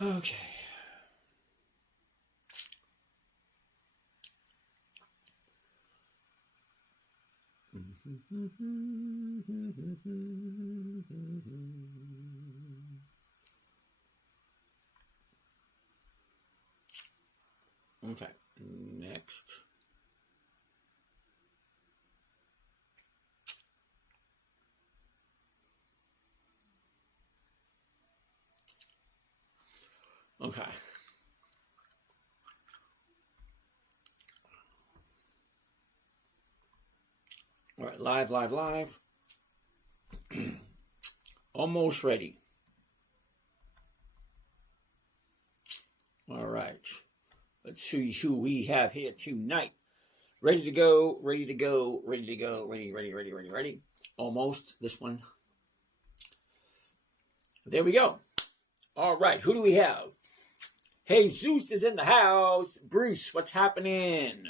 Okay. Okay, next. Okay. All right, live. Almost ready. All right. Let's see who we have here tonight. Ready to go. Ready. Almost. This one. There we go. All right. Who do we have? Hey, Zeus is in the house. Bruce, what's happening?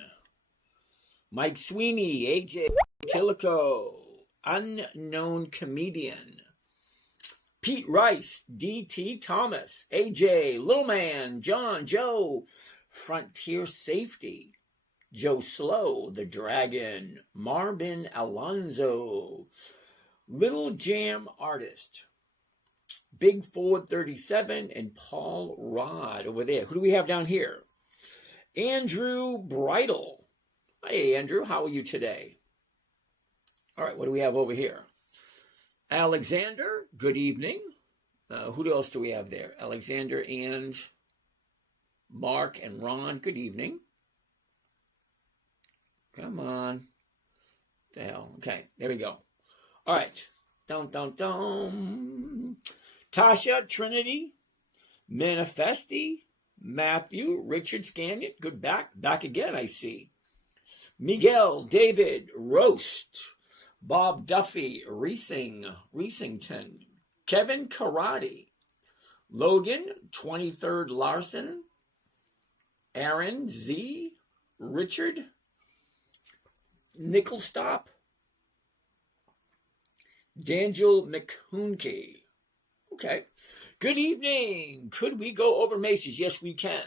Mike Sweeney, AJ Tillico, unknown comedian. Pete Rice, DT Thomas, AJ, Little Man, John, Joe, Frontier Safety, Joe Slow, The Dragon, Marvin Alonzo, Little Jam Artist, Big Ford 37, and Paul Rod over there. Who do we have down here? Andrew Bridle. Hey, Andrew, how are you today? All right, what do we have over here? Alexander, good evening. Who else do we have there? Alexander and Mark and Ron, good evening. Come on. What the hell? Okay, there we go. All right. Dun. Tasha, Trinity, Manifesti, Matthew, Richard Scanion, good back again, I see. Miguel, David, Roast, Bob Duffy, Reesington, Kevin Karate, Logan, 23rd Larson, Aaron Z, Richard, Nickelstop, Daniel McHoonke. Okay. Good evening. Could we go over Macy's? Yes, we can.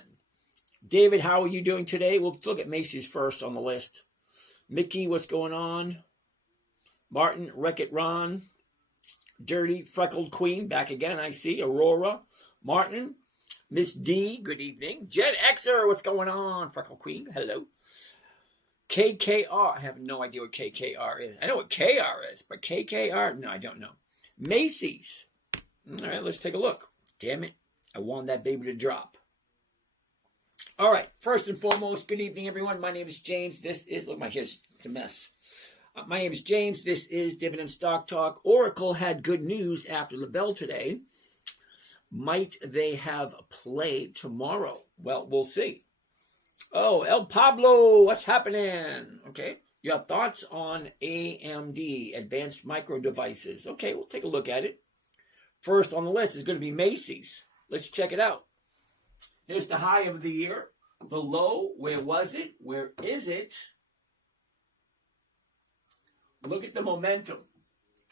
David, how are you doing today? We'll look at Macy's first on the list. Mickey, what's going on? Martin, Wreck-It Ron, Dirty, Freckled Queen, back again, I see. Aurora, Martin, Miss D, good evening. Jen Xer, what's going on? Freckled Queen, hello. KKR, I have no idea what KKR is. I know what KR is, but KKR, no, I don't know. Macy's. All right, let's take a look. Damn it, I want that baby to drop. All right, first and foremost, good evening, everyone. My name is James. This is, look, my hair's a mess. My name is James. This is Dividend Stock Talk. Oracle had good news after the bell today. Might they have a play tomorrow? Well, we'll see. Oh, El Pablo, what's happening? Okay, your thoughts on AMD, Advanced Micro Devices. Okay, we'll take a look at it. First on the list is going to be Macy's. Let's check it out. Here's the high of the year. The low, where was it? Where is it? Look at the momentum.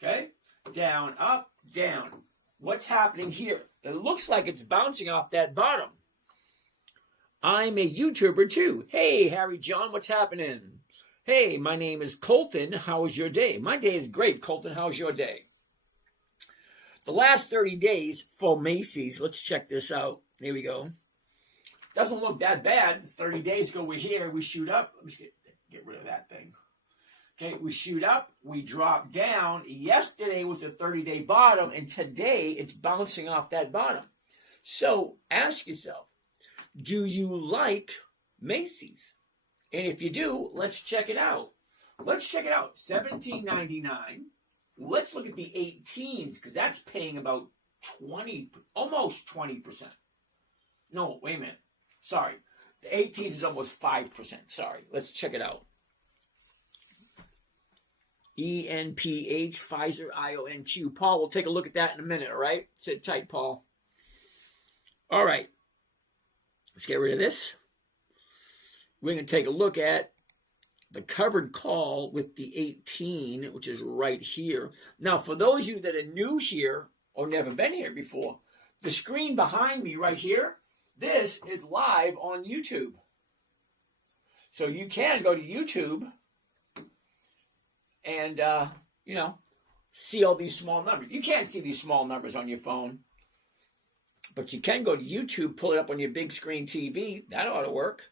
Okay? Down, up, down. What's happening here? It looks like it's bouncing off that bottom. I'm a YouTuber too. Hey, Harry John, what's happening? Hey, my name is Colton. How was your day? My day is great, Colton. How's your day? The last 30 days for Macy's. Let's check this out. Here we go. Doesn't look that bad. 30 days ago, we're here. We shoot up. Let me get rid of that thing. Okay, we shoot up. We drop down. Yesterday was the 30-day bottom, and today it's bouncing off that bottom. So ask yourself, do you like Macy's? And if you do, let's check it out. Let's check it out. $17.99. Let's look at the 18s, because that's paying about 20, almost 20%. No, wait a minute. Sorry. The 18s is almost 5%. Sorry. Let's check it out. ENPH, Pfizer, IONQ. Paul, we'll take a look at that in a minute, all right? Sit tight, Paul. All right. Let's get rid of this. We're going to take a look at the covered call with the 18, which is right here. Now, for those of you that are new here or never been here before, The screen behind me right here, this is live on YouTube. So you can go to YouTube and, see all these small numbers. You can't see these small numbers on your phone. But you can go to YouTube, pull it up on your big screen TV. That ought to work.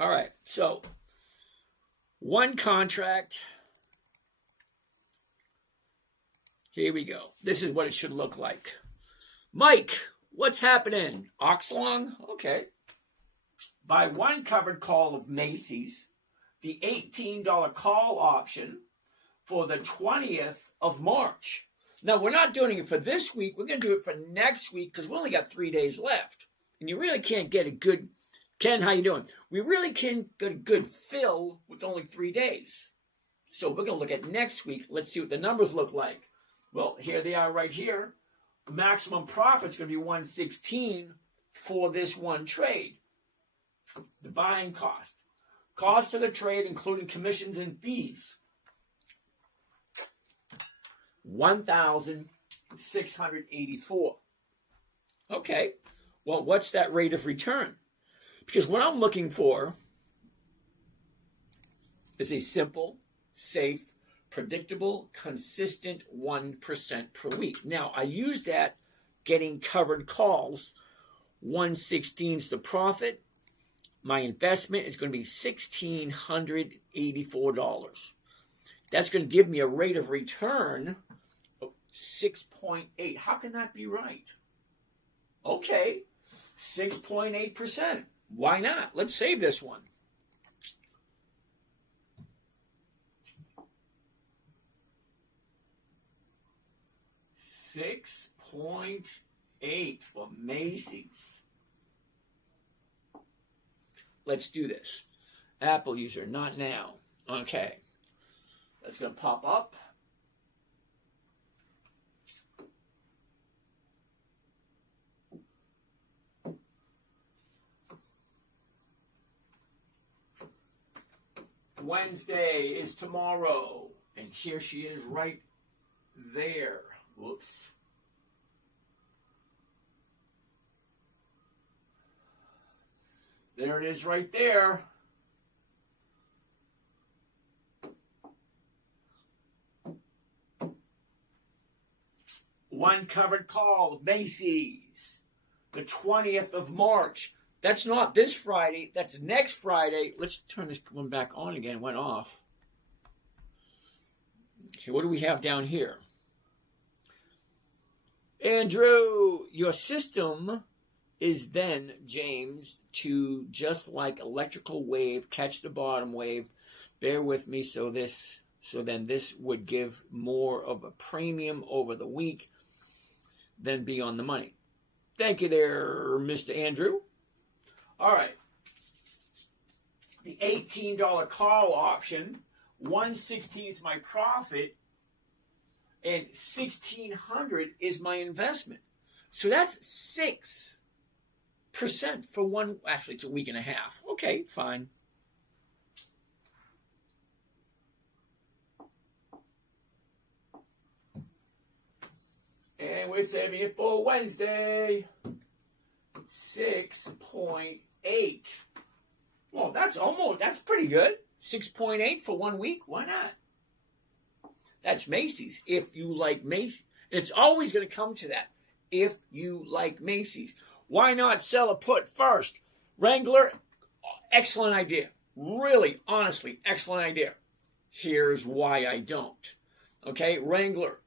All right, so one contract. Here we go. This is what it should look like. Mike, what's happening? Oxlong? Okay. Buy one covered call of Macy's, the $18 call option for the 20th of March. Now, we're not doing it for this week. We're going to do it for next week because we only got 3 days left. And you really can't get a good... Ken, how you doing? We really can't get a good fill with only 3 days. So we're going to look at next week. Let's see what the numbers look like. Well, here they are right here. Maximum profit's going to be 116 for this one trade. The buying cost. Cost of the trade, including commissions and fees. $1,684. Okay, well, what's that rate of return? Because what I'm looking for is a simple, safe, predictable, consistent 1% per week. Now, I use that getting covered calls. 116 is the profit. My investment is going to be $1,684. That's going to give me a rate of return of 6.8. How can that be right? Okay, 6.8%. Why not? Let's save this one. $6.8 for Macy's. Let's do this. Apple user, not now. Okay. That's going to pop up. Wednesday is tomorrow. And here she is right there. Whoops. There it is right there. One covered call, Macy's, the 20th of March. That's not this Friday. That's next Friday. Let's turn this one back on again. It went off. Okay, what do we have down here? Andrew, your system is then, James, to just like electrical wave, catch the bottom wave. Bear with me. So then this would give more of a premium over the week than be on the money. Thank you there, Mr. Andrew. All right. The $18 call option, 116 is my profit, and $1,600 is my investment. So that's 6% for one. Actually, it's a week and a half. Okay, fine. And we're saving it for Wednesday. 6.8. Well, that's pretty good. 6.8 for 1 week. Why not? That's Macy's. If you like Macy's, it's always going to come to that. If you like Macy's, why not sell a put first? Wrangler, excellent idea. Really, honestly, excellent idea. Here's why I don't. Okay, Wrangler.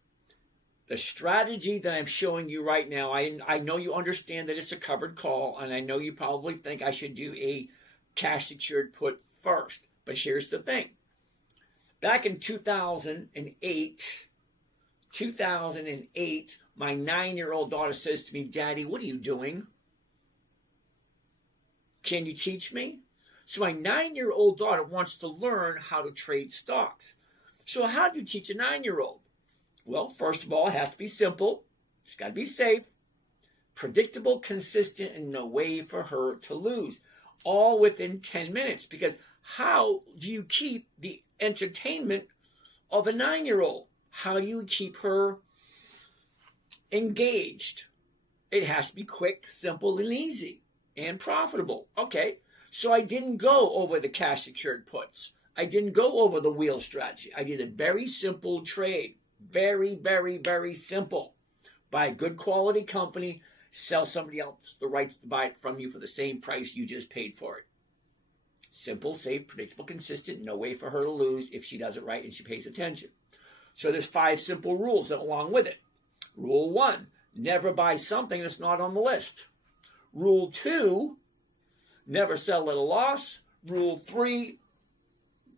The strategy that I'm showing you right now, I know you understand that it's a covered call, and I know you probably think I should do a cash secured put first. But here's the thing. Back in 2008, my 9-year-old daughter says to me, Daddy, what are you doing? Can you teach me? So my 9-year-old daughter wants to learn how to trade stocks. So how do you teach a 9-year-old? Well, first of all, it has to be simple. It's got to be safe, predictable, consistent, and no way for her to lose. All within 10 minutes. Because how do you keep the entertainment of a 9-year-old? How do you keep her engaged? It has to be quick, simple, and easy, and profitable. Okay, so I didn't go over the cash secured puts. I didn't go over the wheel strategy. I did a very simple trade. Very, very, very simple. Buy a good quality company, sell somebody else the rights to buy it from you for the same price you just paid for it. Simple, safe, predictable, consistent. No way for her to lose if she does it right and she pays attention. So there's 5 simple rules along with it. Rule 1, never buy something that's not on the list. Rule 2, never sell at a loss. Rule 3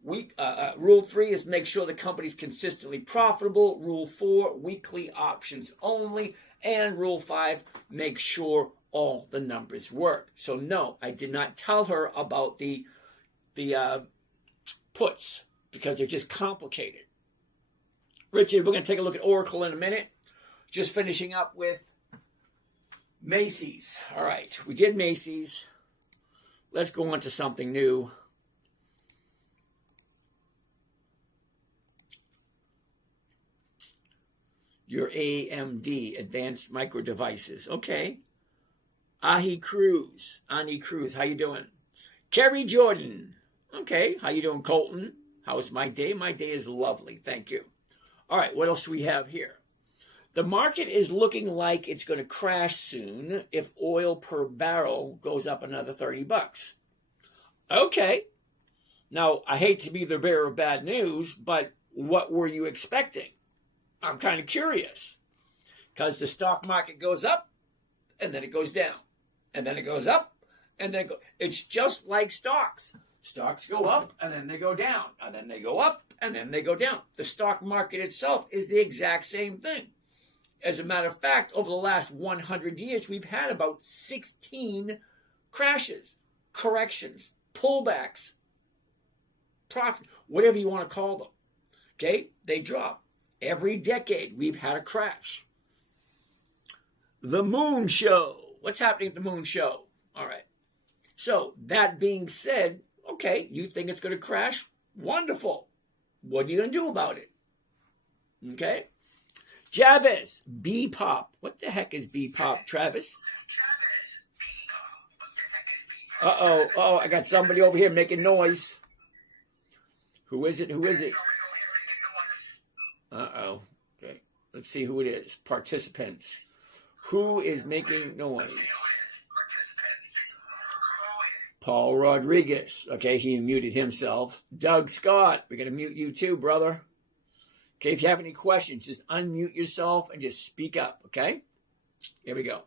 is make sure the company's consistently profitable. Rule 4, weekly options only. And Rule 5, make sure all the numbers work. So no, I did not tell her about the puts because they're just complicated. Richard, we're going to take a look at Oracle in a minute. Just finishing up with Macy's. All right, we did Macy's. Let's go on to something new. Your AMD, Advanced Micro Devices. Okay. Ani Cruz, how you doing? Kerry Jordan. Okay, how you doing, Colton? How's my day? My day is lovely, thank you. All right, what else do we have here? The market is looking like it's going to crash soon if oil per barrel goes up another $30. Okay. Now, I hate to be the bearer of bad news, but what were you expecting? I'm kind of curious. Because the stock market goes up, and then it goes down. And then it goes up, and then it's just like stocks. Stocks go up, and then they go down. And then they go up, and then they go down. The stock market itself is the exact same thing. As a matter of fact, over the last 100 years, we've had about 16 crashes, corrections, pullbacks, profit, whatever you want to call them. Okay? They drop. Every decade, we've had a crash. The Moon Show. What's happening at the Moon Show? All right. So, that being said, okay, you think it's going to crash? Wonderful. What are you going to do about it? Okay? Travis, B-Pop. What the heck is B-Pop, Travis? Uh-oh, I got somebody over here making noise. Who is it? Uh-oh. Okay, let's see who it is. Participants. Who is making noise? Paul Rodriguez. Okay, he muted himself. Doug Scott. We're going to mute you too, brother. Okay, if you have any questions, just unmute yourself and just speak up, okay? Here we go.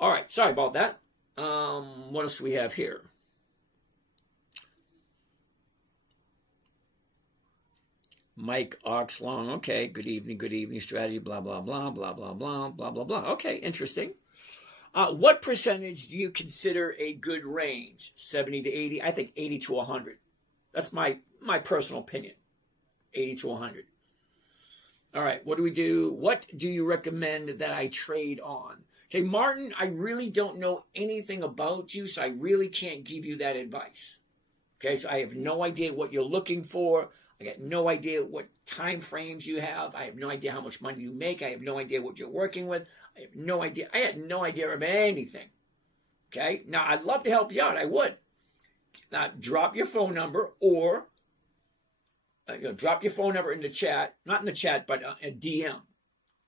All right, sorry about that. What else do we have here? Mike Oxlong, okay, good evening, strategy, blah, blah, blah, blah, blah, blah, blah, blah, blah. Okay, interesting. What percentage do you consider a good range? 70 to 80? I think 80 to 100. That's my personal opinion. 80 to 100. All right, what do we do? What do you recommend that I trade on? Okay, Martin, I really don't know anything about you, so I really can't give you that advice. Okay, so I have no idea what you're looking for. I got no idea what time frames you have. I have no idea how much money you make. I have no idea what you're working with. I have no idea. I had no idea of anything. Okay, now I'd love to help you out. I would. Now, drop your phone number or drop your phone number in the chat. Not in the chat, but a DM.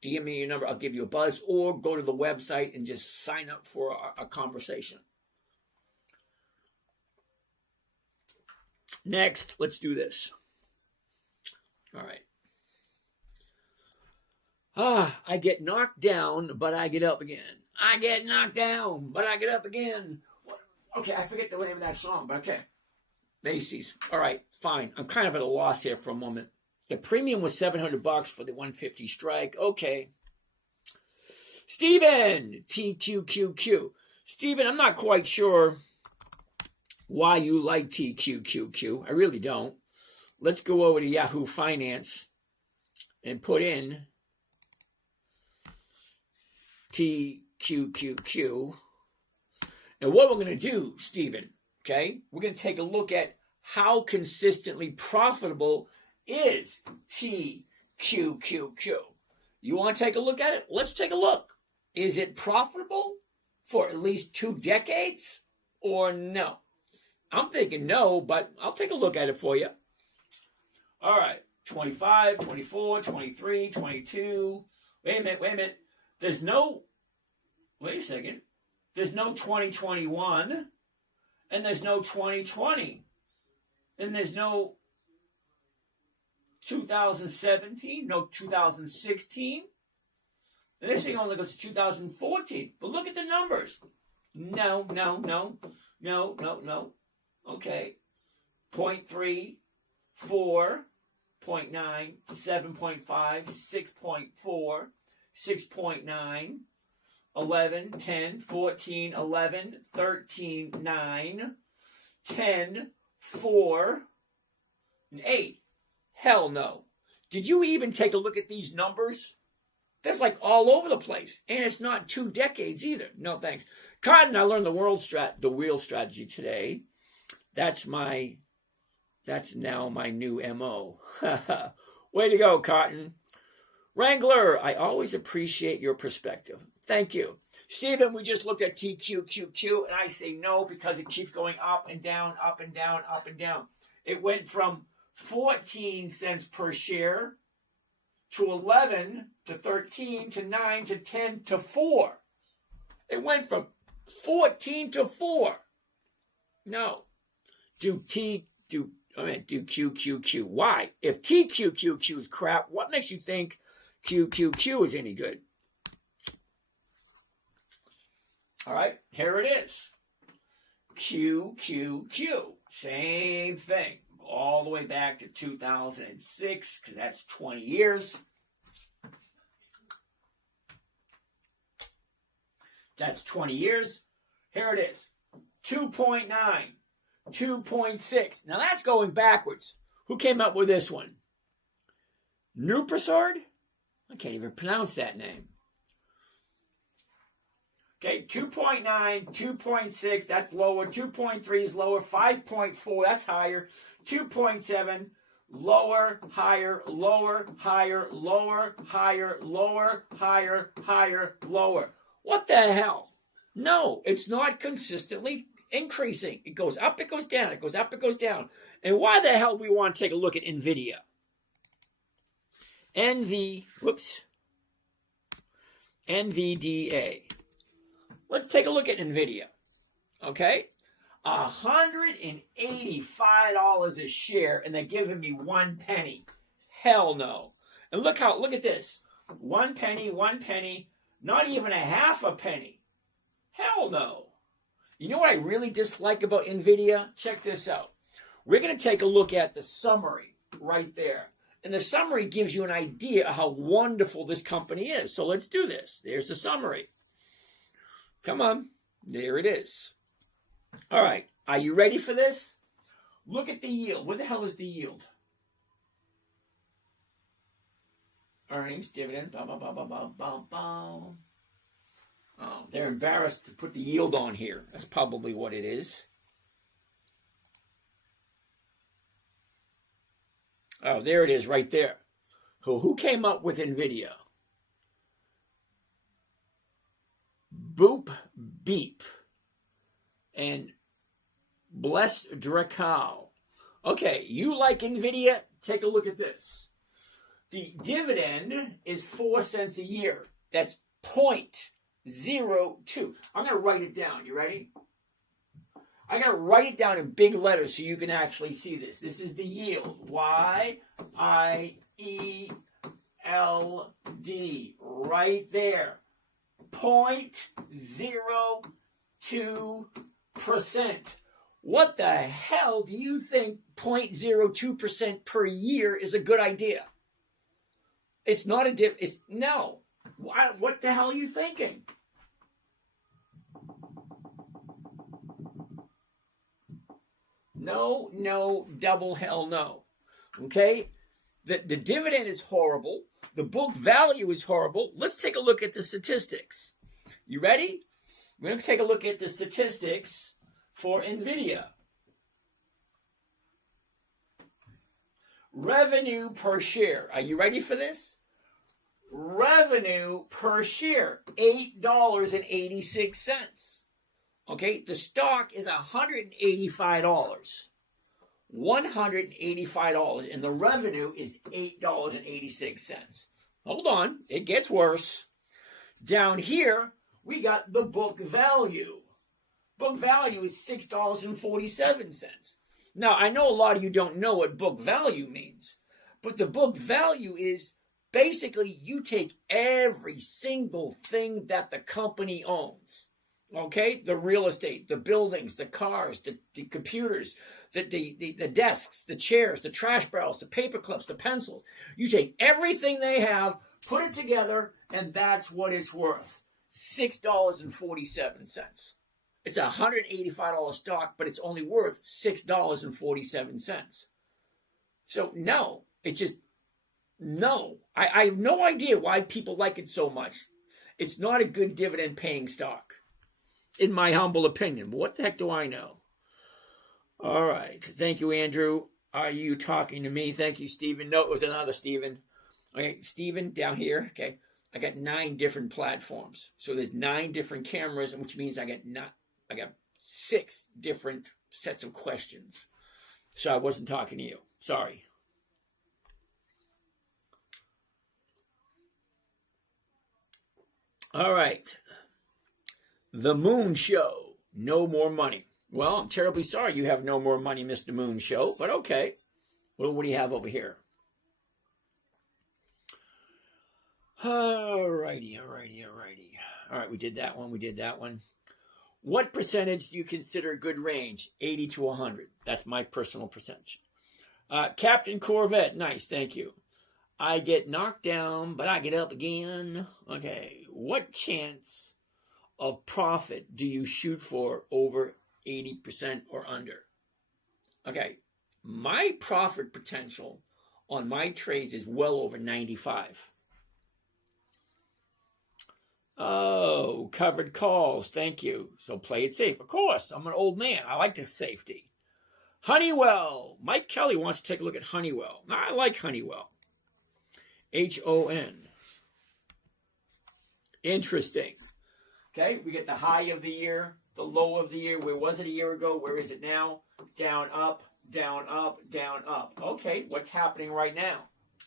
DM me your number. I'll give you a buzz, or go to the website and just sign up for a conversation. Next, let's do this. All right. I get knocked down, but I get up again. I get knocked down, but I get up again. Okay, I forget the name of that song, but okay. Macy's. All right, fine. I'm kind of at a loss here for a moment. The premium was $700 for the 150 strike. Okay. Steven, TQQQ. Steven, I'm not quite sure why you like TQQQ. I really don't. Let's go over to Yahoo Finance and put in TQQQ. And what we're going to do, Steven, okay, we're going to take a look at how consistently profitable is TQQQ. You want to take a look at it? Let's take a look. Is it profitable for at least 2 decades or no? I'm thinking no, but I'll take a look at it for you. All right, 25, 24, 23, 22. Wait a minute. There's no 2021, and there's no 2020, and there's no 2017, no 2016. And this thing only goes to 2014. But look at the numbers. No. Okay. 0.3, 4, 0.9, 7.5, 6.4, 6.9, 11, 10, 14, 11, 13, 9, 10, 4, and 8. Hell no. Did you even take a look at these numbers? That's like all over the place. And it's not 2 decades either. No thanks. Cotton, I learned the wheel strategy today. That's now my new MO. Way to go, Cotton. Wrangler, I always appreciate your perspective. Thank you. Stephen, we just looked at TQQQ, and I say no because it keeps going up and down, up and down, up and down. It went from 14 cents per share to 11 to 13 to 9 to 10 to 4. It went from 14 to 4. No. Do QQQ. Why? If TQQQ is crap, what makes you think QQQ is any good? All right, here it is. QQQ. Same thing. All the way back to 2006, because that's 20 years. That's 20 years. Here it is. 2.9. 2.6. Now that's going backwards. Who came up with this one? Nuprasard? I can't even pronounce that name. Okay, 2.9, 2.6, that's lower. 2.3 is lower. 5.4, that's higher. 2.7, lower, higher, lower, higher, lower, higher, lower, higher, higher, lower. What the hell? No, it's not consistently increasing. It goes up, it goes down, it goes up, it goes down. And why the hell do we want to take a look at NVIDIA? NVDA. Let's take a look at NVIDIA. Okay? $185 a share, and they're giving me 1 penny. Hell no. And look at this. 1 penny, 1 penny, not even a half a penny. Hell no. You know what I really dislike about NVIDIA? Check this out. We're going to take a look at the summary right there. And the summary gives you an idea of how wonderful this company is. So let's do this. There's the summary. Come on. There it is. All right. Are you ready for this? Look at the yield. Where the hell is the yield? Earnings, dividend, blah, blah, blah, blah, blah, blah, blah. Oh, they're embarrassed to put the yield on here. That's probably what it is. Oh, there it is right there. So who came up with NVIDIA? Boop Beep and Bless Drakau. Okay, you like NVIDIA? Take a look at this. The dividend is 4 cents a year. That's 0.02. I'm going to write it down. You ready? I got to write it down in big letters so you can actually see this. This is the yield. Y-I-E-L-D. Right there. 0.02%. What the hell do you think 0.02% per year is a good idea? It's not a dip. It's no. What the hell are you thinking? No, no, double hell no. Okay? The dividend is horrible. The book value is horrible. Let's take a look at the statistics. You ready? We're going to take a look at the statistics for NVIDIA. Revenue per share. Are you ready for this? revenue per share, $8.86. Okay, the stock is $185. $185, and the revenue is $8.86. Hold on, it gets worse. Down here, we got the book value. Book value is $6.47. Now, I know a lot of you don't know what book value means, but the book value is basically you take every single thing that the company owns. Okay, the real estate, the buildings, the cars, the computers, the desks, the chairs, the trash barrels, the paper clips, the pencils. You take everything they have, put it together, and that's what it's worth. $6.47. It's a $185 stock, but it's only worth $6.47. So no, no. I have no idea why people like it so much. It's not a good dividend paying stock, in my humble opinion. But what the heck do I know? All right. Thank you, Andrew. Are you talking to me? Thank you, Stephen. No, it was another Stephen. Okay, Stephen down here. Okay, I got 9 different platforms. So there's 9 different cameras, which means I got 6 different sets of questions. So I wasn't talking to you. Sorry. All right. The Moon Show. No more money. Well, I'm terribly sorry you have no more money, Mr. Moon Show, but okay. Well, what do you have over here? All righty. All right, we did that one. What percentage do you consider a good range? 80 to 100. That's my personal percentage. Captain Corvette. Nice, thank you. I get knocked down, but I get up again. Okay, what chance of profit do you shoot for over 80% or under? Okay, my profit potential on my trades is well over 95. Oh, covered calls. Thank you. So play it safe. Of course, I'm an old man. I like the safety. Honeywell. Mike Kelly wants to take a look at Honeywell. I like Honeywell. HON. Interesting. Okay, we get the high of the year, the low of the year. Where was it a year ago? Where is it now? Down, up, down, up, down, up. Okay, what's happening right now?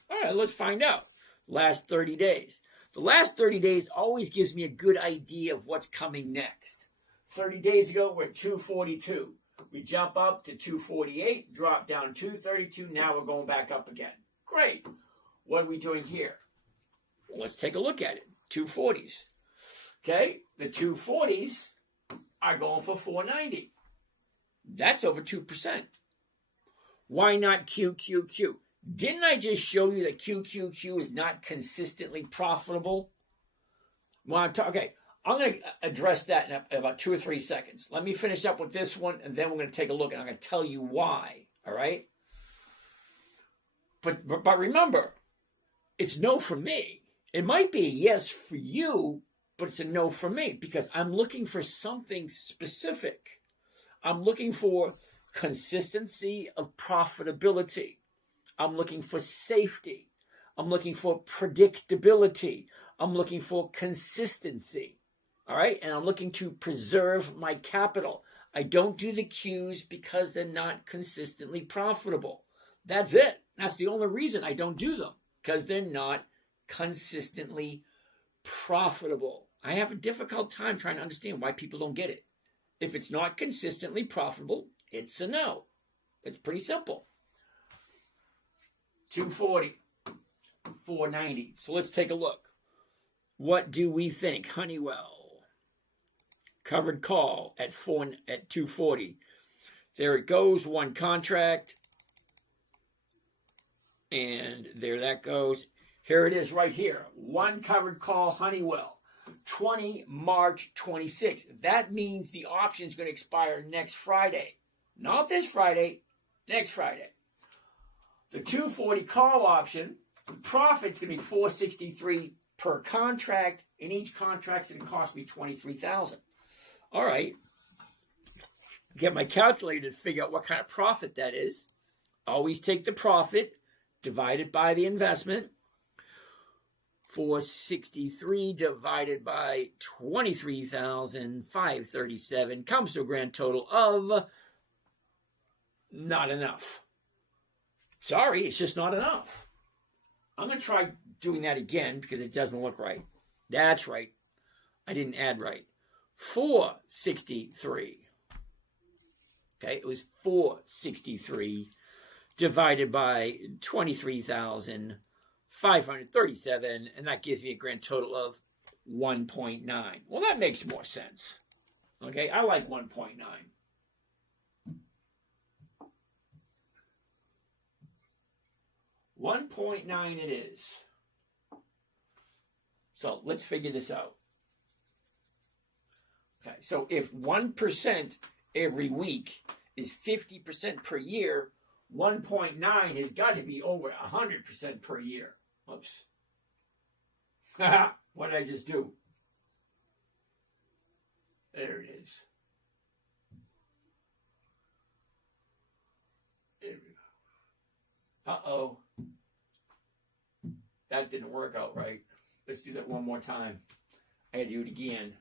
All right, let's find out. Last 30 days. The last 30 days always gives me a good idea of what's coming next. 30 days ago, we're at 242. We jump up to 248, drop down 232. Now we're going back up again. Great. What are we doing here? Well, let's take a look at it. 240s. Okay, the 240s are going for 490. That's over 2%. Why not QQQ? Didn't I just show you that QQQ is not consistently profitable? Well, okay, I'm going to address that in about 2 or 3 seconds. Let me finish up with this one, and then we're going to take a look, and I'm going to tell you why, all right? But remember, it's no for me. It might be a yes for you, but it's a no for me because I'm looking for something specific. I'm looking for consistency of profitability. I'm looking for safety. I'm looking for predictability. I'm looking for consistency. All right? And I'm looking to preserve my capital. I don't do the Qs because they're not consistently profitable. That's it. That's the only reason I don't do them, because they're not consistently profitable. I have a difficult time trying to understand why people don't get it. If it's not consistently profitable, it's a no. It's pretty simple. 240, 490. So let's take a look. What do we think? Honeywell. Covered call at 240. There it goes, one contract. And there that goes. Here it is right here. One covered call, Honeywell. 20 March 26th. That means the option is going to expire next Friday. Not this Friday, next Friday. The 240 call option, the profit's going to be $463 per contract, and each contract's going to cost me $23,000. All right. Get my calculator to figure out what kind of profit that is. Always take the profit, divide it by the investment. 463 divided by 23,537 comes to a grand total of not enough. Sorry, it's just not enough. I'm going to try doing that again because it doesn't look right. That's right. I didn't add right. 463. Okay, it was 463 divided by 23,537, and that gives me a grand total of 1.9. Well, that makes more sense. Okay, I like 1.9. 1.9 it is. So let's figure this out. Okay, so if 1% every week is 50% per year, 1.9 has got to be over 100% per year. Oops. What did I just do? There it is. There we go. Uh-oh. That didn't work out right. Let's do that one more time. I had to do it again.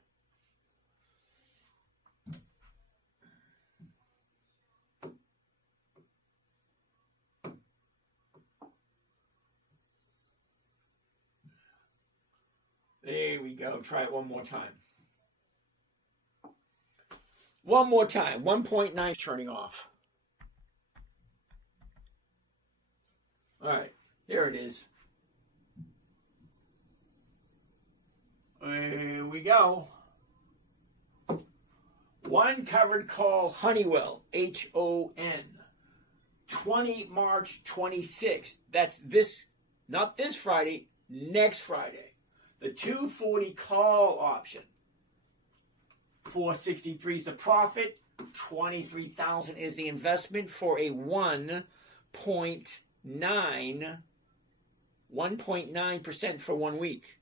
There we go. Try it one more time. One more time. 1.9 is turning off. All right. There it is. There we go. One covered call Honeywell, H-O-N. 20 March 26th. That's this, not this Friday, next Friday. The 240 call option. 463 is the profit. 23,000 is the investment for a 1.9% for 1 week.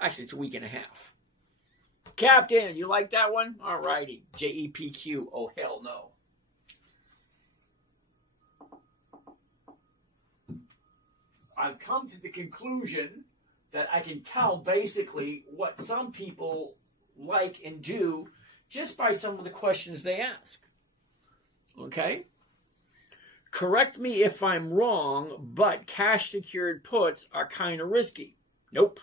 Actually, it's a week and a half. Captain, you like that one? All righty. JEPQ. Oh, hell no. I've come to the conclusion that I can tell basically what some people like and do just by some of the questions they ask. Okay? Correct me if I'm wrong, but cash secured puts are kind of risky. Nope.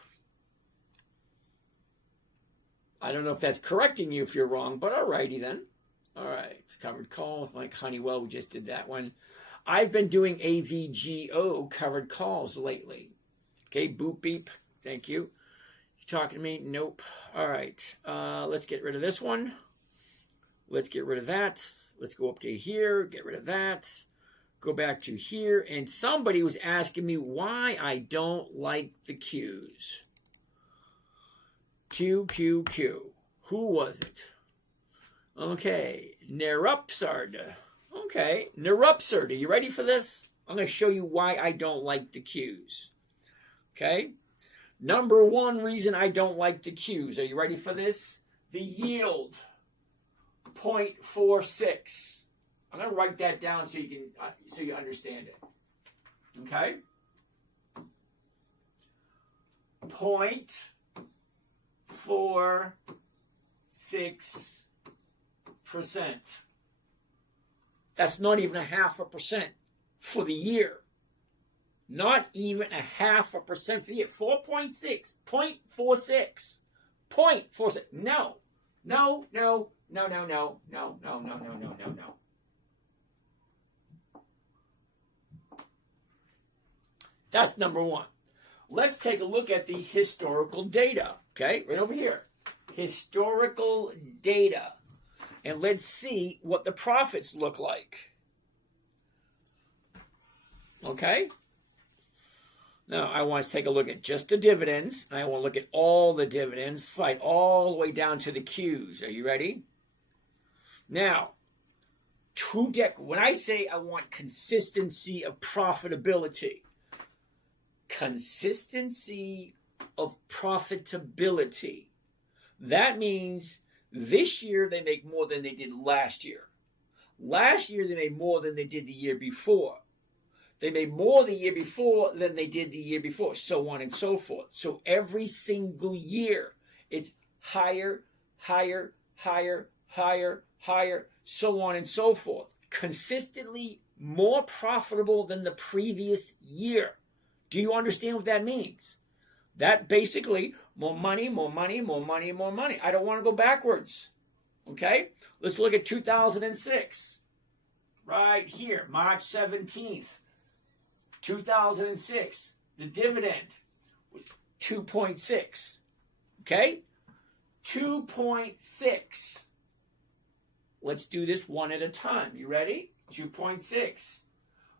I don't know if that's correcting you if you're wrong, but alrighty then. All right, covered calls like Honeywell, we just did that one. I've been doing AVGO covered calls lately. Okay, boop beep, thank you. You talking to me? Nope. All right, let's get rid of this one. Let's get rid of that. Let's go up to here, get rid of that. Go back to here, and somebody was asking me why I don't like the Qs. Q. Who was it? Okay, Nerupsard. Okay, Nerupsard. Are you ready for this? I'm going to show you why I don't like the Qs. Okay? Number one reason I don't like the Qs. Are you ready for this? The yield. 0.46. I'm going to write that down so you understand it. Okay? 0.46%. That's not even 0.5% for the year. Not even 0.5% for the year. 4.6. 0.46. 0.46. No. That's number one. Let's take a look at the historical data. Okay, right over here. Historical data. And let's see what the profits look like. Okay? Now, I want to take a look at just the dividends. I want to look at all the dividends, slide all the way down to the Qs. Are you ready? Now, when I say I want consistency of profitability, that means this year they make more than they did last year. Last year they made more than they did the year before. They made more the year before than they did the year before, so on and so forth. So every single year, it's higher, higher, higher, higher, higher, so on and so forth. Consistently more profitable than the previous year. Do you understand what that means? That basically, more money, more money, more money, more money. I don't want to go backwards. Okay? Let's look at 2006. Right here, March 17th, 2006. The dividend was 2.6. Okay? 2.6. Let's do this one at a time. You ready? 2.6.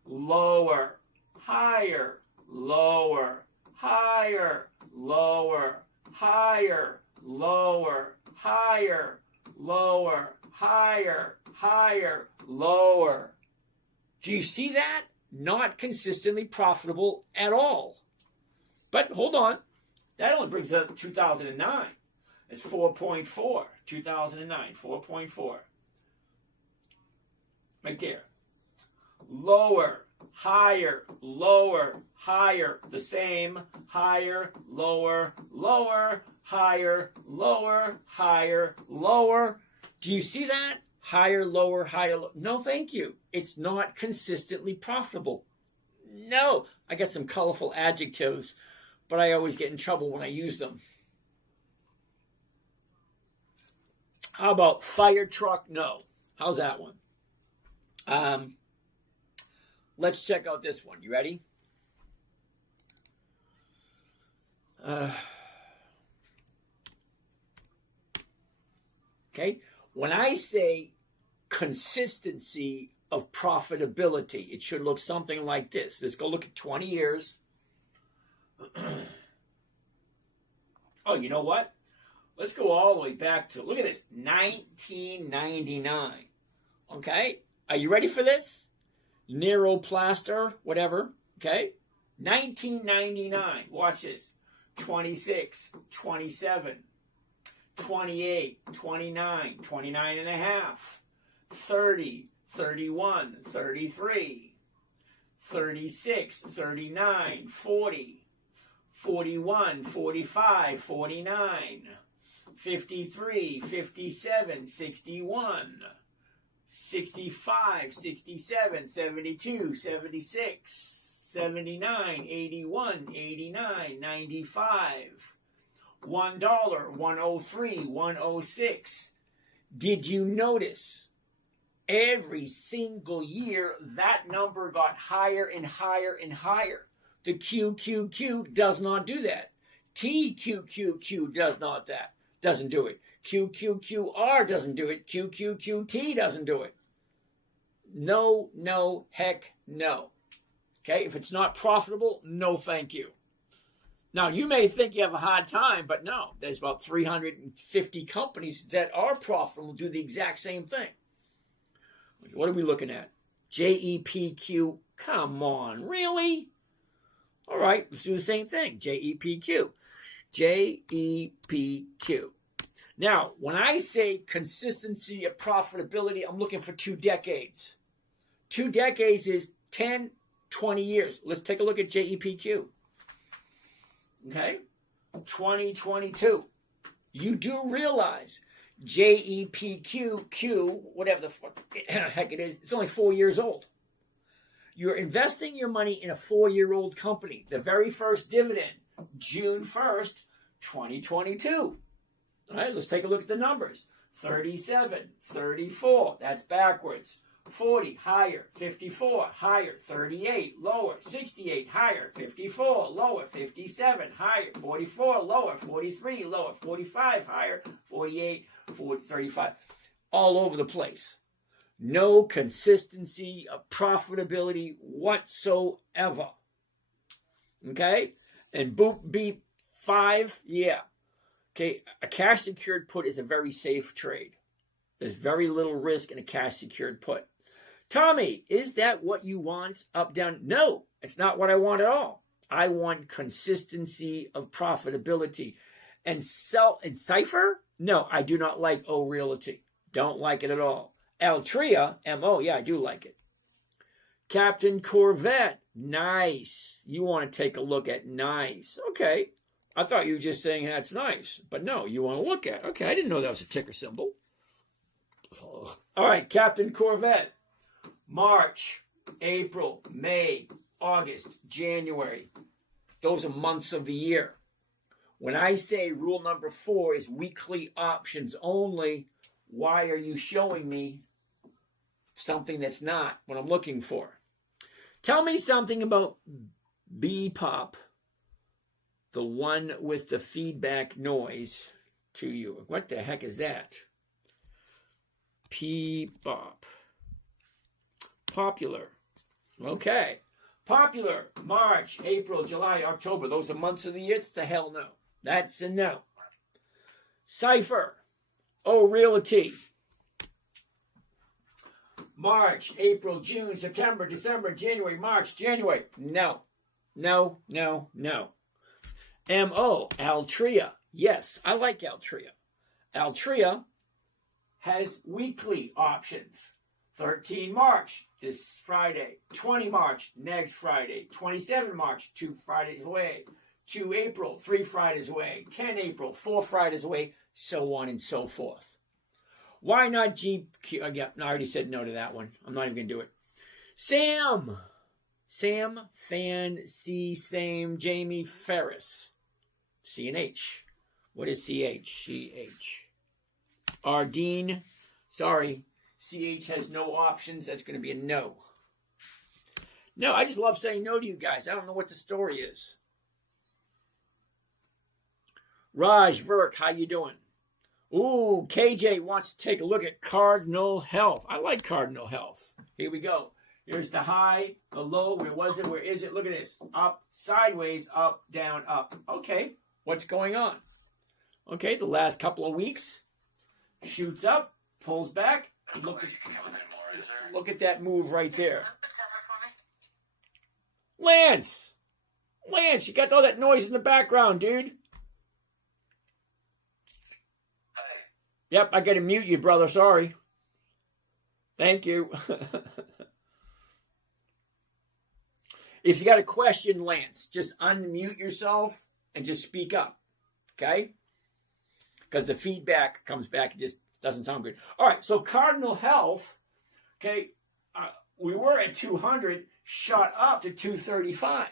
Lower, higher, lower, higher, lower, higher, lower, higher, lower, higher, higher, lower. Do you see that? Not consistently profitable at all. But hold on. That only brings up 2009. It's 4.4. 2009, 4.4. Right there. Lower, higher, lower, higher. The same. Higher, lower, lower, higher, lower, higher, lower. Do you see that? Higher, lower, higher, lower. No, thank you. It's not consistently profitable. No. I got some colorful adjectives, but I always get in trouble when I use them. How about fire truck? No. How's that one? Let's check out this one. You ready? Okay. When I say consistency of profitability, it should look something like this. Let's go look at 20 years. Oh, you know what? Let's go all the way back to, look at this, 1999. Okay? Are you ready for this? Neuroplaster, whatever. Okay? 1999. Watch this. 26, 27, 28, 29, 29 and a half, 30, 31, 33, 36, 39, 40, 41, 45, 49, 53, 57, 61, 65, 67, 72, 76, 79, 81, 89, 95, $1, 103, 106. Did you notice every single year that number got higher and higher and higher? The QQQ does not do that. TQQQ doesn't do it. QQQR doesn't do it. QQQT doesn't do it. No, no, heck no. Okay, if it's not profitable, no thank you. Now, you may think you have a hard time, but no. There's about 350 companies that are profitable, do the exact same thing. What are we looking at? JEPQ. Come on, really? All right, let's do the same thing. JEPQ. JEPQ. Now, when I say consistency of profitability, I'm looking for 2 decades. 2 decades is 10, 20 years. Let's take a look at JEPQ. Okay? 2022. You do realize JEPQ, whatever the heck it is, it's only 4 years old. You're investing your money in a 4-year-old company. The very first dividend, June 1st, 2022. All right, let's take a look at the numbers. 37, 34, that's backwards. 40, higher. 54, higher. 38, lower. 68, higher. 54, lower. 57, higher. 44, lower. 43, lower. 45, higher. 48, 40, 35. All over the place. No consistency of profitability whatsoever. Okay? And boop, beep, 5, yeah. Okay, a cash secured put is a very safe trade. There's very little risk in a cash secured put. Tommy, is that what you want? Up, down? No, it's not what I want at all. I want consistency of profitability. And Cipher? No, I do not like O Realty. Don't like it at all. Altria, M-O, yeah, I do like it. Captain Corvette? Nice. You want to take a look at nice. Okay. I thought you were just saying that's nice. But no, you want to look at. Okay, I didn't know that was a ticker symbol. All right, Captain Corvette. March, April, May, August, January. Those are months of the year. When I say rule number 4 is weekly options only, why are you showing me something that's not what I'm looking for? Tell me something about B-pop, the one with the feedback noise to you. What the heck is that? P-pop. Popular. Okay. Popular. March, April, July, October. Those are months of the year. It's a hell no. That's a no. Cipher. Oh, Realty. March, April, June, September, December, January, March, January. No. No, no, no. M-O, Altria. Yes, I like Altria. Altria has weekly options. 13 March, this Friday. 20 March, next Friday. 27 March, 2 Fridays away. 2 April, 3 Fridays away. 10 April, 4 Fridays away, so on and so forth. Why not GQ? Yeah, I already said no to that one. I'm not even going to do it. Sam, Fan, C, Same, Jamie, Ferris. C and H. What is CH? CH. Ardeen. Sorry. CH has no options. That's going to be a no. No, I just love saying no to you guys. I don't know what the story is. Raj Virk, how you doing? Ooh, KJ wants to take a look at Cardinal Health. I like Cardinal Health. Here we go. Here's the high, the low. Where was it? Where is it? Look at this. Up, sideways, up, down, up. Okay, what's going on? Okay, the last couple of weeks. Shoots up, pulls back. Look at that move right there. Lance, you got all that noise in the background, dude. Yep, I got to mute you, brother. Sorry. Thank you. If you got a question, Lance, just unmute yourself and just speak up. Okay? Because the feedback comes back. It just doesn't sound good. All right, so Cardinal Health, okay, we were at 200, shot up to 235.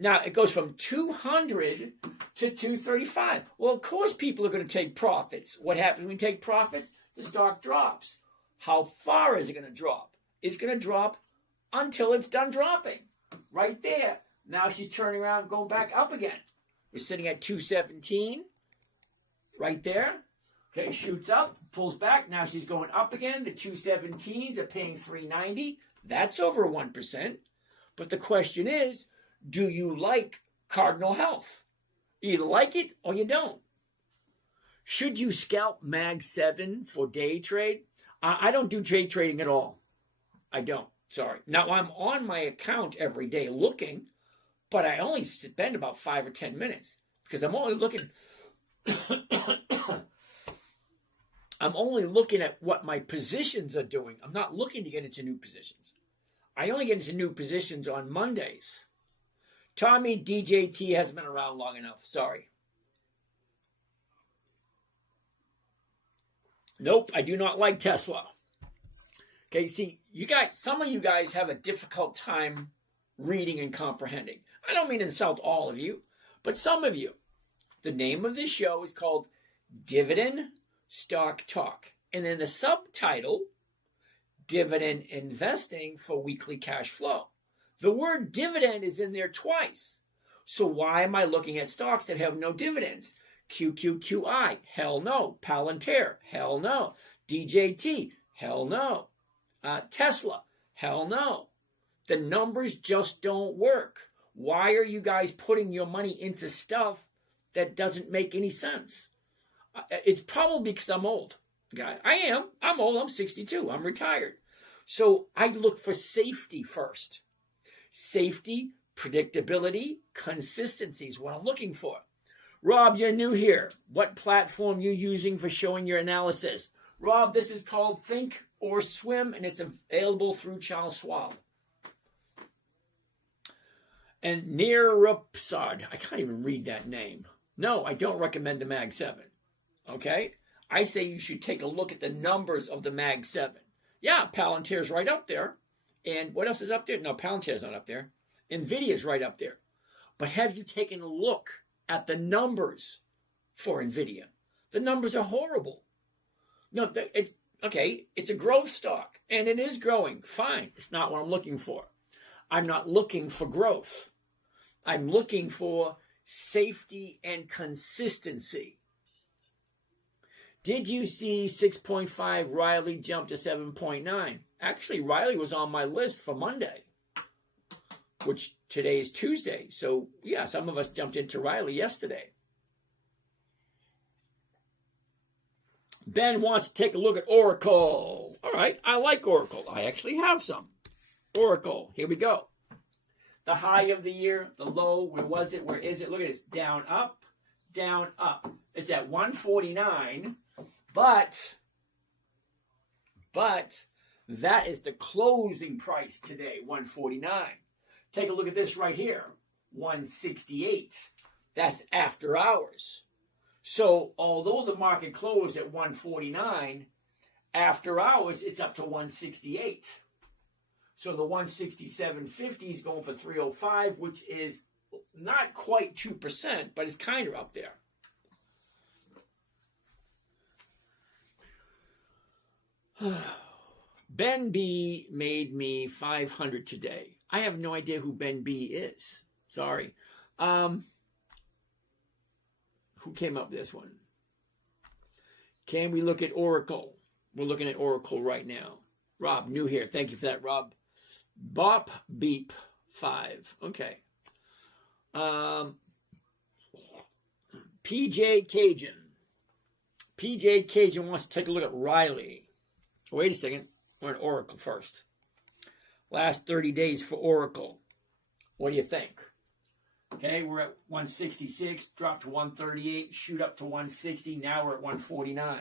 Now, it goes from 200 to 235. Well, of course, people are going to take profits. What happens when we take profits? The stock drops. How far is it going to drop? It's going to drop until it's done dropping. Right there. Now she's turning around, going back up again. We're sitting at 217. Right there. Okay, shoots up, pulls back. Now she's going up again. The 217s are paying 390. That's over 1%. But the question is, do you like Cardinal Health? You either like it or you don't. Should you scalp Mag 7 for day trade? I don't do day trading at all. I don't. Sorry. Now, I'm on my account every day looking, but I only spend about 5 or 10 minutes because I'm only looking I'm only looking at what my positions are doing. I'm not looking to get into new positions. I only get into new positions on Mondays. Tommy DJT hasn't been around long enough. Sorry. Nope, I do not like Tesla. Okay, see, you guys, some of you guys have a difficult time reading and comprehending. I don't mean to insult all of you, but some of you. The name of this show is called Dividend Stock Talk. And then the subtitle, Dividend Investing for Weekly Cash Flow. The word dividend is in there twice. So why am I looking at stocks that have no dividends? QQQI, hell no. Palantir, hell no. DJT, hell no. Tesla, hell no. The numbers just don't work. Why are you guys putting your money into stuff that doesn't make any sense? It's probably because I'm old. Guy, I am. I'm old. I'm 62. I'm retired. So I look for safety first. Safety, predictability, consistency is what I'm looking for. Rob, you're new here. What platform you using for showing your analysis? Rob, this is called Think or Swim, and it's available through Charles Schwab. And Nirupsad, I can't even read that name. No, I don't recommend the Mag 7. Okay? I say you should take a look at the numbers of the Mag 7. Yeah, Palantir's right up there. And what else is up there? No, Palantir's not up there. Nvidia's right up there. But have you taken a look at the numbers for Nvidia? The numbers are horrible. No, it's a growth stock, and it is growing. Fine. It's not what I'm looking for. I'm not looking for growth. I'm looking for safety and consistency. Did you see 6.5 Riley jump to 7.9? Actually, Riley was on my list for Monday, which today is Tuesday. So, yeah, some of us jumped into Riley yesterday. Ben wants to take a look at Oracle. All right, I like Oracle. I actually have some. Oracle, here we go. The high of the year, the low, where was it? Where is it? Look at this. Down, up, down, up. It's at 149, but that is the closing price today, 149. Take a look at this right here, 168. That's after hours. So although the market closed at 149, after hours it's up to 168. So the 167.50 is going for 305, which is not quite 2%, but it's kind of up there. Ben B made me 500 today. I have no idea who Ben B is. Sorry. Who came up with this one? Can we look at Oracle? We're looking at Oracle right now. Rob, new here. Thank you for that, Rob. Bop Beep 5. Okay. PJ Cajun. PJ Cajun wants to take a look at Riley. Wait a second. We're on Oracle first. Last 30 days for Oracle. What do you think? Okay, we're at 166, dropped to 138, shoot up to 160. Now we're at 149.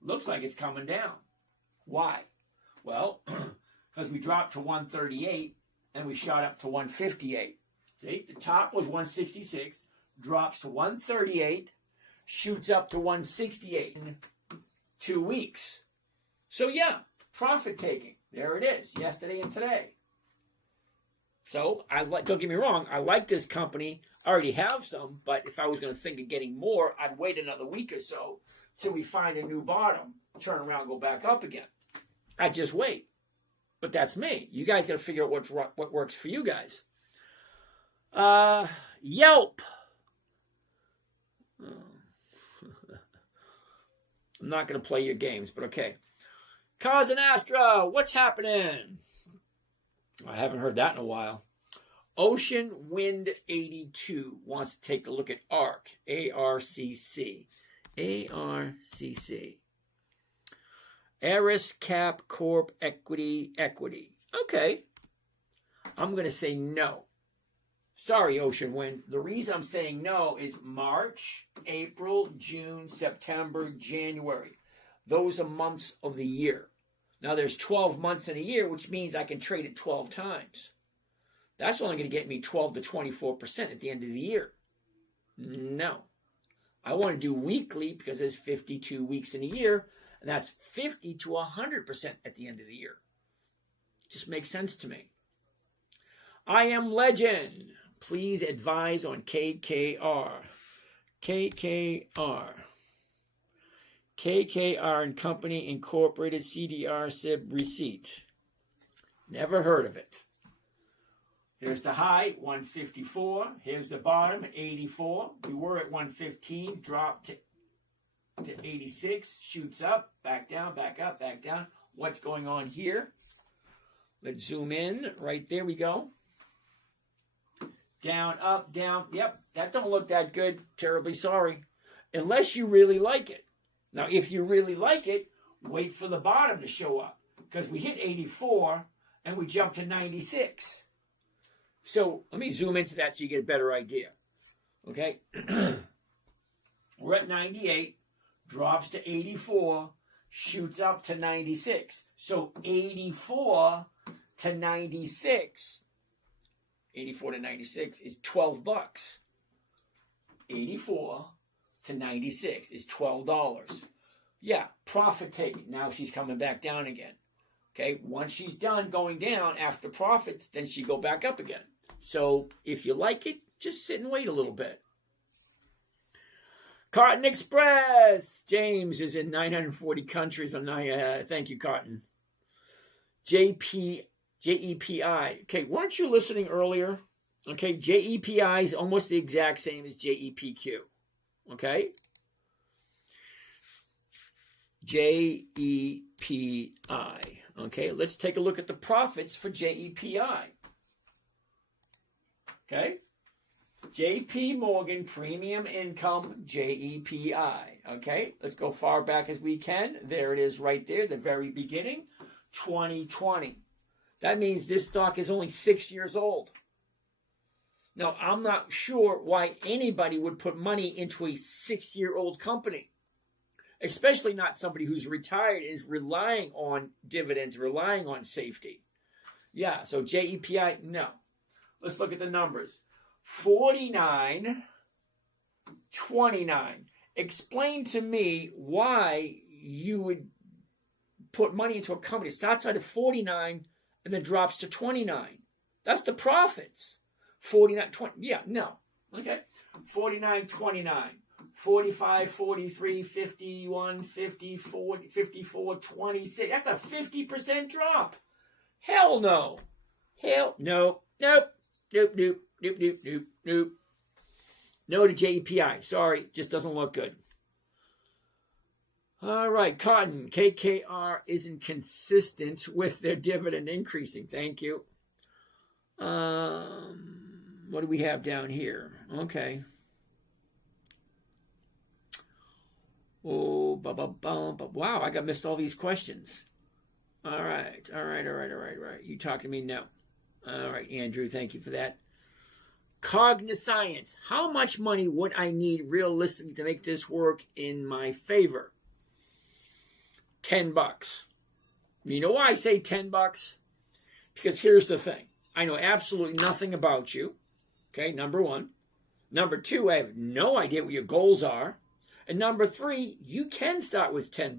Looks like it's coming down. Why? Well, because we dropped to 138 and we shot up to 158. See, the top was 166, drops to 138, shoots up to 168 in 2 weeks. So yeah, profit taking. There it is, yesterday and today. So, don't get me wrong, I like this company. I already have some, but if I was going to think of getting more, I'd wait another week or so till we find a new bottom, turn around, go back up again. I'd just wait. But that's me. You guys got to figure out what works for you guys. Yelp. I'm not going to play your games, but okay. Cars and Astra, what's happening? I haven't heard that in a while. Ocean Wind 82 wants to take a look at ARC. ARCC. ARCC. Aris Cap Corp Equity. Okay. I'm going to say no. Sorry, Ocean Wind. The reason I'm saying no is March, April, June, September, January. Those are months of the year. Now, there's 12 months in a year, which means I can trade it 12 times. That's only going to get me 12 to 24% at the end of the year. No. I want to do weekly because there's 52 weeks in a year, and that's 50 to 100% at the end of the year. It just makes sense to me. I Am Legend. Please advise on KKR. KKR and Company Incorporated CDR SIB receipt. Never heard of it. Here's the high, 154. Here's the bottom, 84. We were at 115, dropped to 86, shoots up, back down, back up, back down. What's going on here? Let's zoom in. Right there we go. Down, up, down. Yep, that don't look that good. Terribly sorry. Unless you really like it. Now, if you really like it, wait for the bottom to show up. Because we hit 84 and we jumped to 96. So let me zoom into that so you get a better idea. Okay? We're at 98, drops to 84, shoots up to 96. So 84 to 96 84 to 96 is 12 bucks. 84 to 96 is $12. Yeah, profit taking. Now she's coming back down again. Okay, once she's done going down after profits, then she go back up again. So if you like it, just sit and wait a little bit. Cotton Express. James is in 940 countries. Thank you, Cotton. JEPI. Okay, weren't you listening earlier? Okay, JEPI is almost the exact same as JEPQ. Okay? JEPI. Okay, let's take a look at the profits for JEPI. Okay? JP Morgan Premium Income, JEPI. Okay, let's go far back as we can. There it is right there, the very beginning, 2020. That means this stock is only 6 years old. Now, I'm not sure why anybody would put money into a 6-year-old company, especially not somebody who's retired and is relying on dividends, relying on safety. Yeah, so JEPI, no. Let's look at the numbers. 49.29. Explain to me why you would put money into a company. It starts out at 49 and then drops to 29. That's the profits. 49.20. Yeah, no. Okay. 49.29. 45, 43, 51, 54, 54, 26. That's a 50% drop. Hell no. Hell no. Nope. Nope, nope, nope, nope, nope, nope. No to JEPI. Sorry, just doesn't look good. All right, Cotton. KKR isn't consistent with their dividend increasing. Thank you. What do we have down here? Okay. Oh, wow, I got missed all these questions. All right. You talk to me now. All right, Andrew, thank you for that. Cogniscience. How much money would I need realistically to make this work in my favor? $10. You know why I say $10? Because here's the thing. I know absolutely nothing about you. Okay, number one. Number two, I have no idea what your goals are. And number three, you can start with $10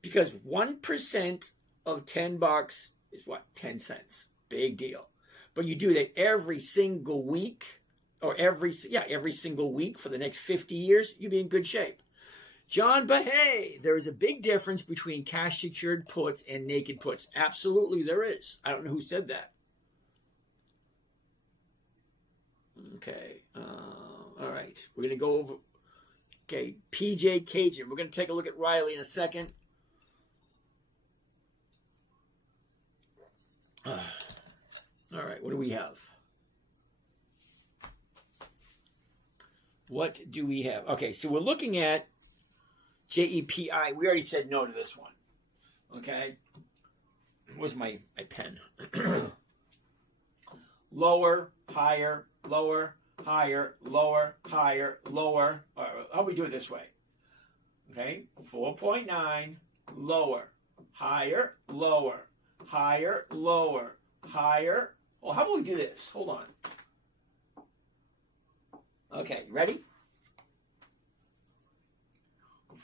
because 1% of $10 is what? 10 cents. Big deal. But you do that every single week or every single week for the next 50 years, you'll be in good shape. John Bahey, there is a big difference between cash secured puts and naked puts. Absolutely there is. I don't know who said that. Okay. All right. We're going to go over. Okay. PJ Cajun. We're going to take a look at Riley in a second. All right, what do we have? What do we have? Okay, so we're looking at JEPI. We already said no to this one. Okay. Where's my pen? Lower, higher, lower, higher, lower, higher, lower. How do we do it this way? Okay, 4.9, lower, higher, lower, higher, lower, higher. Well, how about we do this? Hold on. Okay, ready?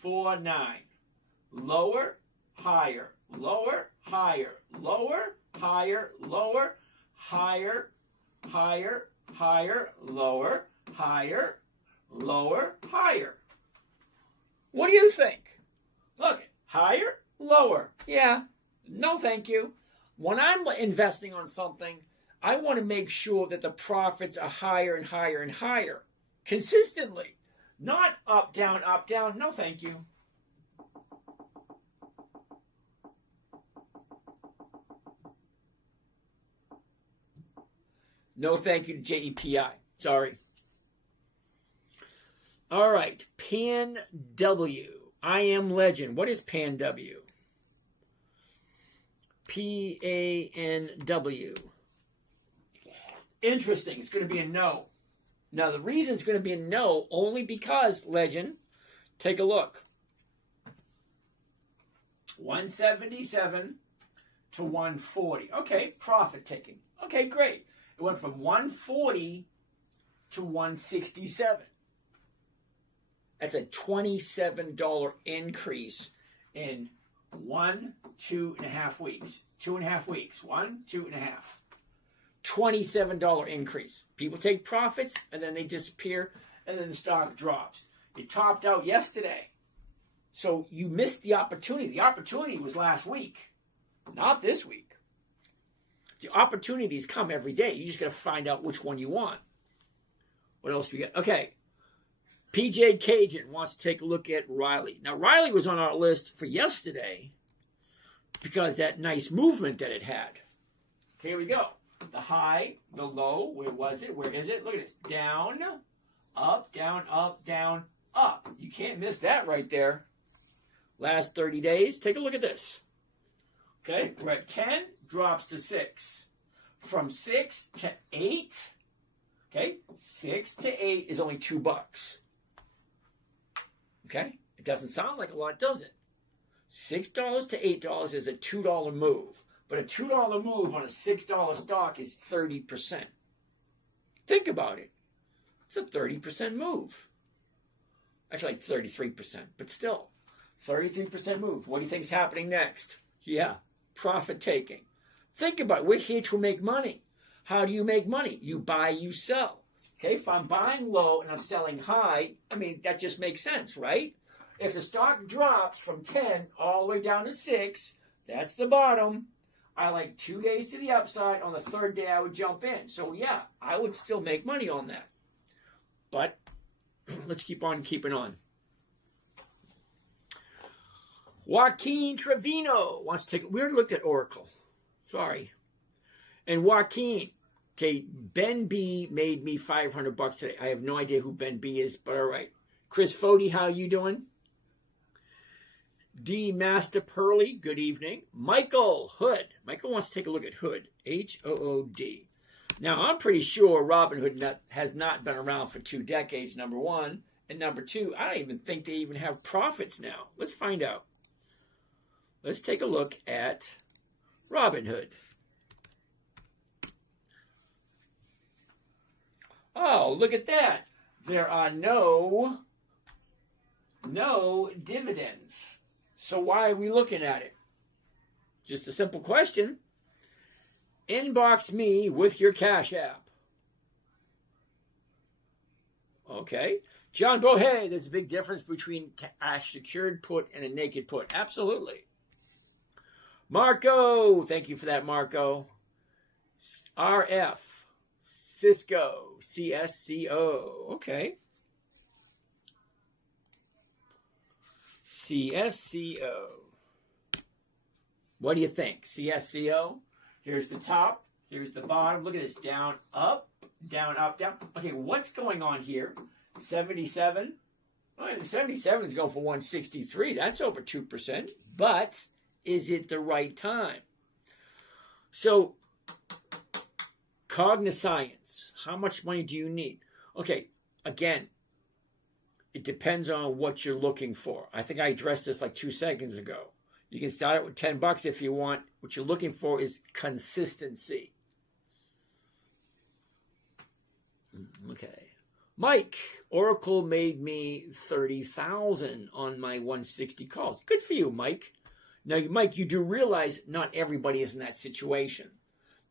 4.9. Lower, higher, lower, higher, lower, higher, lower, higher, higher, higher, lower, higher, lower, higher. What do you think? Look, higher, lower. Yeah, no thank you. When I'm investing on something, I want to make sure that the profits are higher and higher and higher consistently. Not up, down, no thank you. No thank you to JEPI. Sorry. All right. Pan W. I am Legend. What is Pan W? PANW. Interesting. It's going to be a no. Now, the reason it's going to be a no, only because, Legend, take a look. 177 to 140. Okay, profit taking. Okay, great. It went from 140 to 167. That's a $27 increase in 2.5 weeks. 2.5 weeks. 2.5. $27 increase. People take profits and then they disappear and then the stock drops. It topped out yesterday. So you missed the opportunity. The opportunity was last week, not this week. The opportunities come every day. You just got to find out which one you want. What else do we got? Okay. PJ Cajun wants to take a look at Riley. Now, Riley was on our list for yesterday because that nice movement that it had. Here we go. The high, the low, where was it? Where is it? Look at this. Down, up, down, up, down, up. You can't miss that right there. Last 30 days, take a look at this. Okay, we're at 10, drops to 6. From 6 to 8, okay, 6 to 8 is only $2. Okay, it doesn't sound like a lot, does it? $6 to $8 is a $2 move. But a $2 move on a $6 stock is 30%. Think about it. It's a 30% move. Actually, like 33%, but still. 33% move. What do you think's happening next? Yeah, profit taking. Think about it. We're here to make money. How do you make money? You buy, you sell. Okay, if I'm buying low and I'm selling high, I mean, that just makes sense, right? If the stock drops from 10 all the way down to 6, that's the bottom. I like 2 days to the upside. On the third day, I would jump in. So, yeah, I would still make money on that. But let's keep on keeping on. Joaquin Trevino wants to take... We already looked at Oracle. Sorry. And Joaquin, okay, Ben B made me $500 today. I have no idea who Ben B is, but all right. Chris Fody, how you doing? D. Master Pearly, good evening. Michael Hood. Michael wants to take a look at Hood. H-O-O-D. Now, I'm pretty sure Robinhood has not been around for 2 decades, number one. And number two, I don't even think they even have profits now. Let's find out. Let's take a look at Robinhood. Oh, look at that. There are no dividends. So why are we looking at it? Just a simple question. Inbox me with your Cash App. Okay. John Bohe, there's a big difference between a secured put and a naked put. Absolutely. Marco, thank you for that, Marco. RF, Cisco, CSCO. Okay. CSCO. What do you think? CSCO? Here's the top. Here's the bottom. Look at this. Down, up, down, up, down. Okay, what's going on here? 77. Well, 77 is going for 163. That's over 2%. But is it the right time? So, Cognoscience. How much money do you need? Okay, again, it depends on what you're looking for. I think I addressed this like 2 seconds ago. You can start out with $10 if you want. What you're looking for is consistency. Okay. Mike, Oracle made me $30,000 on my 160 calls. Good for you, Mike. Now, Mike, you do realize not everybody is in that situation.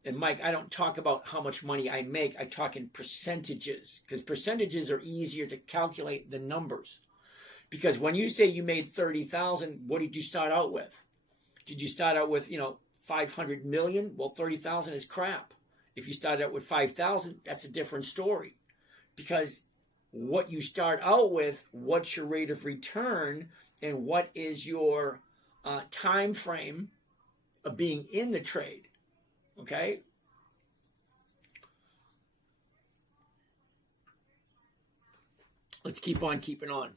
And Mike, I don't talk about how much money I make. I talk in percentages because percentages are easier to calculate than numbers. Because when you say you made $30,000, what did you start out with? Did you start out with, 500 million? Well, 30,000 is crap. If you started out with 5,000, that's a different story. Because what you start out with, what's your rate of return, and what is your time frame of being in the trade? Okay? Let's keep on keeping on.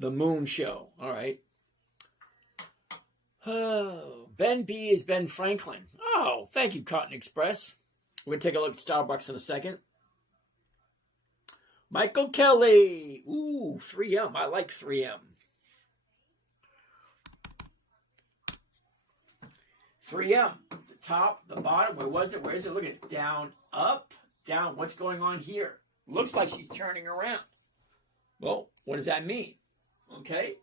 The Moon Show. All right. Oh, Ben B is Ben Franklin. Oh, thank you, Cotton Express. We're going to take a look at Starbucks in a second. Michael Kelly. Ooh, 3M. I like 3M. 3M, the top, the bottom, where was it? Where is it? Look, it's down, up, down. What's going on here? Looks like she's turning around. Well, what does that mean? Okay,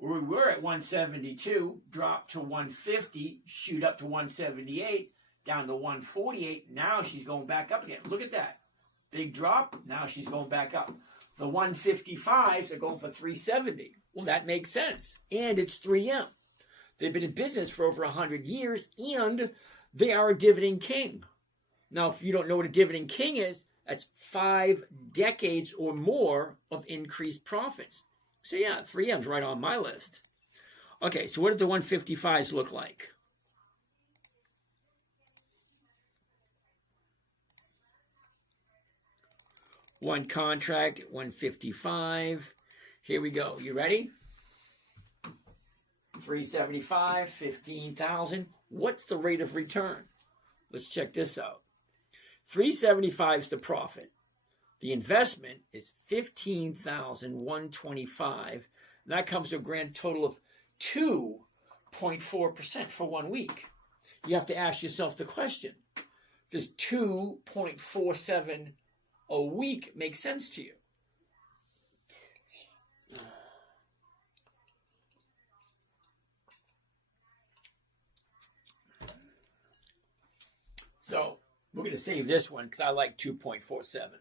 we were at 172, dropped to 150, shoot up to 178, down to 148. Now she's going back up again. Look at that. Big drop. Now she's going back up. The 155s are going for 370. Well, that makes sense. And it's 3M. They've been in business for over 100 years, and they are a dividend king. Now, if you don't know what a dividend king is, that's 5 decades or more of increased profits. So yeah, 3M's right on my list. Okay, so what did the 155s look like? One contract at 155. Here we go. You ready? 375, 15,000. What's the rate of return? Let's check this out. 375 is the profit. The investment is 15,125. And that comes to a grand total of 2.4% for 1 week. You have to ask yourself the question, does 2.47 a week make sense to you? So we're going to save this one because I like 2.47.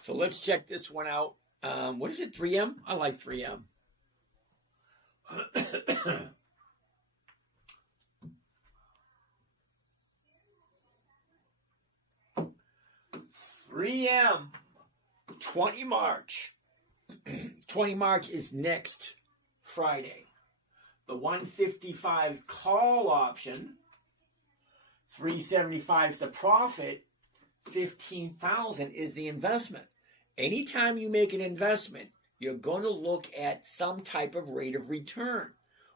So let's check this one out. What is it, 3M? I like 3M. 3M, 20 March. 20 March is next Friday. The 155 call option, 375 is the profit, 15,000 is the investment. Anytime you make an investment, you're going to look at some type of rate of return.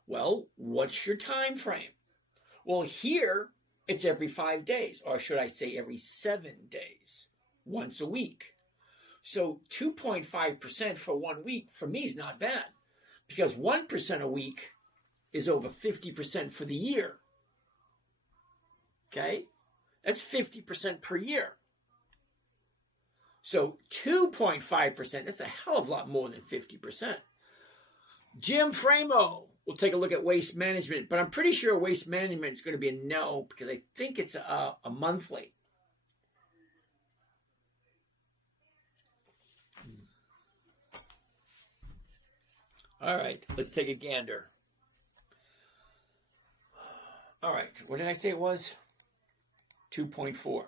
Well, what's your time frame? Well, here it's every 5 days, or should I say every 7 days, once a week. So 2.5% for 1 week for me is not bad, because 1% a week is over 50% for the year. Okay? That's 50% per year. So 2.5%, that's a hell of a lot more than 50%. Jim Framo will take a look at waste management, but I'm pretty sure waste management is going to be a no because I think it's a monthly. All right, let's take a gander. All right, what did I say it was? 2.4.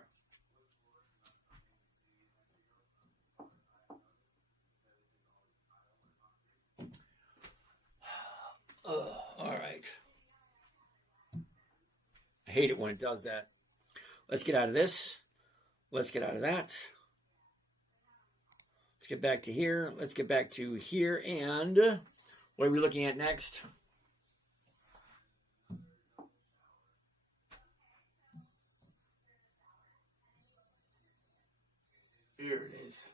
All right. I hate it when it does that. Let's get out of this. Let's get out of that. Let's get back to here. Let's get back to here. And what are we looking at next? Here it is.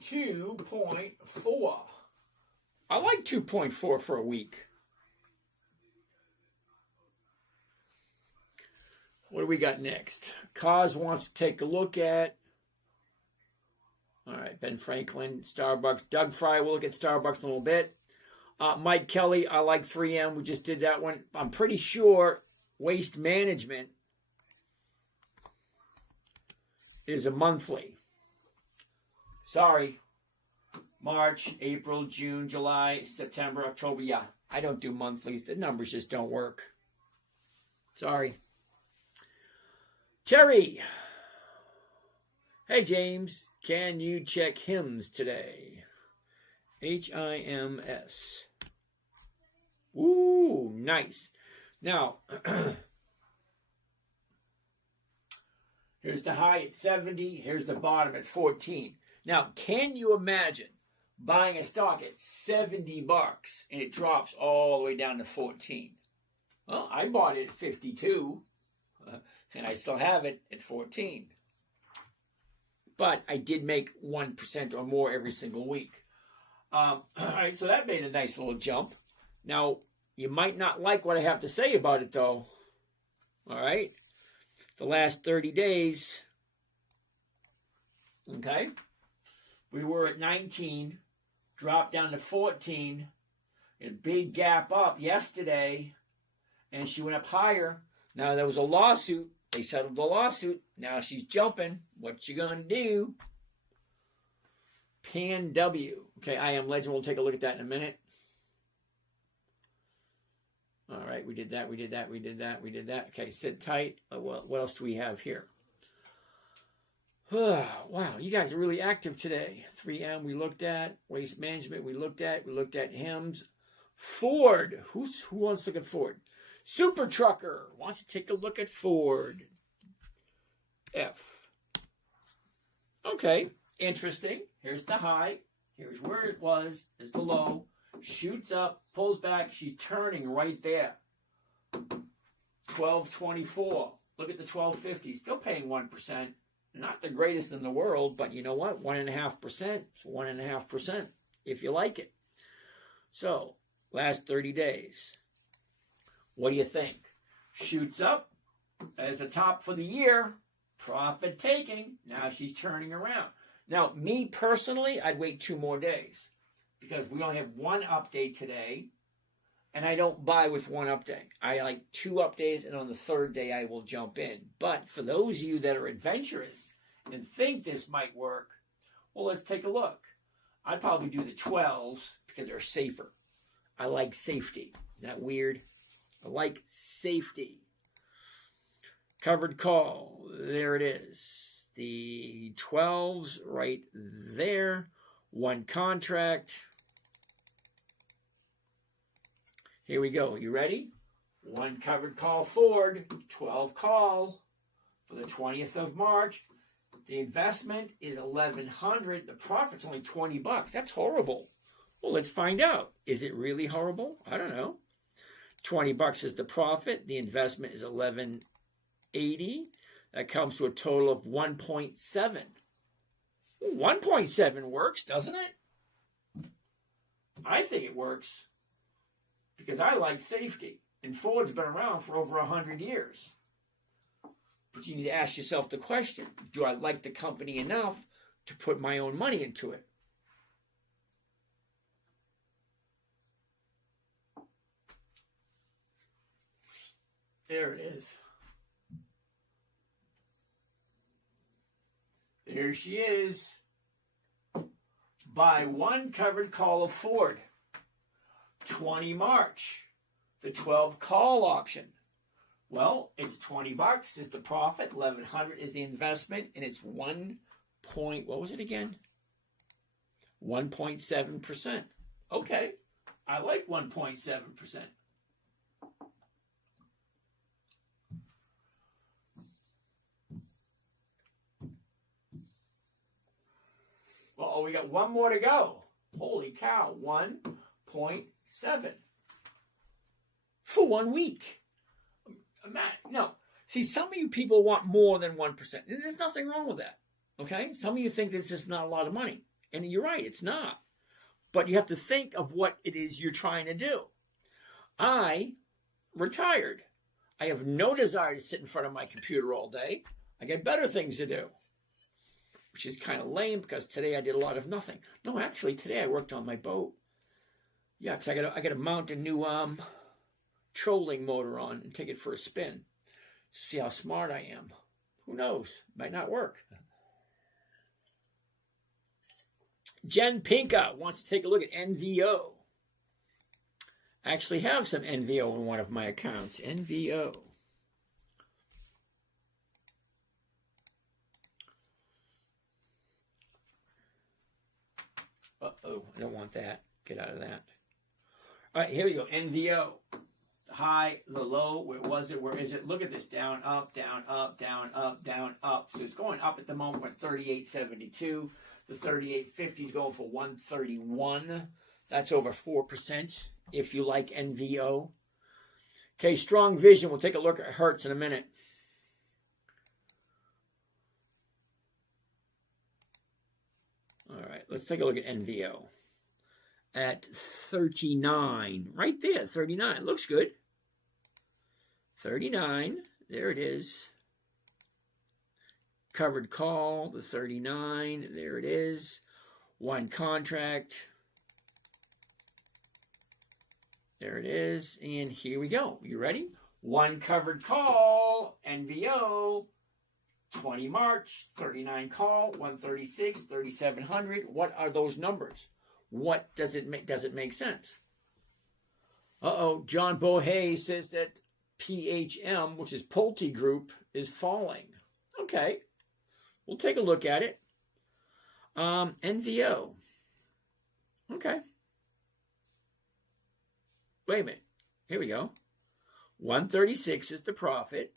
$2.4. I like 2.4 for a week. What do we got next? Cause wants to take a look at. All right, Ben Franklin, Starbucks. Doug Fry, we'll look at Starbucks in a little bit. Mike Kelly, I like 3M. We just did that one. I'm pretty sure waste management is a monthly. Sorry. March, April, June, July, September, October. Yeah, I don't do monthlies. The numbers just don't work. Sorry. Terry. Hey, James. Can you check HIMS today? HIMS. Ooh, nice. Now, here's the high at 70. Here's the bottom at 14. Now, can you imagine buying a stock at $70 and it drops all the way down to 14. Well, I bought it at 52 and I still have it at 14. But I did make 1% or more every single week. All right, so that made a nice little jump. Now, you might not like what I have to say about it, though. All right? The last 30 days, okay, we were at 19, dropped down to 14, a big gap up yesterday, and she went up higher. Now, there was a lawsuit. They settled the lawsuit. Now she's jumping. What you gonna do? Pan W. Okay, I Am Legend. We'll take a look at that in a minute. All right, we did that. Okay, sit tight. Well, what else do we have here? Wow, you guys are really active today. 3M we looked at. Waste Management we looked at. We looked at HIMS. Ford. Who wants to look at Ford? Super Trucker wants to take a look at Ford. F. Okay, interesting. Here's the high. Here's where it was. There's the low. Shoots up, pulls back. She's turning right there. 12.24. Look at the 12.50. Still paying 1%. Not the greatest in the world, but you know what? 1.5%. It's 1.5% if you like it. So, last 30 days. What do you think? Shoots up as a top for the year. Profit taking. Now she's turning around. Now, me personally, I'd wait 2 more days because we only have 1 update today, and I don't buy with 1 update. I like 2 updates, and on the 3rd day, I will jump in. But for those of you that are adventurous and think this might work, well, let's take a look. I'd probably do the 12s because they're safer. I like safety. Isn't that weird? I like safety. Covered call. There it is. The 12s right there. 1 contract. Here we go. You ready? 1 covered call Ford. 12 call for the 20th of March. The investment is $1,100. The profit's only $20. That's horrible. Well, let's find out. Is it really horrible? I don't know. $20 is the profit. The investment is $1,180. That comes to a total of 1.7. 1.7 works, doesn't it? I think it works because I like safety. And Ford's been around for over 100 years. But you need to ask yourself the question, do I like the company enough to put my own money into it? There it is. There she is. Buy 1 covered call of Ford. 20 March. The 12 call option. Well, it's $20 is the profit. $1,100 is the investment. And it's 1 point, what was it again? 1.7%. Okay. I like 1.7%. Oh, we got 1 more to go. Holy cow, 1.7 for 1 week. No, see, some of you people want more than 1%. There's nothing wrong with that, okay? Some of you think this is not a lot of money, and you're right, it's not. But you have to think of what it is you're trying to do. I retired. I have no desire to sit in front of my computer all day. I got better things to do. Which is kind of lame because today I did a lot of nothing. No, actually, today I worked on my boat. Yeah, because I got to mount a new trolling motor on and take it for a spin. See how smart I am. Who knows? Might not work. Jen Pinka wants to take a look at NVO. I actually have some NVO in one of my accounts. NVO. Uh-oh, I don't want that. Get out of that. All right, here we go. NVO. high, the low, where was it, where is it? Look at this, down, up, down, up, down, up, down, up. So it's going up at the moment at 38.72. The 38.50 is going for 131. That's over 4% if you like NVO. Okay, strong vision. We'll take a look at Hertz in a minute. All right, let's take a look at NVO. At 39, right there, 39. Looks good. 39, there it is. Covered call, the 39, there it is. One contract. There it is, and here we go. You ready? One covered call, NVO, 20 March, 39 call, 136, 3,700. What are those numbers? What does it make? Does it make sense? John Bohay says that PHM, which is Pulte Group, is falling. Okay, we'll take a look at it. NVO. Okay. Wait a minute. Here we go. 136 is the profit.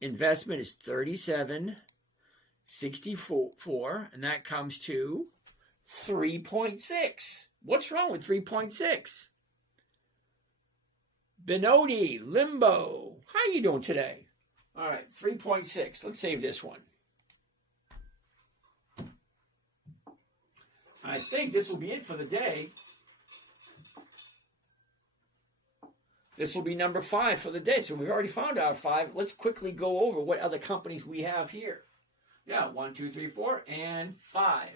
Investment is 37.64, and that comes to 3.6. What's wrong with 3.6? Benodi, Limbo. How are you doing today? All right, 3.6. Let's save this one. I think this will be it for the day. This will be number 5 for the day. So we've already found our 5. Let's quickly go over what other companies we have here. Yeah, 1, 2, 3, 4, and 5.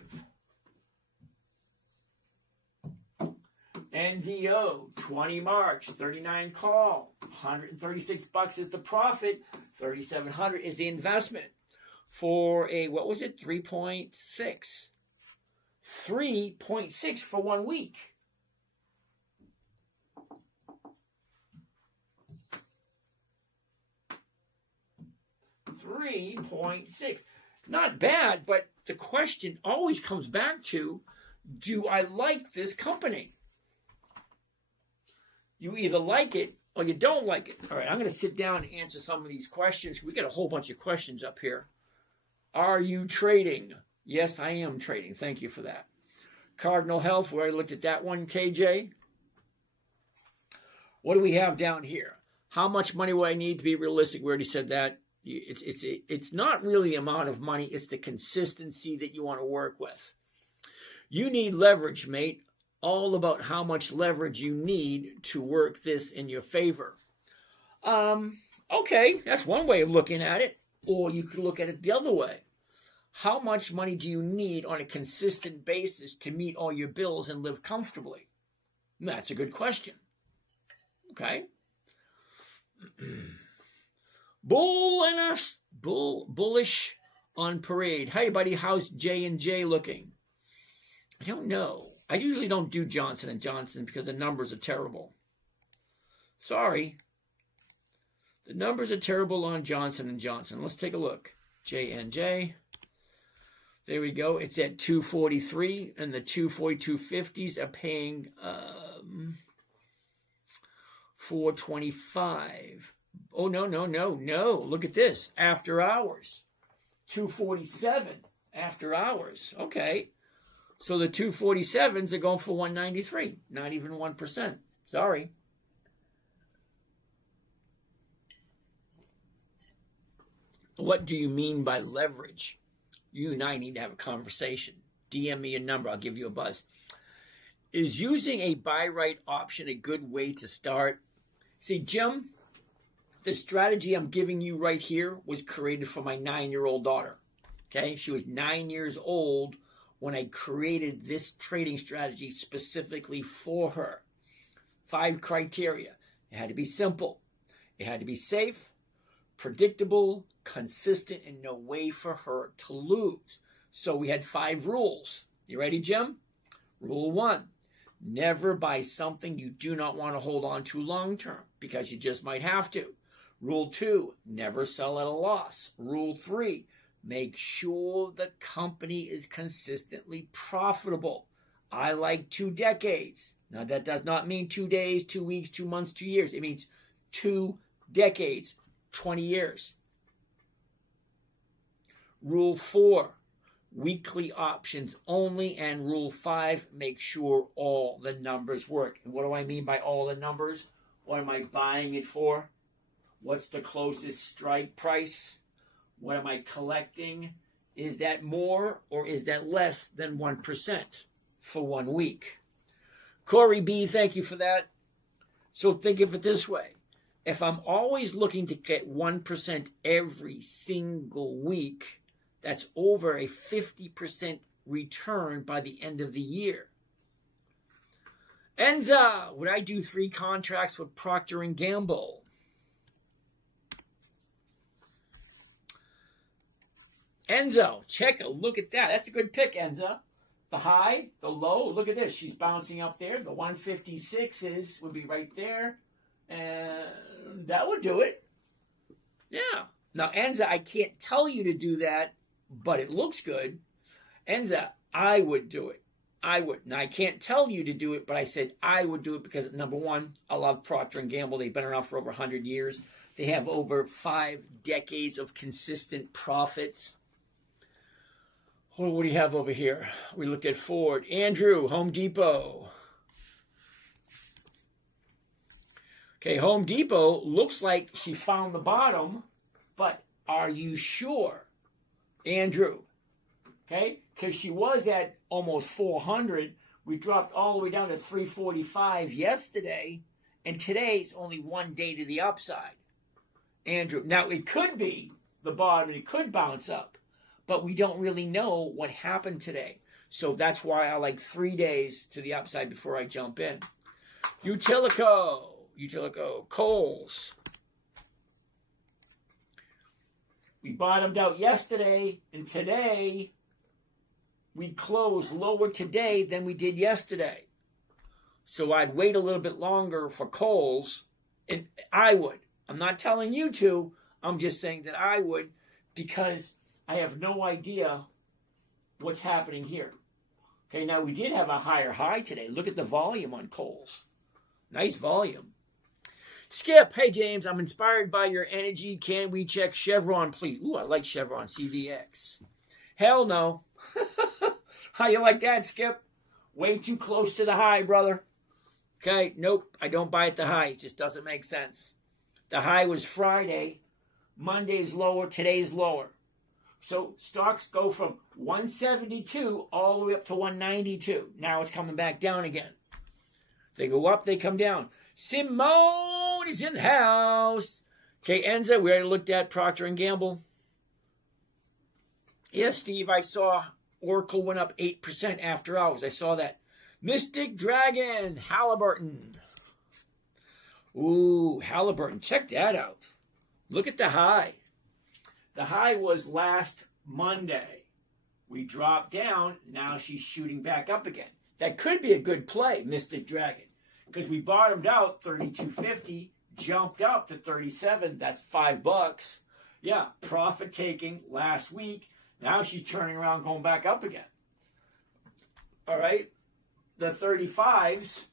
NVO, 20 March, 39 call, $136 is the profit, 3,700 is the investment for a, what was it, 3.6. 3.6 for 1 week. $3.6. Not bad, but the question always comes back to, do I like this company? You either like it or you don't like it. All right, I'm going to sit down and answer some of these questions. We got a whole bunch of questions up here. Are you trading? Yes, I am trading. Thank you for that. Cardinal Health, we already looked at that one, KJ. What do we have down here? How much money will I need to be realistic? We already said that. It's not really the amount of money. It's the consistency that you want to work with. You need leverage, mate. All about how much leverage you need to work this in your favor. Okay, that's one way of looking at it. Or you could look at it the other way. How much money do you need on a consistent basis to meet all your bills and live comfortably? That's a good question. Okay. Bullish on parade. Hey, buddy, how's J&J looking? I don't know. I usually don't do Johnson & Johnson because the numbers are terrible. Sorry. The numbers are terrible on Johnson & Johnson. Let's take a look. J&J. There we go. It's at 243, and the 242.50s are paying $425. Oh, no. Look at this. After hours. 247 after hours. Okay. So the 247s are going for 193. Not even 1%. Sorry. What do you mean by leverage? You and I need to have a conversation. DM me a number. I'll give you a buzz. Is using a buy right option a good way to start? See, Jim, the strategy I'm giving you right here was created for my 9-year-old daughter. Okay? She was 9 years old when I created this trading strategy specifically for her. 5 criteria. It had to be simple. It had to be safe, predictable, consistent, and no way for her to lose. So we had 5 rules. You ready, Jim? Rule 1. Never buy something you do not want to hold on to long term because you just might have to. Rule 2. Never sell at a loss. Rule 3. Make sure the company is consistently profitable. I like 2 decades. Now, that does not mean 2 days, 2 weeks, 2 months, 2 years. It means 2 decades, 20 years. Rule 4, weekly options only. And Rule 5, make sure all the numbers work. And what do I mean by all the numbers? What am I buying it for? What's the closest strike price? What am I collecting? Is that more or is that less than 1% for 1 week? Corey B., thank you for that. So think of it this way. If I'm always looking to get 1% every single week, that's over a 50% return by the end of the year. Enza, would I do 3 contracts with Procter & Gamble? Enzo, check it. Look at that. That's a good pick, Enza. The high, the low. Look at this. She's bouncing up there. The 156s would be right there. And that would do it. Yeah. Now, Enza, I can't tell you to do that, but it looks good. Enza, I would do it. I would. Now, I can't tell you to do it, but I said I would do it because, number one, I love Procter & Gamble. They've been around for over 100 years. They have over 5 decades of consistent profits. What do you have over here? We looked at Ford. Andrew, Home Depot. Okay, Home Depot looks like she found the bottom, but are you sure, Andrew? Okay, because she was at almost 400. We dropped all the way down to 345 yesterday, and today's only 1 day to the upside. Andrew, now it could be the bottom, and it could bounce up. But we don't really know what happened today. So that's why I like 3 days to the upside before I jump in. Utilico, Kohl's. We bottomed out yesterday, and today we closed lower today than we did yesterday. So I'd wait a little bit longer for Kohl's, and I would. I'm not telling you to. I'm just saying that I would, because I have no idea what's happening here. Okay, now we did have a higher high today. Look at the volume on Kohl's. Nice volume. Skip, hey James, I'm inspired by your energy. Can we check Chevron, please? Ooh, I like Chevron, CVX. Hell no. How you like that, Skip? Way too close to the high, brother. Okay, nope, I don't buy at the high. It just doesn't make sense. The high was Friday. Monday's lower, today's lower. So stocks go from 172 all the way up to 192. Now it's coming back down again. They go up, they come down. Simone is in the house. Okay, Enza, we already looked at Procter & Gamble. Yes, Steve, I saw Oracle went up 8% after hours. I saw that. Mystic Dragon, Halliburton. Ooh, Halliburton, check that out. Look at the high. The high was last Monday. We dropped down. Now she's shooting back up again. That could be a good play, Mystic Dragon, because we bottomed out 32.50, jumped up to 37. That's $5. Yeah, profit taking last week. Now she's turning around, going back up again. All right, the 35s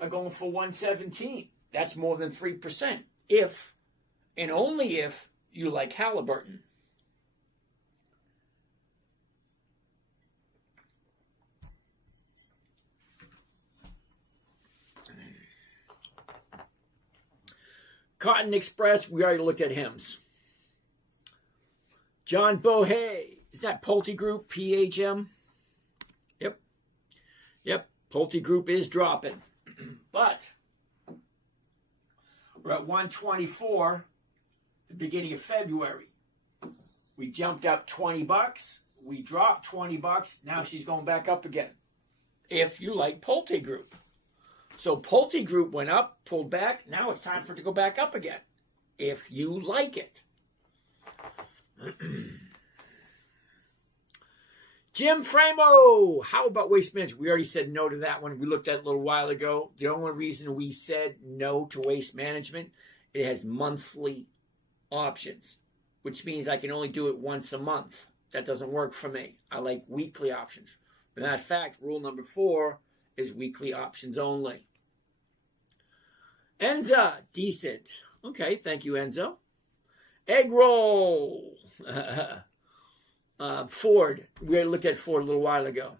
are going for 117. That's more than 3%. If and only if you like Halliburton. Cotton Express, we already looked at HIMS. John Bohe, is that Pulte Group, PHM? Yep, Pulte Group is dropping. But we're at 124. The beginning of February. We jumped up $20. We dropped $20. Now she's going back up again. If you like Pulte Group. So Pulte Group went up, pulled back. Now it's time for it to go back up again. If you like it. Jim Framo, how about Waste Management? We already said no to that one. We looked at it a little while ago. The only reason we said no to Waste Management, it has monthly options, which means I can only do it once a month. That doesn't work for me. I like weekly options. Matter of fact, rule number 4 is weekly options only. Enza, decent. Okay, thank you, Enzo. Egg roll. Ford, we looked at Ford a little while ago.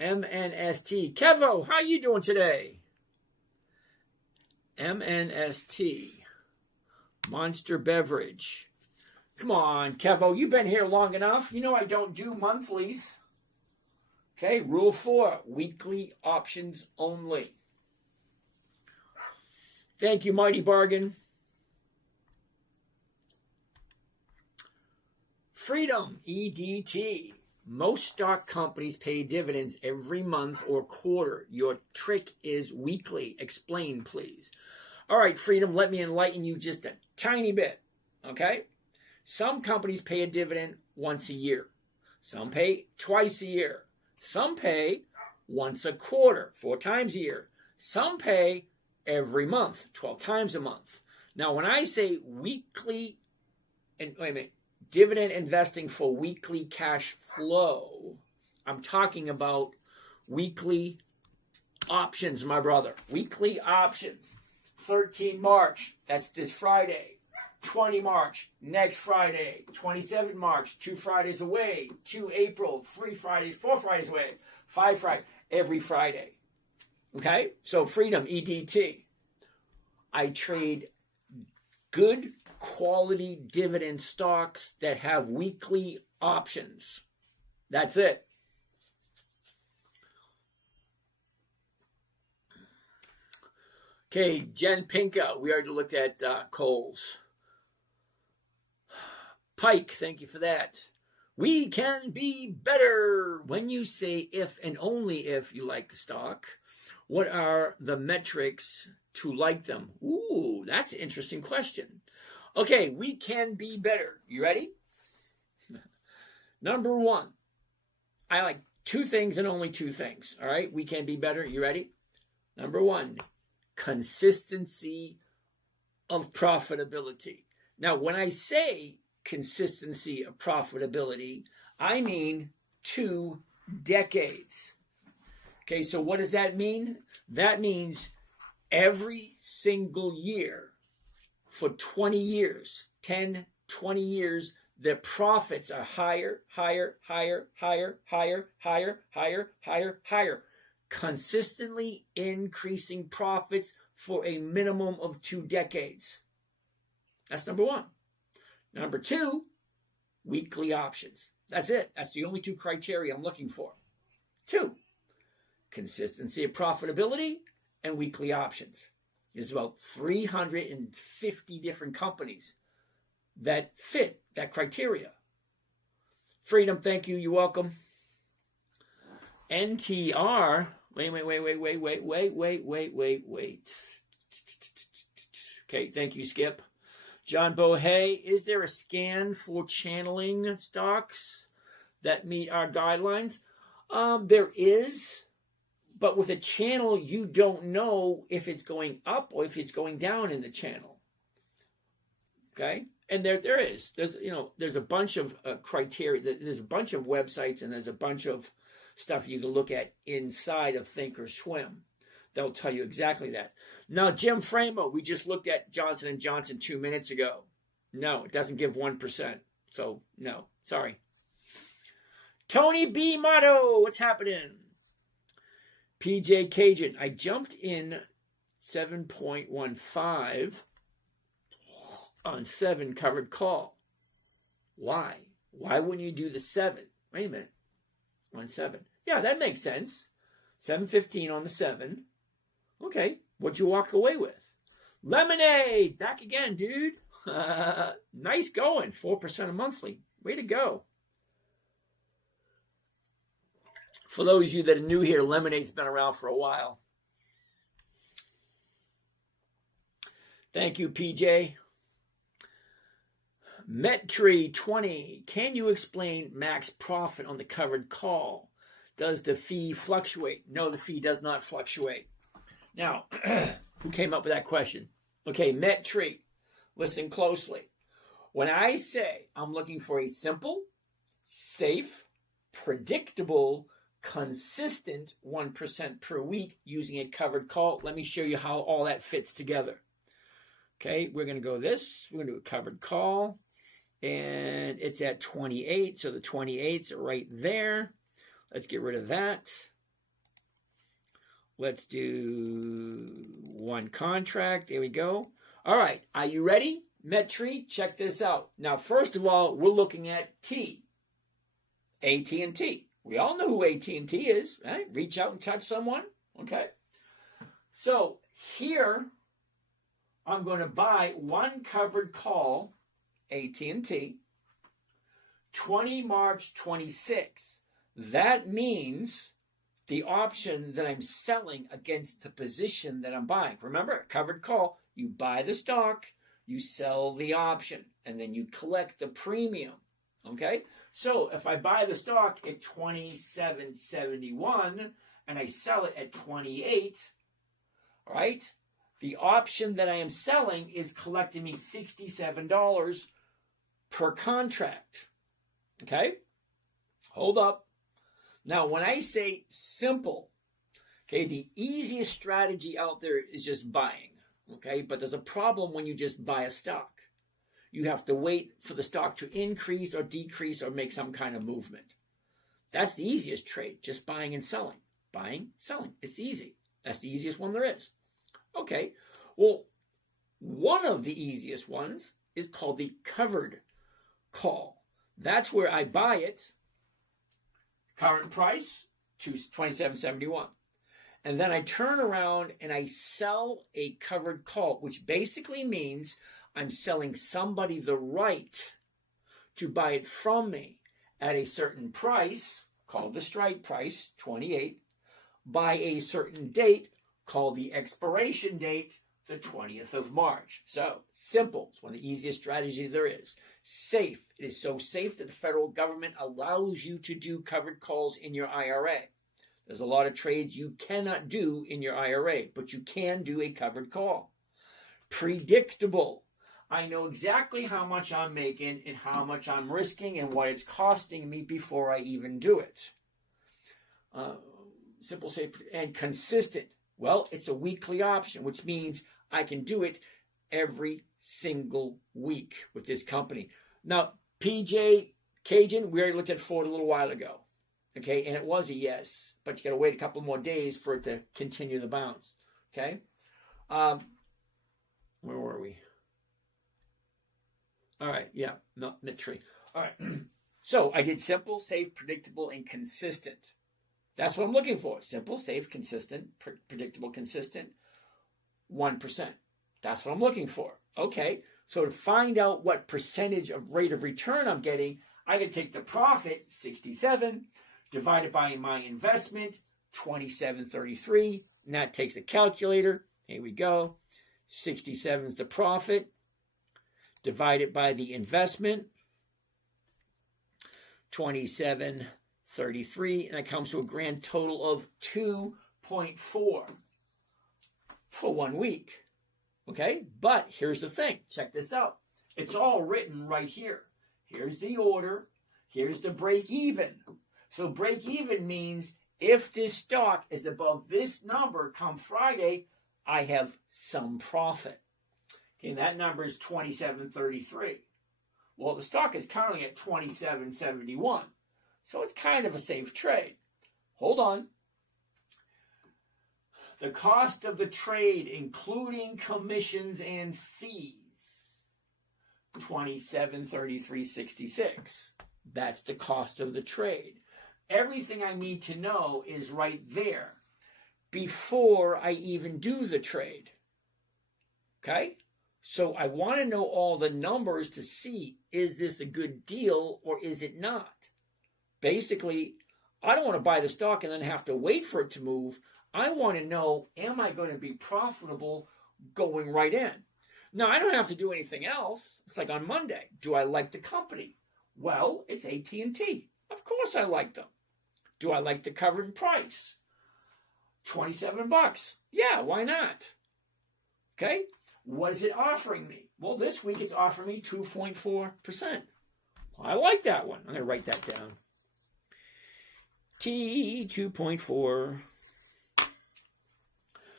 MNST. Kevo, how are you doing today? MNST. Monster Beverage. Come on, Kevo, you've been here long enough. You know I don't do monthlies. Okay, rule 4, weekly options only. Thank you, Mighty Bargain. Freedom, EDT. Most stock companies pay dividends every month or quarter. Your trick is weekly. Explain, please. All right, Freedom, let me enlighten you just a tiny bit, okay? Some companies pay a dividend once a year. Some pay twice a year. Some pay once a quarter, 4 times a year. Some pay every month, 12 times a month. Now, when I say weekly, dividend investing for weekly cash flow, I'm talking about weekly options, my brother. Weekly options. 13 March, that's this Friday. 20 March, next Friday. 27 March, 2 Fridays away. 2 April, 3 Fridays, 4 Fridays away. 5 Fridays, every Friday. Okay? So Freedom, EDT. I trade good quality dividend stocks that have weekly options. That's it. Okay, Jen Pinka. We already looked at Coles. Pike, thank you for that. We can be better. When you say if and only if you like the stock, what are the metrics to like them? Ooh, that's an interesting question. Okay, we can be better. You ready? Number 1, I like 2 things and only 2 things. All right, we can be better. You ready? Number 1, consistency of profitability. Now, when I say consistency of profitability, I mean 2 decades. Okay, so what does that mean? That means every single year for 20 years, 10, 20 years, the profits are higher, higher, higher, higher, higher, higher, higher, higher, higher. Consistently increasing profits for a minimum of 2 decades. That's number 1. Number 2, weekly options. That's it. That's the only 2 criteria I'm looking for. 2, consistency of profitability and weekly options. There's about 350 different companies that fit that criteria. Freedom, thank you. You're welcome. NTR. Wait. Okay, thank you, Skip. John Bohay, is there a scan for channeling stocks that meet our guidelines? There is, but with a channel, you don't know if it's going up or if it's going down in the channel. Okay, and there is. There's a bunch of criteria. There's a bunch of websites and there's a bunch of stuff you can look at inside of Thinkorswim. They'll tell you exactly that. Now, Jim Framo, we just looked at Johnson & Johnson 2 minutes ago. No, it doesn't give 1%. So, no, sorry. Tony B. Motto, what's happening? PJ Cajun, I jumped in 7.15 on 7 covered call. Why? Why wouldn't you do the 7? Wait a minute. On 7. Yeah, that makes sense. 7.15 on the 7. Okay, what'd you walk away with? Lemonade, back again, dude. Nice going, 4% a monthly. Way to go. For those of you that are new here, Lemonade's been around for a while. Thank you, PJ. Mettree 20. Can you explain max profit on the covered call? Does the fee fluctuate? No, the fee does not fluctuate. Now, who came up with that question? Okay, Mettree, listen closely. When I say I'm looking for a simple, safe, predictable, consistent 1% per week using a covered call. Let me show you how all that fits together. Okay, we're going to go this. We're going to do a covered call. And it's at 28. So the 28s are right there. Let's get rid of that. Let's do one contract. There we go. All right. Are you ready? Metri, check this out. Now, first of all, we're looking at T. AT&T. We all know who AT&T is, right? Reach out and touch someone. Okay. So here, I'm going to buy one covered call, AT&T, 20 March 26. That means the option that I'm selling against the position that I'm buying. Remember, a covered call, you buy the stock, you sell the option, and then you collect the premium. Okay? So if I buy the stock at 27.71 and I sell it at 28, right? The option that I am selling is collecting me $67 per contract. Okay? Hold up. Now, when I say simple, okay, the easiest strategy out there is just buying. Okay? But there's a problem when you just buy a stock. You have to wait for the stock to increase or decrease or make some kind of movement. That's the easiest trade, just buying and selling. Buying, selling. It's easy. That's the easiest one there is. Okay, well, one of the easiest ones is called the covered call. That's where I buy it, current price, $27.71. And then I turn around and I sell a covered call, which basically means I'm selling somebody the right to buy it from me at a certain price, called the strike price, 28, by a certain date, called the expiration date, the 20th of March. So, simple. It's one of the easiest strategies there is. Safe. It is so safe that the federal government allows you to do covered calls in your IRA. There's a lot of trades you cannot do in your IRA, but you can do a covered call. Predictable. I know exactly how much I'm making and how much I'm risking and what it's costing me before I even do it. Simple, safe, and consistent. Well, it's a weekly option, which means I can do it every single week with this company. Now, PJ Cajun, we already looked at Ford a little while ago. Okay, and it was a yes, but you got to wait a couple more days for it to continue the bounce. Okay, where were we? All right, yeah, not mid-tree. All right, so I did simple, safe, predictable, and consistent. That's what I'm looking for. Simple, safe, consistent, predictable, consistent, 1%. That's what I'm looking for. Okay, so to find out what percentage of rate of return I'm getting, I can take the profit, 67, divided by my investment, 27.33, and that takes a calculator. Here we go. 67 is the profit, divided by the investment, 27.33, and it comes to a grand total of 2.4 for 1 week. Okay, but here's the thing. Check this out. It's all written right here. Here's the order. Here's the break even. So break even means if this stock is above this number come Friday, I have some profit. Okay, and that number is 27.33. Well, the stock is currently at 27.71. So it's kind of a safe trade. Hold on. The cost of the trade, including commissions and fees, 27.33.66. That's the cost of the trade. Everything I need to know is right there before I even do the trade. Okay? So I want to know all the numbers to see, is this a good deal or is it not? Basically, I don't want to buy the stock and then have to wait for it to move. I want to know, am I going to be profitable going right in? Now, I don't have to do anything else. It's like on Monday. Do I like the company? Well, it's AT&T. Of course I like them. Do I like the covered price? $27. Yeah, why not? Okay. What is it offering me? Well, this week it's offering me 2.4%. I like that one. I'm going to write that down. T 2.4.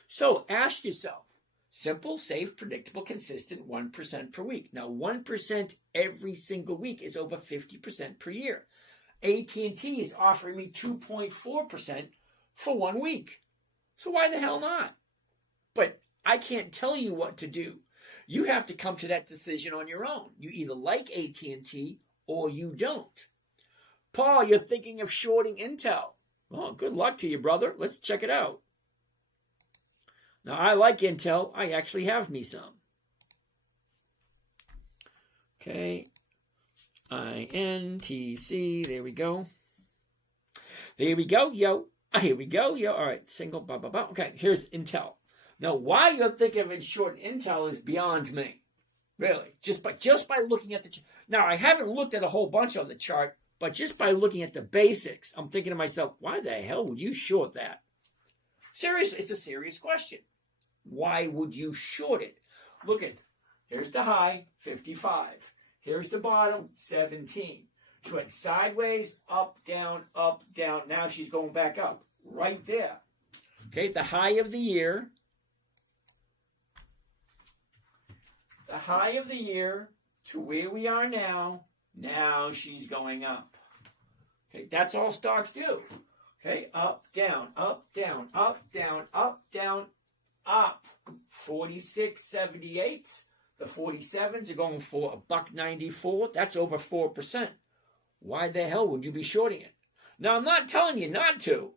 So ask yourself, simple, safe, predictable, consistent, 1% per week. Now 1% every single week is over 50% per year. AT&T is offering me 2.4% for 1 week. So why the hell not? But I can't tell you what to do. You have to come to that decision on your own. You either like AT&T or you don't. Paul, you're thinking of shorting Intel. Well, good luck to you, brother. Let's check it out. Now, I like Intel. I actually have me some. Okay. INTC. There we go. There we go, yo. Here we go, yo. All right. Single, blah, blah, blah. Okay, here's Intel. Now, why you're thinking of shorting Intel is beyond me. Really. Just by looking at the chart. Now, I haven't looked at a whole bunch on the chart, but just by looking at the basics, I'm thinking to myself, why the hell would you short that? Seriously, it's a serious question. Why would you short it? Look at, here's the high, 55. Here's the bottom, 17. She went sideways, up, down, up, down. Now she's going back up, right there. Okay, the high of the year. The high of the year to where we are now. Now she's going up. Okay, that's all stocks do. Okay, up, down, up, down, up, down, up, down, up. 46.78. The 47s are going for $1.94. That's over 4%. Why the hell would you be shorting it? Now, I'm not telling you not to.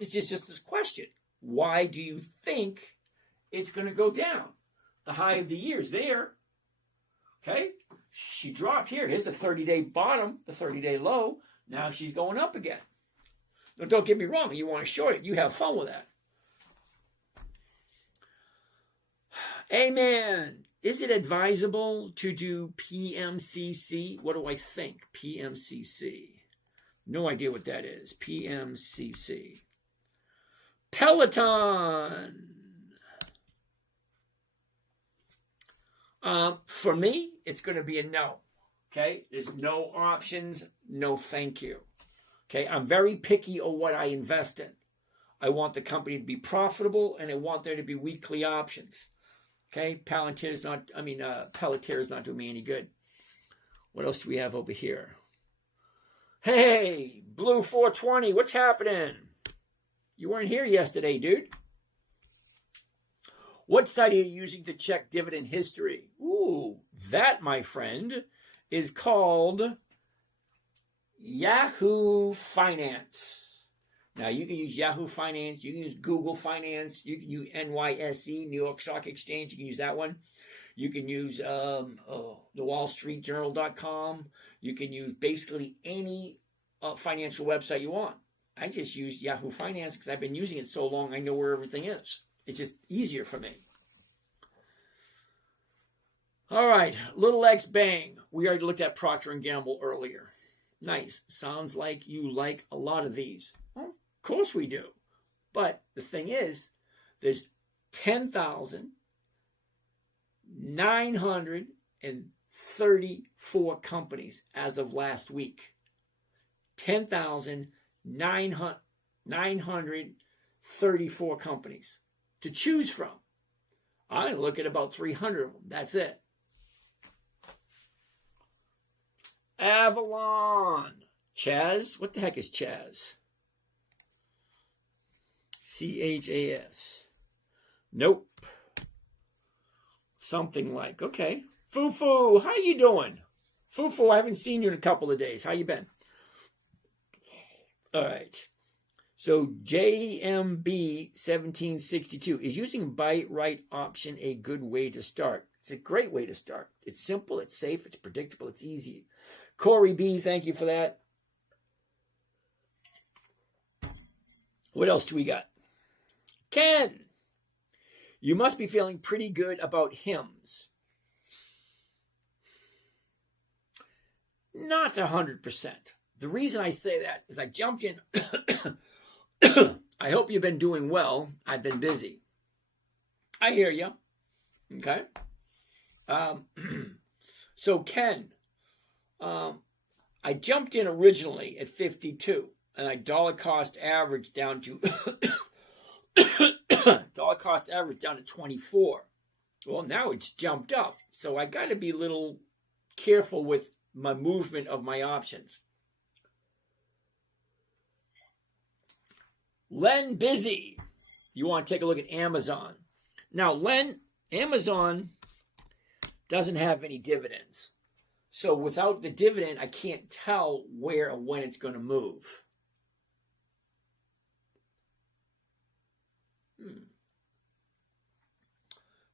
It's just this question. Why do you think it's going to go down? The high of the year is there. Okay? She dropped here. Here's the 30-day bottom, the 30-day low. Now she's going up again. Now, don't get me wrong. You want to short it. You have fun with that. Amen. Is it advisable to do PMCC? What do I think? PMCC. No idea what that is. PMCC. Peloton. For me, it's going to be a no. Okay? There's no options. No thank you. Okay? I'm very picky on what I invest in. I want the company to be profitable, and I want there to be weekly options. Okay? Palantir is not doing me any good. What else do we have over here? Hey, Blue 420, what's happening? You weren't here yesterday, dude. What site are you using to check dividend history? Ooh, that, my friend, is called Yahoo Finance. Now, you can use Yahoo Finance. You can use Google Finance. You can use NYSE, New York Stock Exchange. You can use that one. You can use the WallStreetJournal.com. You can use basically any financial website you want. I just use Yahoo Finance because I've been using it so long, I know where everything is. It's just easier for me. All right, Little X Bang. We already looked at Procter & Gamble earlier. Nice. Sounds like you like a lot of these. Well, of course we do. But the thing is, there's 10,934 companies as of last week. 10,934 companies to choose from. I look at about 300 of them. That's it. Avalon. Chaz? What the heck is Chaz? CHAS. Nope. Something like, okay. Fufu, how you doing? Fufu, I haven't seen you in a couple of days. How you been? All right. So JMB 1762, is using buy right option a good way to start? It's a great way to start. It's simple, it's safe, it's predictable, it's easy. Corey B, thank you for that. What else do we got? Ken, you must be feeling pretty good about hymns. Not 100%. The reason I say that is I jumped in. I hope you've been doing well. I've been busy. I hear you. Okay. So Ken, I jumped in originally at 52. and I dollar cost average down to dollar cost average down to 24. Well, now it's jumped up, so I got to be a little careful with my movement of my options. Len Busy, you want to take a look at Amazon. Now, Amazon doesn't have any dividends. So without the dividend, I can't tell where or when it's going to move.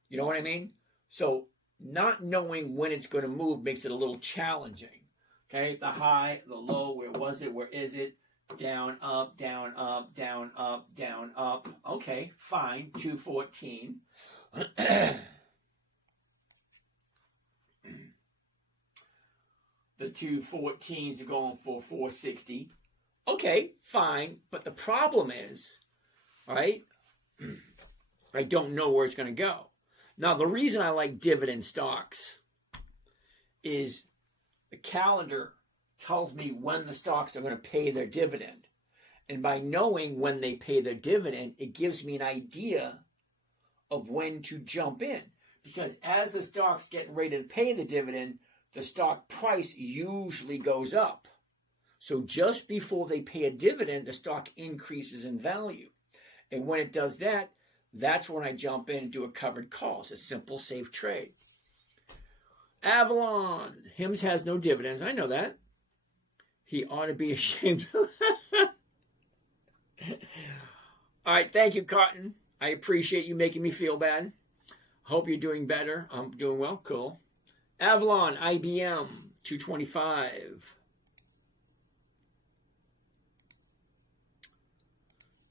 You know what I mean? So not knowing when it's going to move makes it a little challenging. Okay, the high, the low, where was it? Where is it? Down, up, down, up, down, up, down, up. Okay, fine, 214. The 214s are going for 460. Okay, fine. But the problem is, right, I don't know where it's going to go. Now, the reason I like dividend stocks is the calendar tells me when the stocks are going to pay their dividend. And by knowing when they pay their dividend, it gives me an idea of when to jump in. Because as the stock's getting ready to pay the dividend, the stock price usually goes up. So just before they pay a dividend, the stock increases in value. And when it does that, that's when I jump in and do a covered call. It's a simple, safe trade. Avalon. HIMS has no dividends. I know that. He ought to be ashamed. All right, thank you, Cotton. I appreciate you making me feel bad. Hope you're doing better. I'm doing well. Cool. Avalon, IBM, 225.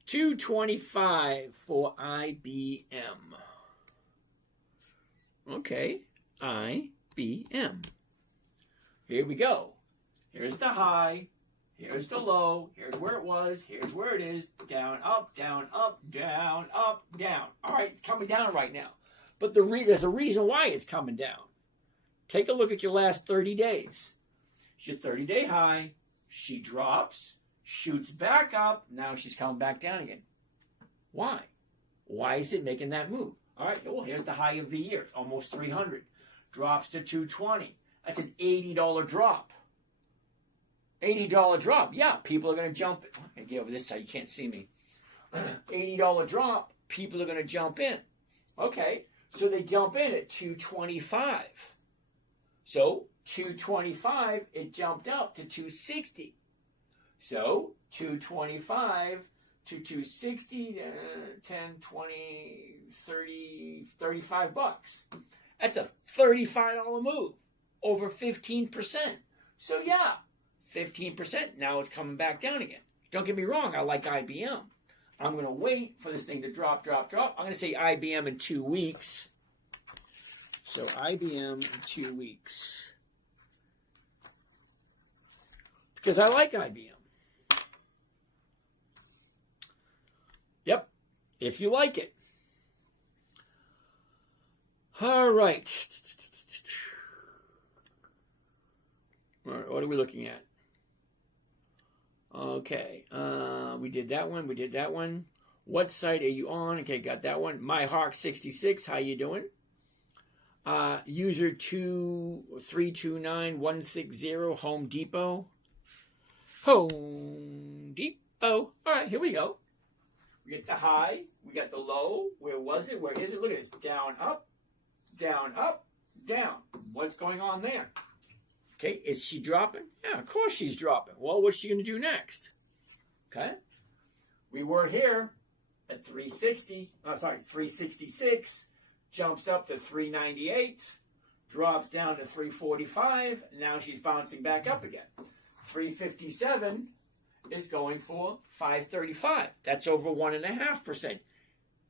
225 for IBM. Okay, IBM. Here we go. Here's the high. Here's the low. Here's where it was. Here's where it is. Down, up, down, up, down, up, down. All right, it's coming down right now. But there's a reason why it's coming down. Take a look at your last 30 days. It's your 30-day high. She drops, shoots back up. Now she's coming back down again. Why? Why is it making that move? All right, well, here's the high of the year. Almost 300. Drops to 220. That's an $80 drop. $80 drop. Yeah, people are going to jump. I get over this side. You can't see me. $80 drop. People are going to jump in. Okay, so they jump in at 225. So 225, it jumped up to 260. So 225 to 260, 10, 20, 30, 35 bucks. That's a $35 move, over 15%. So yeah, 15%, now it's coming back down again. Don't get me wrong, I like IBM. I'm going to wait for this thing to drop, drop, drop. I'm going to say IBM in 2 weeks. So IBM in 2 weeks. Because I like IBM. Yep, if you like it. All right. What are we looking at? Okay, we did that one. We did that one. What site are you on? Okay, got that one. MyHawk66, how you doing? User 2329160, Home Depot. Home Depot. All right, here we go. We get the high. We got the low. Where was it? Where is it? Look at this. Down, up, down, up, down. What's going on there? Okay, is she dropping? Yeah, of course she's dropping. Well, what's she going to do next? Okay, we were here at 366, jumps up to 398, drops down to 345, now she's bouncing back up again. 357 is going for 535. That's over 1.5%.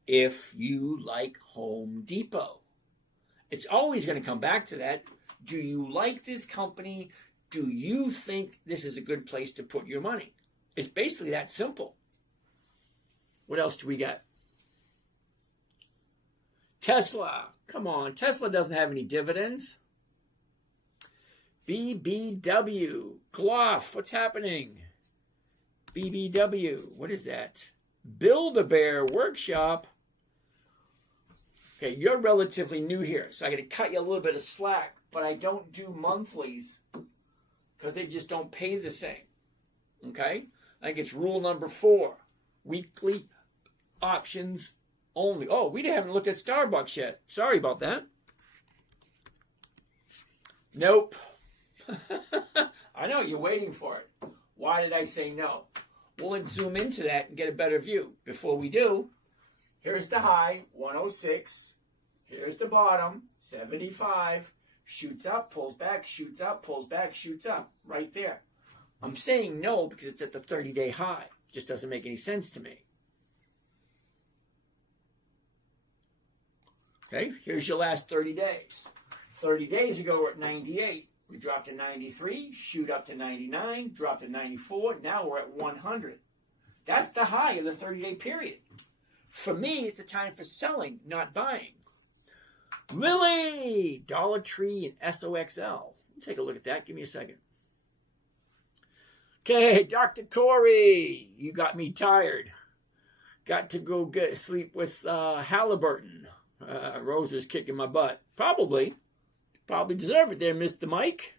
If you like Home Depot, it's always going to come back to that. Do you like this company? Do you think this is a good place to put your money? It's basically that simple. What else do we got? Tesla. Come on. Tesla doesn't have any dividends. BBW. Gloff. What's happening? BBW. What is that? Build-A-Bear Workshop. Okay, you're relatively new here, so I got to cut you a little bit of slack, but I don't do monthlies because they just don't pay the same. Okay? I think it's rule number 4. Weekly options only. Oh, we haven't looked at Starbucks yet. Sorry about that. Nope. I know, you're waiting for it. Why did I say no? We'll zoom into that and get a better view. Before we do, here's the high, 106. Here's the bottom, 75. Shoots up, pulls back, shoots up, pulls back, shoots up. Right there. I'm saying no because it's at the 30-day high. It just doesn't make any sense to me. Okay, here's your last 30 days. 30 days ago, we're at 98. We dropped to 93, shoot up to 99, drop to 94. Now we're at 100. That's the high of the 30-day period. For me, it's a time for selling, not buying. Lilly, Dollar Tree, and SOXL. Take a look at that. Give me a second. Okay, Dr. Corey, you got me tired. Got to go get sleep with Halliburton. Rosa's kicking my butt. Probably deserve it there, Mr. Mike.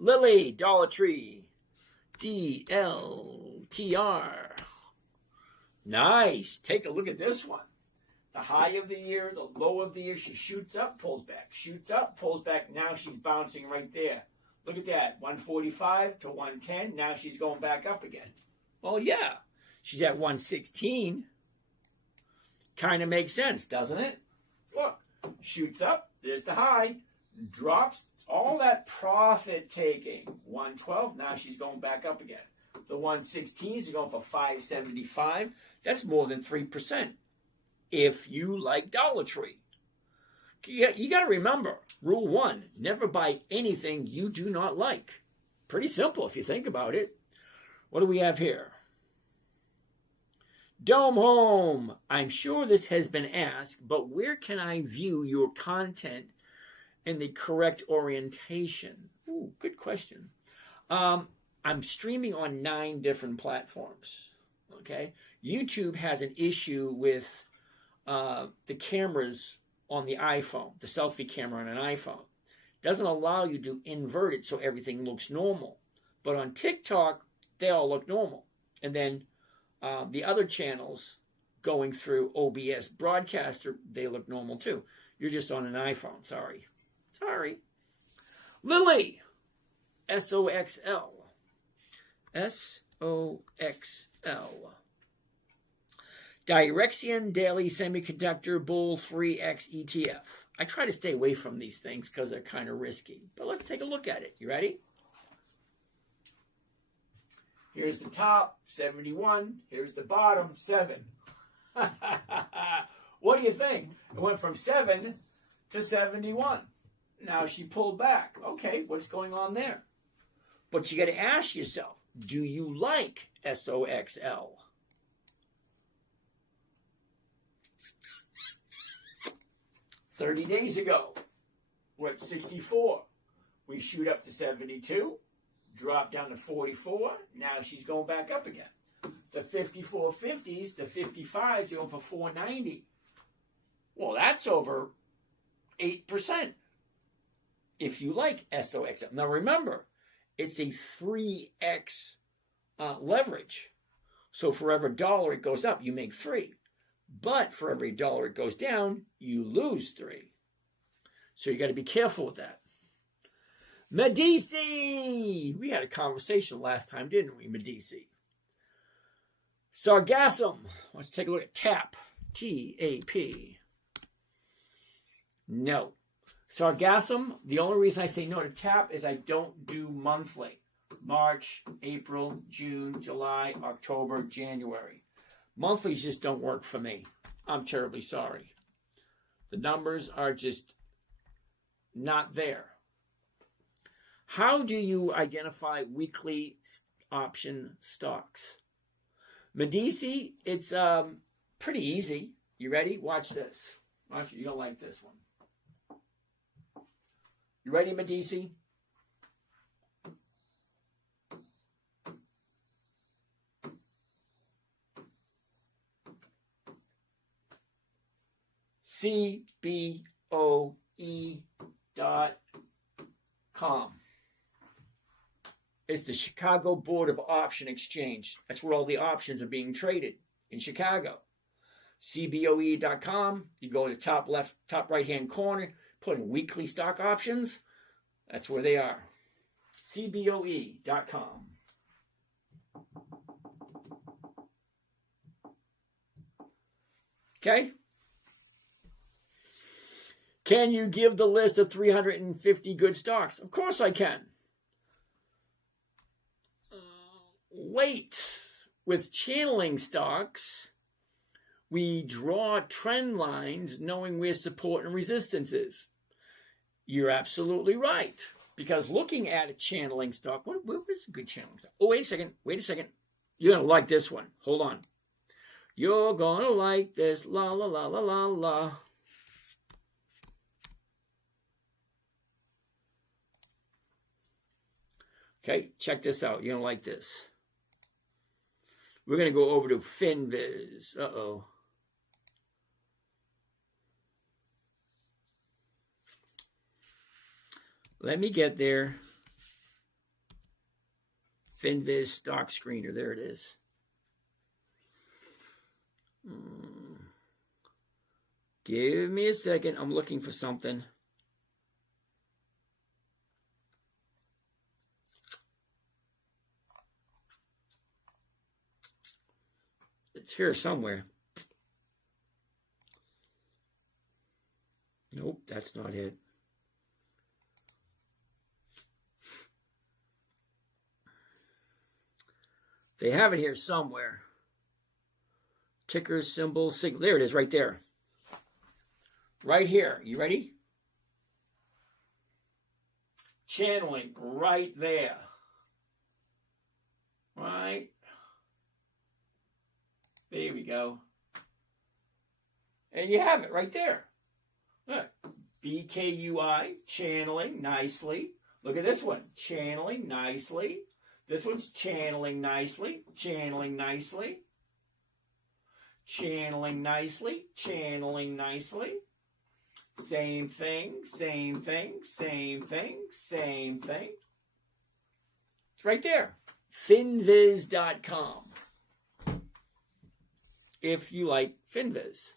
Lilly, Dollar Tree, DLTR. Nice. Take a look at this one. The high of the year, the low of the year. She shoots up, pulls back. Shoots up, pulls back. Now she's bouncing right there. Look at that. 145 to 110. Now she's going back up again. Well, yeah. She's at 116. Kind of makes sense, doesn't it? Look. Shoots up. There's the high. Drops. All that profit taking. 112. Now she's going back up again. The 116s are going for 575. That's more than 3%. If you like Dollar Tree. You got to remember, rule 1, never buy anything you do not like. Pretty simple if you think about it. What do we have here? Dome Home. I'm sure this has been asked, but where can I view your content in the correct orientation? Ooh, good question. I'm streaming on 9 different platforms. Okay, YouTube has an issue with the cameras on the iPhone, the selfie camera on an iPhone. Doesn't allow you to invert it so everything looks normal. But on TikTok, they all look normal. And then the other channels going through OBS Broadcaster, they look normal too. You're just on an iPhone. Sorry. Lilly, SOXL. SOXL. Direxion Daily Semiconductor Bull 3X ETF. I try to stay away from these things because they're kind of risky. But let's take a look at it. You ready? Here's the top, 71. Here's the bottom, 7. What do you think? It went from 7 to 71. Now she pulled back. Okay, what's going on there? But you got to ask yourself, do you like SOXL? $30 days ago, we're at 64. We shoot up to 72, drop down to 44. Now she's going back up again. The 54.50s, the 55s, going for 490. Well, that's over 8%. If you like SOXL. Now remember, it's a 3x leverage. So for every dollar it goes up, you make 3. But for every dollar it goes down, you lose 3. So you got to be careful with that. Medici! We had a conversation last time, didn't we, Medici? Sargassum. Let's take a look at TAP. T-A-P. No. Sargassum, the only reason I say no to TAP is I don't do monthly. March, April, June, July, October, January. Monthlies just don't work for me. I'm terribly sorry. The numbers are just not there. How do you identify weekly option stocks? Medici, it's pretty easy. You ready? Watch this. Watch it. You're going to like this one. You ready, Medici? CBOE.com. It's the Chicago Board of Option Exchange. That's where all the options are being traded in Chicago. CBOE.com. You go to the top left, top right-hand corner, put in weekly stock options. That's where they are. CBOE.com. Okay? Can you give the list of 350 good stocks? Of course I can. Wait. With channeling stocks, we draw trend lines knowing where support and resistance is. You're absolutely right. Because looking at a channeling stock, what is a good channeling stock? Oh, wait a second. You're going to like this one. Hold on. You're going to like this. La, la, la, la, la, la. Okay, check this out. You're going to like this. We're going to go over to FinViz. Uh-oh. Let me get there. FinViz stock screener. There it is. Give me a second. I'm looking for something. It's here somewhere. Nope, that's not it. They have it here somewhere. Ticker, symbol, signal. There it is right there. Right here. You ready? Channeling right there. Right. There we go. And you have it right there. Look. BKUI, channeling nicely. Look at this one. Channeling nicely. This one's channeling nicely. Channeling nicely. Channeling nicely. Channeling nicely. Same thing, same thing, same thing, same thing. It's right there. FinViz.com. If you like FinViz.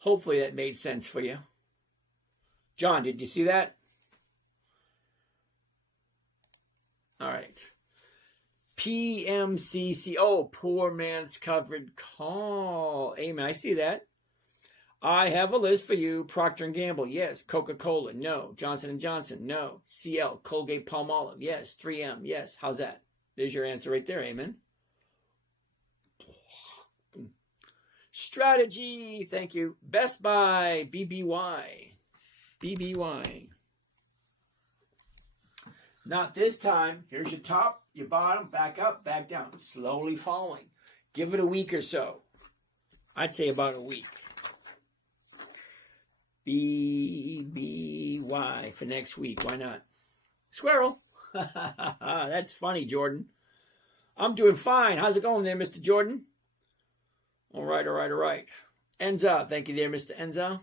Hopefully that made sense for you. John, did you see that? All right. PMCC. Oh, poor man's covered call. Amen. I see that. I have a list for you. Procter & Gamble. Yes. Coca-Cola. No. Johnson & Johnson. No. CL. Colgate-Palmolive. Yes. 3M. Yes. How's that? There's your answer right there. Amen. Strategy. Thank you. Best Buy. BBY. BBY. Not this time. Here's your top, your bottom, back up, back down. Slowly falling. Give it a week or so. I'd say about a week. BBY for next week. Why not? Squirrel. That's funny, Jordan. I'm doing fine. How's it going there, Mr. Jordan? All right. Enza. Thank you there, Mr. Enza.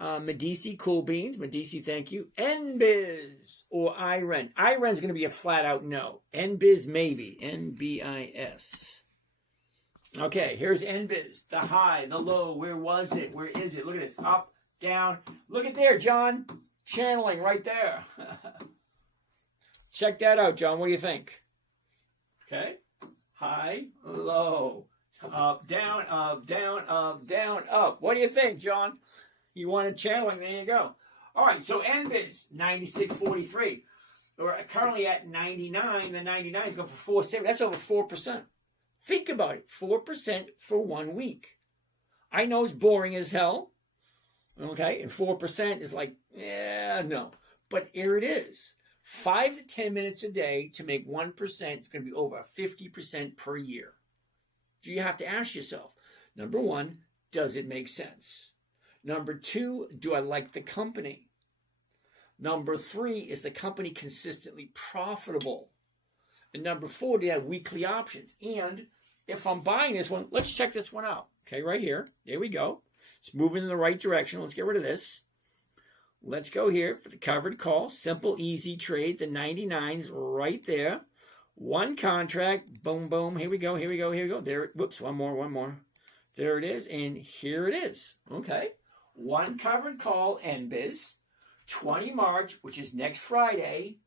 Medici, cool beans. Medici, thank you. NBIZ or IREN. IREN's going to be a flat out no. NBIZ maybe. NBIS. Okay, here's NBIZ. The high, the low. Where was it? Where is it? Look at this. Up, down. Look at there, John. Channeling right there. Check that out, John. What do you think? Okay. High, low. Up, down, up, down, up, down, up. What do you think, John? You wanted channeling, there you go. All right, so NBIZ, 96.43. We're currently at 99. The 99 is going for 470. That's over 4%. Think about it, 4% for 1 week. I know it's boring as hell, okay? And 4% is like, yeah, no. But here it is. 5 to 10 minutes a day to make 1%. It's going to be over 50% per year. So you have to ask yourself, number one, does it make sense? Number two, do I like the company? Number three, is the company consistently profitable? And number 4, they have weekly options. And if I'm buying this one, let's check this one out. Okay, right here. There we go. It's moving in the right direction. Let's get rid of this. Let's go here for the covered call. Simple, easy trade. The 99's right there. One contract. Boom, boom. Here we go. Here we go. Here we go. There. Whoops. One more. There it is. And here it is. Okay. One covered call, NBIS. 20 March, which is next Friday.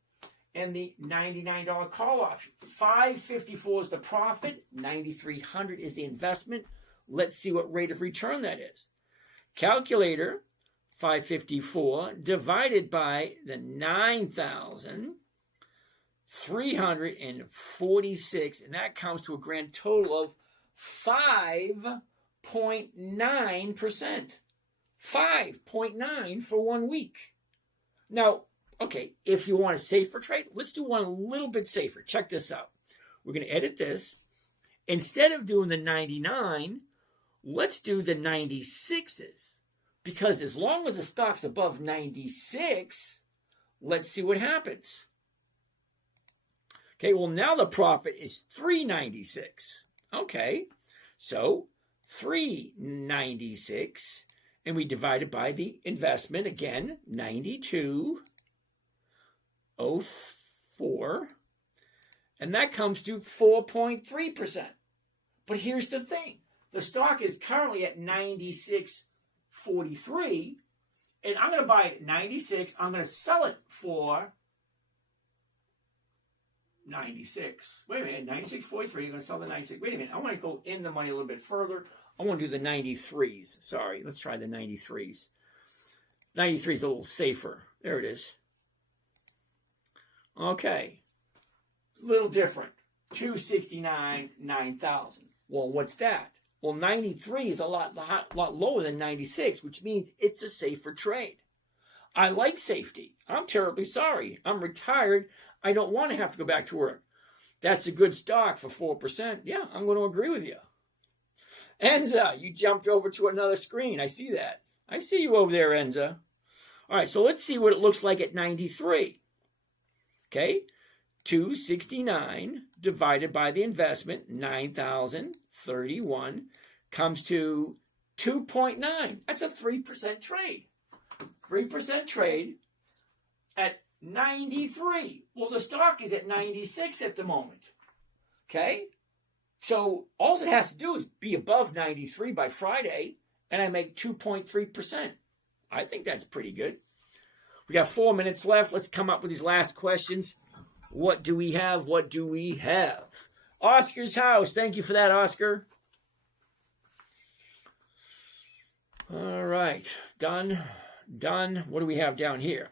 And the $99 call option. $554 is the profit. $9,300 is the investment. Let's see what rate of return that is. Calculator, 554 divided by the 9,346, and that comes to a grand total of 5.9%. 5.9 for 1 week. Now, okay, if you want a safer trade, let's do one a little bit safer. Check this out. We're going to edit this. Instead of doing the 99, let's do the 96s. Because as long as the stock's above 96, let's see what happens. Okay, well, now the profit is 396. Okay, so 396, and we divide it by the investment again, 92.04, and that comes to 4.3%. But here's the thing. The stock is currently at 96.43, and I'm going to buy it at 96. I'm going to sell it for 96. Wait a minute, 96.43. You're going to sell the 96. Wait a minute. I want to go in the money a little bit further. I want to do the 93s. Sorry, let's try the 93s. 93 is a little safer. There it is. Okay. A little different. 269, 9,000. Well, what's that? Well, 93 is a lot lower than 96, which means it's a safer trade. I like safety. I'm terribly sorry. I'm retired. I don't want to have to go back to work. That's a good stock for 4%. Yeah, I'm going to agree with you. Enza, you jumped over to another screen. I see that. I see you over there, Enza. All right, so let's see what it looks like at 93. Okay, 269 divided by the investment, 9,031, comes to 2.9. That's a 3% trade. 3% trade at 93. Well, the stock is at 96 at the moment. Okay? So all it has to do is be above 93 by Friday, and I make 2.3%. I think that's pretty good. We got 4 minutes left. Let's come up with these last questions. What do we have? What do we have? Oscar's house. Thank you for that, Oscar. All right. Done. What do we have down here?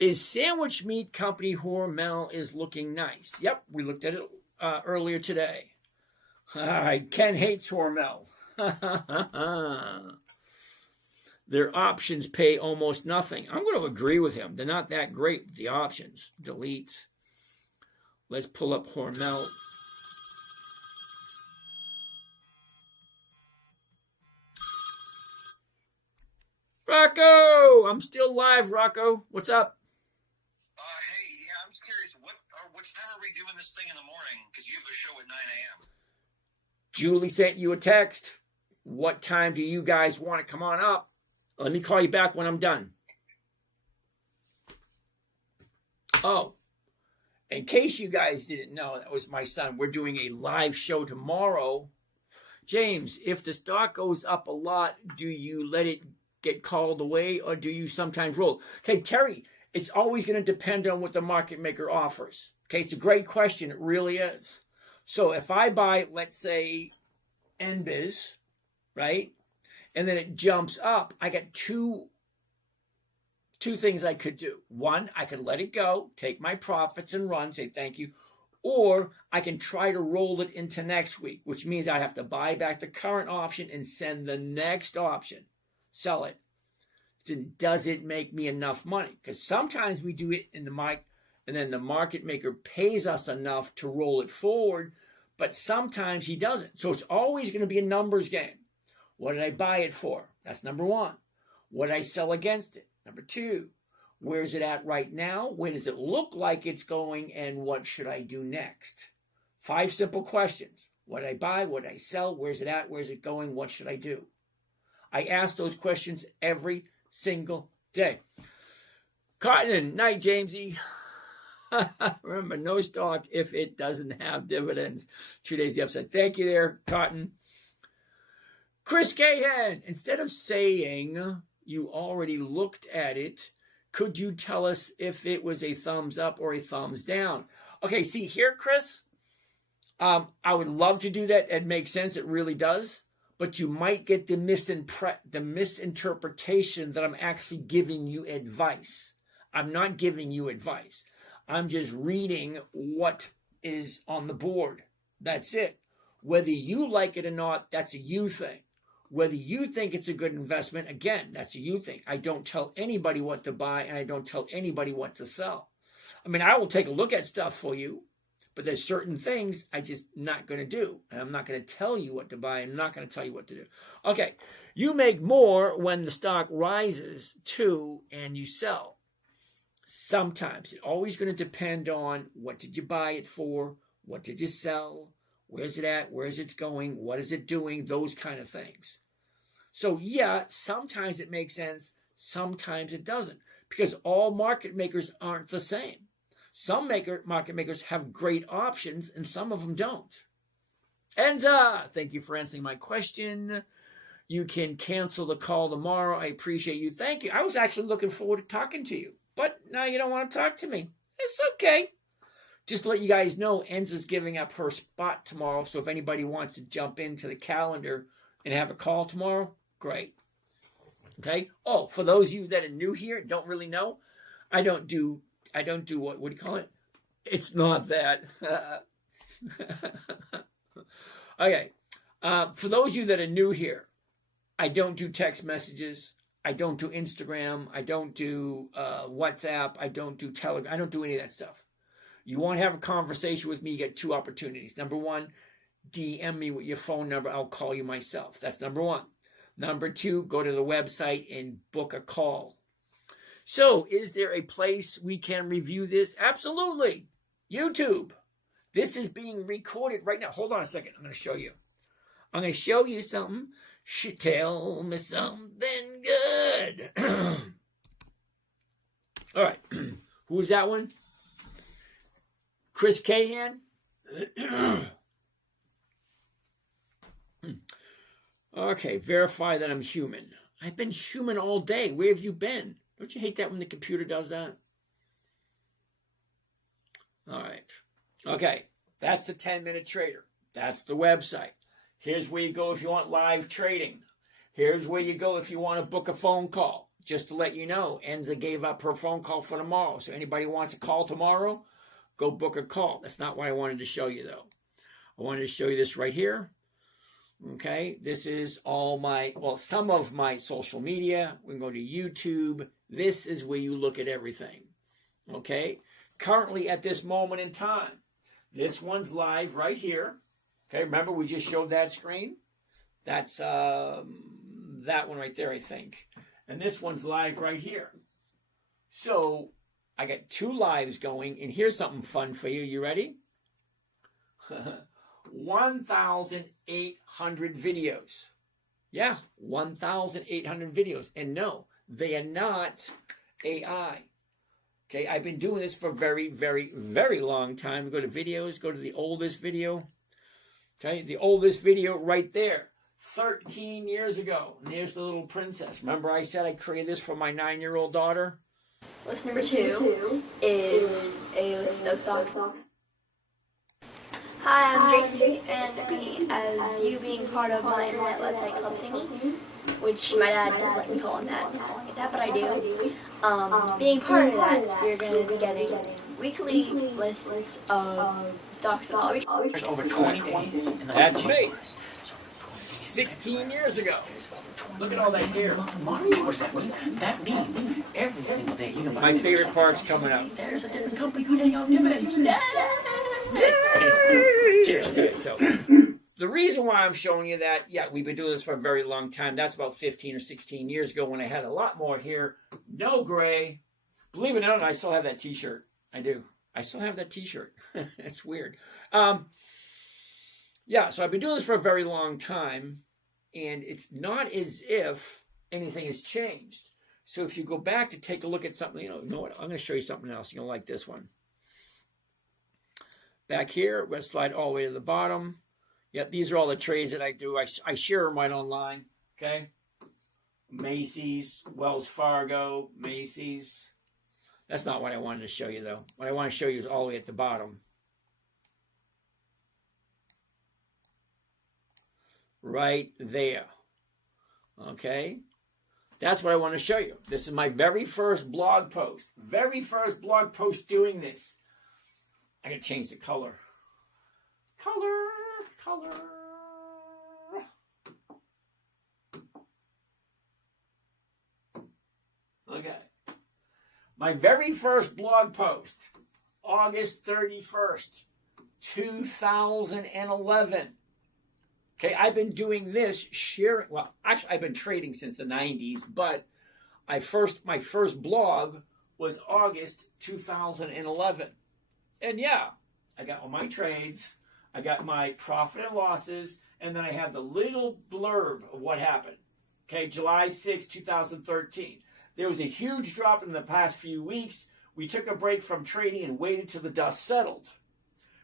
Is Sandwich Meat Company Hormel is looking nice? Yep, we looked at it earlier today. All right. Ken hates Hormel. Their options pay almost nothing. I'm going to agree with him. They're not that great with the options. Delete. Let's pull up Hormel. Rocco! I'm still live, Rocco. What's up? Hey, yeah, I'm just curious. Which time are we doing this thing in the morning? Because you have a show at 9 a.m. Julie sent you a text. What time do you guys want to come on up? Let me call you back when I'm done. Oh, in case you guys didn't know, that was my son. We're doing a live show tomorrow. James, if the stock goes up a lot, do you let it get called away or do you sometimes roll? Okay, Terry, it's always going to depend on what the market maker offers. Okay, it's a great question. It really is. So if I buy, let's say, NBIS, right? And then it jumps up, I got two things I could do. One, I could let it go, take my profits and run, say thank you. Or I can try to roll it into next week, which means I have to buy back the current option and send the next option. Sell it. Then does it make me enough money? Because sometimes we do it in the mic, and then the market maker pays us enough to roll it forward, but sometimes he doesn't. So it's always going to be a numbers game. What did I buy it for? That's number one. What did I sell against it? Number two. Where's it at right now? Where does it look like it's going? And what should I do next? 5 simple questions. What did I buy? What did I sell? Where's it at? Where's it going? What should I do? I ask those questions every single day. Cotton, night, Jamesy. Remember, no stock if it doesn't have dividends. 2 days the upside. Thank you there, Cotton. Chris Cahan, instead of saying you already looked at it, could you tell us if it was a thumbs up or a thumbs down? Okay, see here, Chris, I would love to do that. It makes sense. It really does. But you might get the misinterpretation that I'm actually giving you advice. I'm not giving you advice. I'm just reading what is on the board. That's it. Whether you like it or not, that's a you thing. Whether you think it's a good investment, again, that's a you thing. I don't tell anybody what to buy, and I don't tell anybody what to sell. I mean, I will take a look at stuff for you, but there's certain things I just not going to do. And I'm not going to tell you what to buy. I'm not going to tell you what to do. Okay, you make more when the stock rises too and you sell. Sometimes. It's always going to depend on what did you buy it for? What did you sell? Where's it at? Where's it going? What is it doing? Those kind of things. So yeah, sometimes it makes sense. Sometimes it doesn't. Because all market makers aren't the same. Some market makers have great options and some of them don't. Enza, thank you for answering my question. You can cancel the call tomorrow. I appreciate you. Thank you. I was actually looking forward to talking to you. But now you don't want to talk to me. It's okay. Just to let you guys know, Enza's giving up her spot tomorrow. So if anybody wants to jump into the calendar and have a call tomorrow, great. Okay. Oh, for those of you that are new here, don't really know, I don't do what do you call it? It's not that. Okay. For those of you that are new here, I don't do text messages. I don't do Instagram. I don't do WhatsApp. I don't do Telegram. I don't do any of that stuff. You want to have a conversation with me, you get 2 opportunities. Number 1, DM me with your phone number. I'll call you myself. That's number 1. Number 2, go to the website and book a call. So, is there a place we can review this? Absolutely. YouTube. This is being recorded right now. Hold on a second. I'm going to show you. I'm going to show you something. Tell me something good. All right. Who's that one? Chris Cahan? Okay, verify that I'm human. I've been human all day. Where have you been? Don't you hate that when the computer does that? All right. Okay, that's the 10-minute trader. That's the website. Here's where you go if you want live trading. Here's where you go if you want to book a phone call. Just to let you know, Enza gave up her phone call for tomorrow. So anybody wants to call tomorrow, go book a call. That's not what I wanted to show you, though. I wanted to show you this right here. Okay, this is all some of my social media. We can go to YouTube. This is where you look at everything. Okay, currently at this moment in time, this one's live right here. Okay, remember we just showed that screen? That's that one right there, I think. And this one's live right here. So I got 2 lives going, and here's something fun for you. You ready? 1,800 videos. Yeah, 1,800 videos. And no, they are not AI. Okay, I've been doing this for a very, very, very long time. Go to videos, go to the oldest video. Okay, the oldest video right there, 13 years ago. And there's the little princess. Remember I said I created this for my 9-year-old daughter? List number 2 is a list of stocks. Hi, I'm Tracy, and as you being part of my internet website club thingy, which my dad doesn't let me call him that, but I do. Being part of that, you're going to be getting weekly lists of stocks and hobby. There's over 20 days. That's me. 16 years ago. Look at all that hair. What does that mean? That means every single day you can buy. My favorite part's coming up. There's a different company putting out dividends. Seriously. So the reason why I'm showing you that, yeah, we've been doing this for a very long time. That's about 15 or 16 years ago when I had a lot more hair. No gray. Believe it or not, I still have that T-shirt. I do. I still have that T-shirt. It's weird. Yeah, so I've been doing this for a very long time, and it's not as if anything has changed. So if you go back to take a look at something, you know what? I'm going to show you something else. You're going to like this one. Back here, we're going to slide all the way to the bottom. Yeah, these are all the trades that I do. I share them right online, okay? Macy's, Wells Fargo, Macy's. That's not what I wanted to show you, though. What I want to show you is all the way at the bottom. Right there. Okay? That's what I want to show you. This is my very first blog post. Very first blog post doing this. I gotta change the color. Color. Okay. My very first blog post, August 31st, 2011. Okay, I've been doing this sharing. Well, actually, I've been trading since the 90s, but my first blog was August 2011. And yeah, I got all my trades, I got my profit and losses, and then I have the little blurb of what happened. Okay, July 6, 2013. There was a huge drop in the past few weeks. We took a break from trading and waited till the dust settled.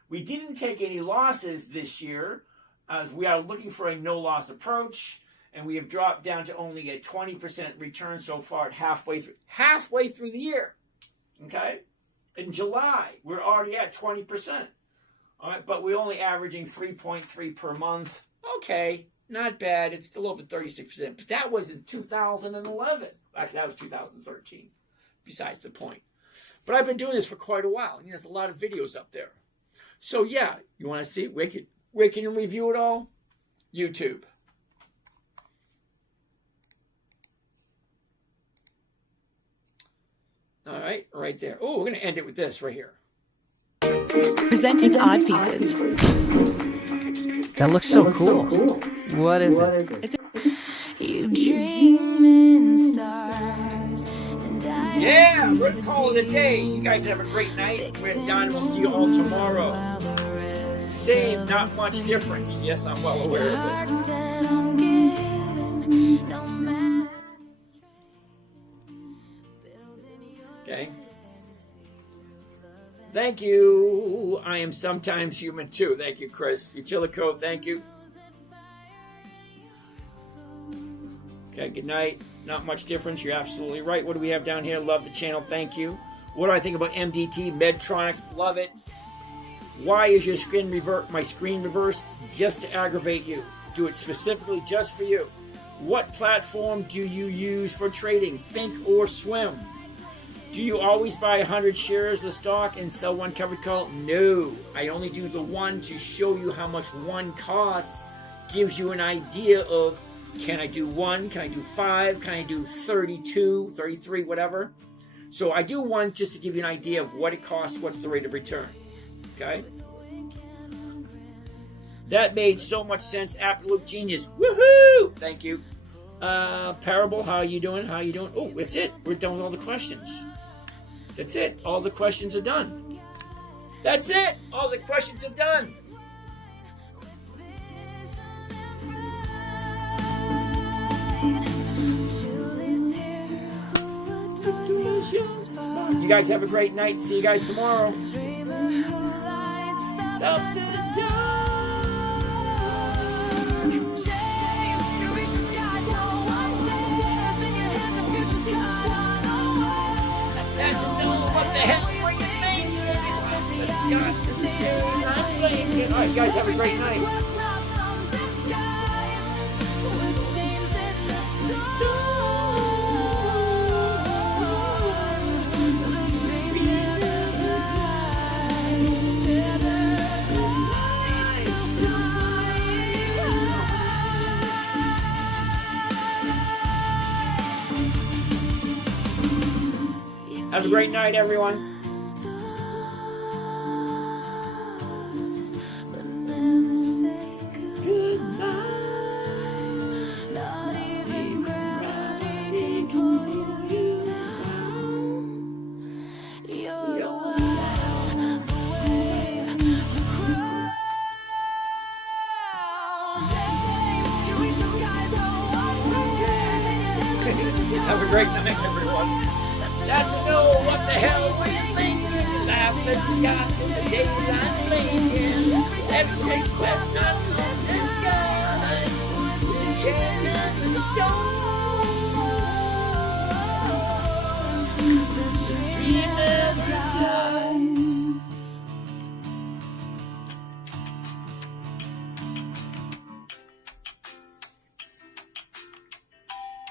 We didn't take any losses this year, as we are looking for a no-loss approach, and we have dropped down to only a 20% return so far at halfway through the year. Okay? In July, we're already at 20%. All right, but we're only averaging 3.3 per month. Okay, not bad. It's still over 36%. But that was in 2011. Actually, that was 2013. Besides the point. But I've been doing this for quite a while. And there's a lot of videos up there. So yeah, you want to see? Where can you review it all? YouTube. All right, right there. Oh, we're going to end it with this right here. Presenting Odd Pieces. That looks so cool. What is it? It's You dream in stars, and I Yeah, we're calling it a day. You guys have a great night. We're done. We'll see you all tomorrow. Same, not much difference. Yes, I'm well aware of it. said I'm giving, no matter Okay. Thank you. I am sometimes human too. Thank you, Chris. Utilico, thank you. Okay, good night. Not much difference. You're absolutely right. What do we have down here? Love the channel. Thank you. What do I think about MDT, Medtronics? Love it. Why is your my screen reversed? Just to aggravate you. Do it specifically just for you. What platform do you use for trading? Think or Swim? Do you always buy 100 shares of stock and sell one covered call? No. I only do the one to show you how much one costs. Gives you an idea of, can I do one? Can I do 5? Can I do 32, 33, whatever? So I do one just to give you an idea of what it costs, what's the rate of return. Okay? That made so much sense. Absolute genius. Woohoo! Thank you. Parable, how are you doing? How are you doing? Oh, that's it. We're done with all the questions. That's it. All the questions are done. That's it. All the questions are done. You guys have a great night. See you guys tomorrow. That's what the hell were you thinking? All right, guys, have a great night. Have a great night, everyone. That's to know what the hell were you thinking? Laugh as we got the daylight blinking. Every day's quest, not some disguise. With chains in the stone. The dream never dies.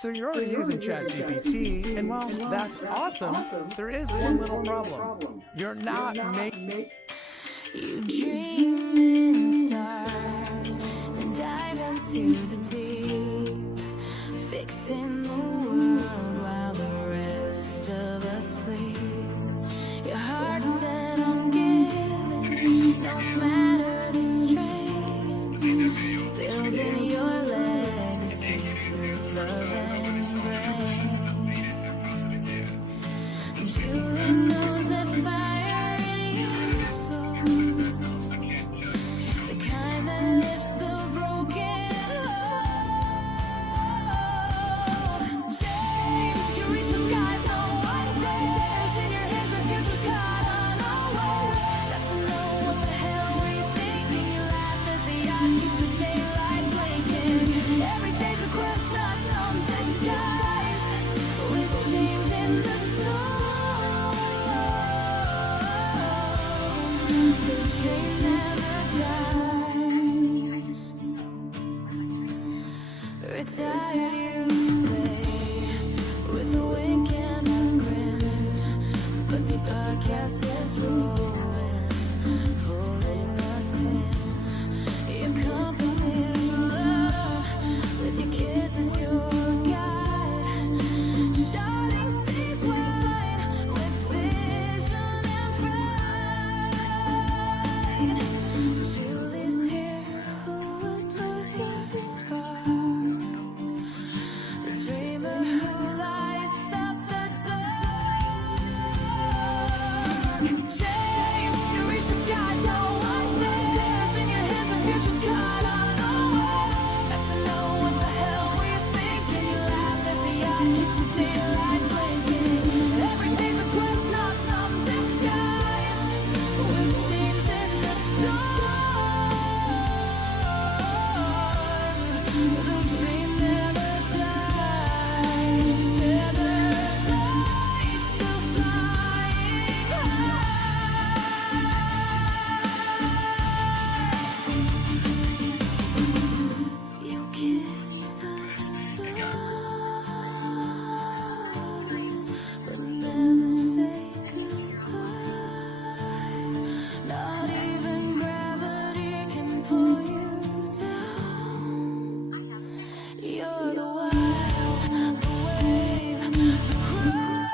So you're already using ChatGPT, and while that's awesome, there is one little problem. You're not making... You dream in stars, then dive into the deep, fixing the world while the rest of us sleep. Your heart set on giving, no matter the strain, building your legacy through love and brain. Julie knows that fire in your soul, the kind that lifts the broken heart. James, you reach the skies, no one dares. In your hands, the future's caught unawares. That's to know what the hell were you thinking. You laugh as the yacht keeps the daylight blinking. Every day's a quest, not some disguise. With James in the storm, the dream never dies. Retired, you say, with a wink and a grin, but the podcast is rolling, pulling us in. Your compass is love, with your kids as your guide. Starting seas wide, with vision and pride. Julie's here, who adores your spark. The dreamer who lights up the dark. James, you reach the skies, no one dares. In your hands, the future's caught unawares. That's to know what the hell were you thinking. You laugh as the yacht keeps the daylight blinking. Every day's a quest, not some disguise. With James in the storm, the dream never dies. Tethered lights still flying high. You kiss the stars, but never say goodbye. Not even gravity can pull you down. You're the wild, the wave, the crowd.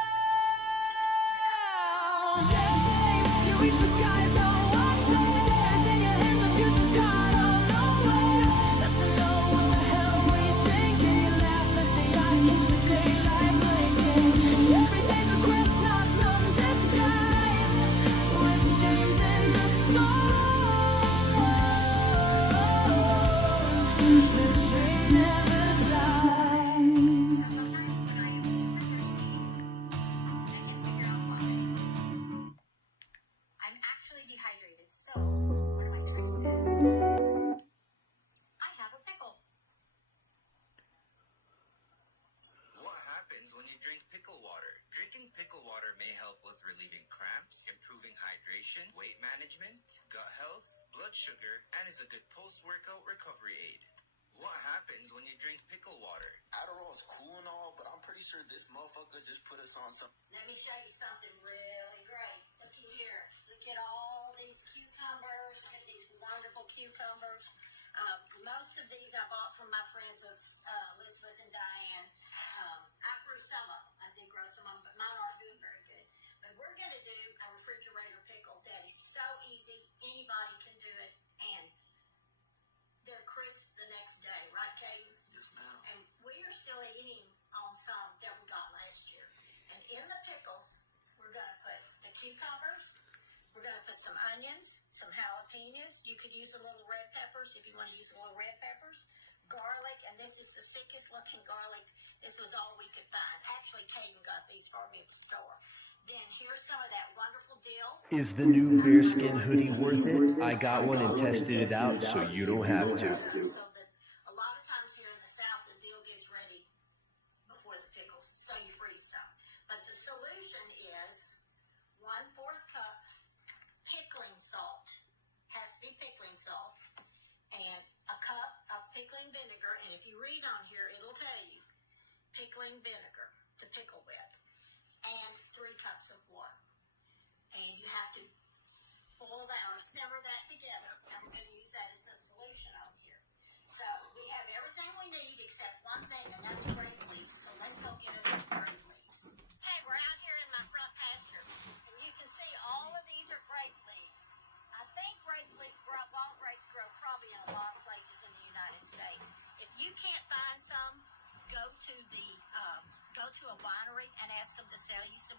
James, you reach the skies, no one dares. In your hands, the future's caught unawares. That's to know what the hell were you thinking. You laugh as the yacht keeps the daylight blinking. Every day's a quest, not some disguise. With James in the storm, the dream never dies. Sometimes when I am super thirsty, I can figure out why. I'm actually dehydrated, so one of my tricks is I have a pickle. What happens when you drink pickle water? Drinking pickle water may help with relieving cramps, improving hydration, weight management, gut health, blood sugar, and is a good post-workout recovery aid. What happens when you drink pickle water? Adderall is cool and all, but I'm pretty sure this motherfucker just put us on some. Let me show you something really great. Look at here. Look at all these cucumbers. Look at these wonderful cucumbers. Most of these I bought from my friends of Elizabeth and Diane. I grew some of them. I did grow some of them, but mine aren't doing very good. But we're going to do a refrigerator pickle that is so easy. Anybody can do it. And they're crisp the next day. Right, Caden? Yes, ma'am. And we are still eating on some that we got last year. And in the pickles, we're going to put the cucumbers. We're going to put some onions, some jalapenos. You could use a little red peppers if you want to use a little red peppers. garlic, and this is the sickest looking garlic. This was all we could find. Actually, Caden got these for me at the store. Then here's some of that wonderful dill. Is the new bearskin hoodie worth it? I got one and tested it out, so you don't have to. So that a lot of times here in the South, the dill gets ready before the pickles, so you freeze some. But the solution is 1/4 cup pickling salt. Has to be pickling salt. And a cup of pickling vinegar. And if you read on here, it'll tell you pickling vinegar to pickle with. And 3 cups of water. And you have to boil that or simmer that together. And we're going to use that as the solution over here. So we have everything we need except one thing, and that's grape leaves. So let's go get us some grape leaves. Okay, we're out here in my front pasture, and you can see all of these are grape leaves. I think wild grapes grow probably in a lot of places in the United States. If you can't find some, go to a winery and ask them to sell you some.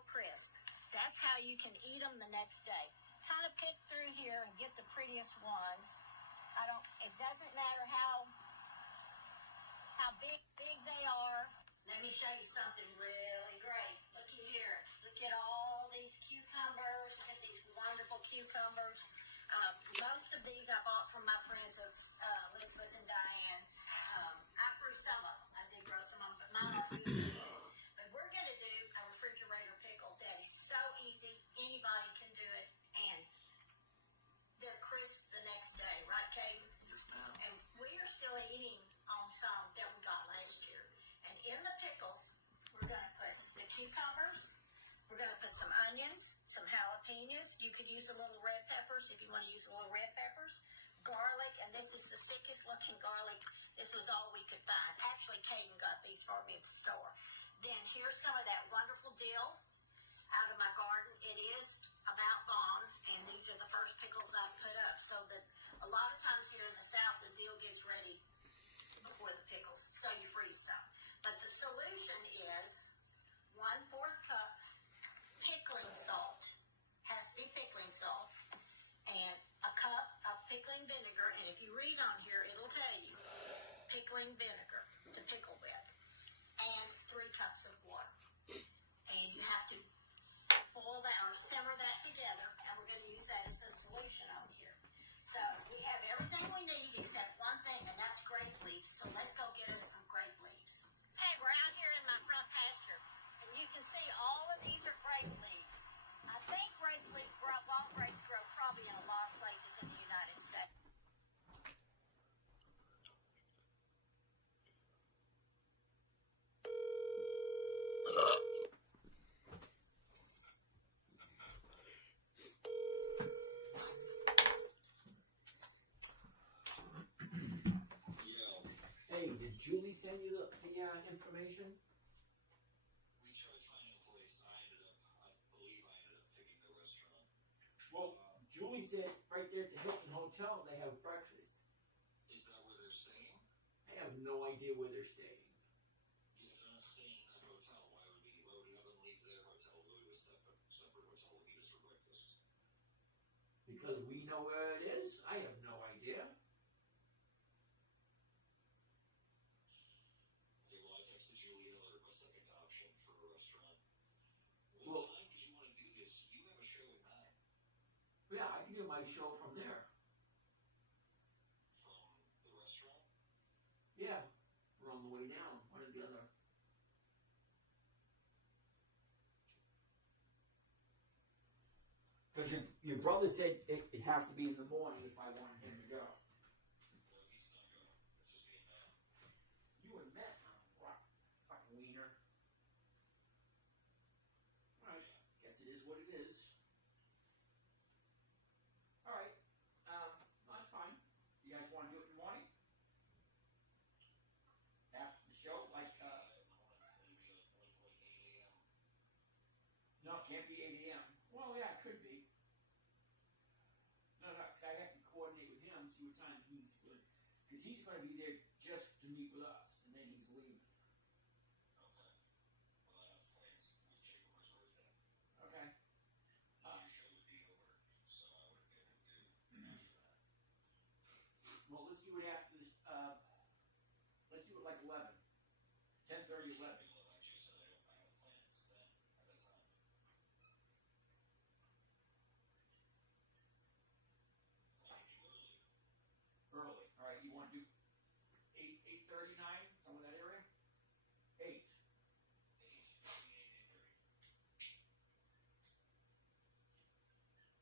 real crisp. That's how you can eat them the next day. Kind of pick through here and get the prettiest ones. It doesn't matter how big they are. Let me show you something really great. Looky here. Look at all these cucumbers. Look at these wonderful cucumbers. Most of these I bought from my friends of Elizabeth and Diane. I grew some of them. I did grow some of them, but mine are really good. But we're going to do a refrigerator pickle that is so easy. Anybody can do it. And they're crisp the next day. Right, Katie? Yes, ma'am. And we are still eating on some that we got last year. And in the pickles, we're going to put the cucumbers. We're going to put some onions, some jalapenos. You could use a little red peppers if you want to use a little red peppers. Garlic, and this is the sickest looking garlic. This was all we could find. Actually, Caden got these for me at the store. Then here's some of that wonderful dill out of my garden. It is about gone, and these are the first pickles I've put up. So that a lot of times here in the South, the dill gets ready before the pickles, so you freeze some. But the solution is 1/4 cup pickling salt. Has to be pickling salt. And a cup of pickling vinegar. And if you read on here, it'll tell you pickling vinegar to pickle with. And 3 cups of water. And you have to boil that or simmer that together. And we're going to use that as the solution over here. So we have everything we need except one thing, and that's grape leaves. So let's go get us some grape leaves. Hey, we're out here in my front pasture, and you can see all of these are grape leaves. I think wild grapes grow probably in a lot of places in the United States. Hey, did Julie send you the information? We tried finding a place. I believe I ended up picking the restaurant. Well, Julie said right there at the Hilton Hotel they have breakfast. Is that where they're staying? I have no idea where they're staying. Yeah, if they're not staying in that hotel, why would we have them leave their hotel, go to a separate hotel and meet us for breakfast? Because we know where it is? I have no idea. Okay, well, I texted Julia a second option for a restaurant. Well, What time did you want to do this? You have a show at 9. Yeah, I can do my show from there. From the restaurant? Yeah, we're on the way down, one or the other. Because your brother said it'd have to be in the morning if I wanted him to go. Well, he's not going. It's just being You and Matt, rock, fucking wiener. Alright, guess it is what it is. Alright, that's fine. You guys want to do it in the morning? After the show, like, maybe like 8 a.m. no, it can't be 8 a.m. Well, yeah, it could be. No, because I have to coordinate with him, see what time he's good. Because he's going to be there just to meet with us, and then he's leaving. Okay. Well, I have plans with Jacob for his birthday. Okay. Your show would be over, so I would be able to do after that. Well, let's do it after this. Let's do it like 11. 10:30, 11. I just said I have plans then at that time. I can do earlier. Early. All right, you want to do 8:39, somewhere in that area? 8. 8:30.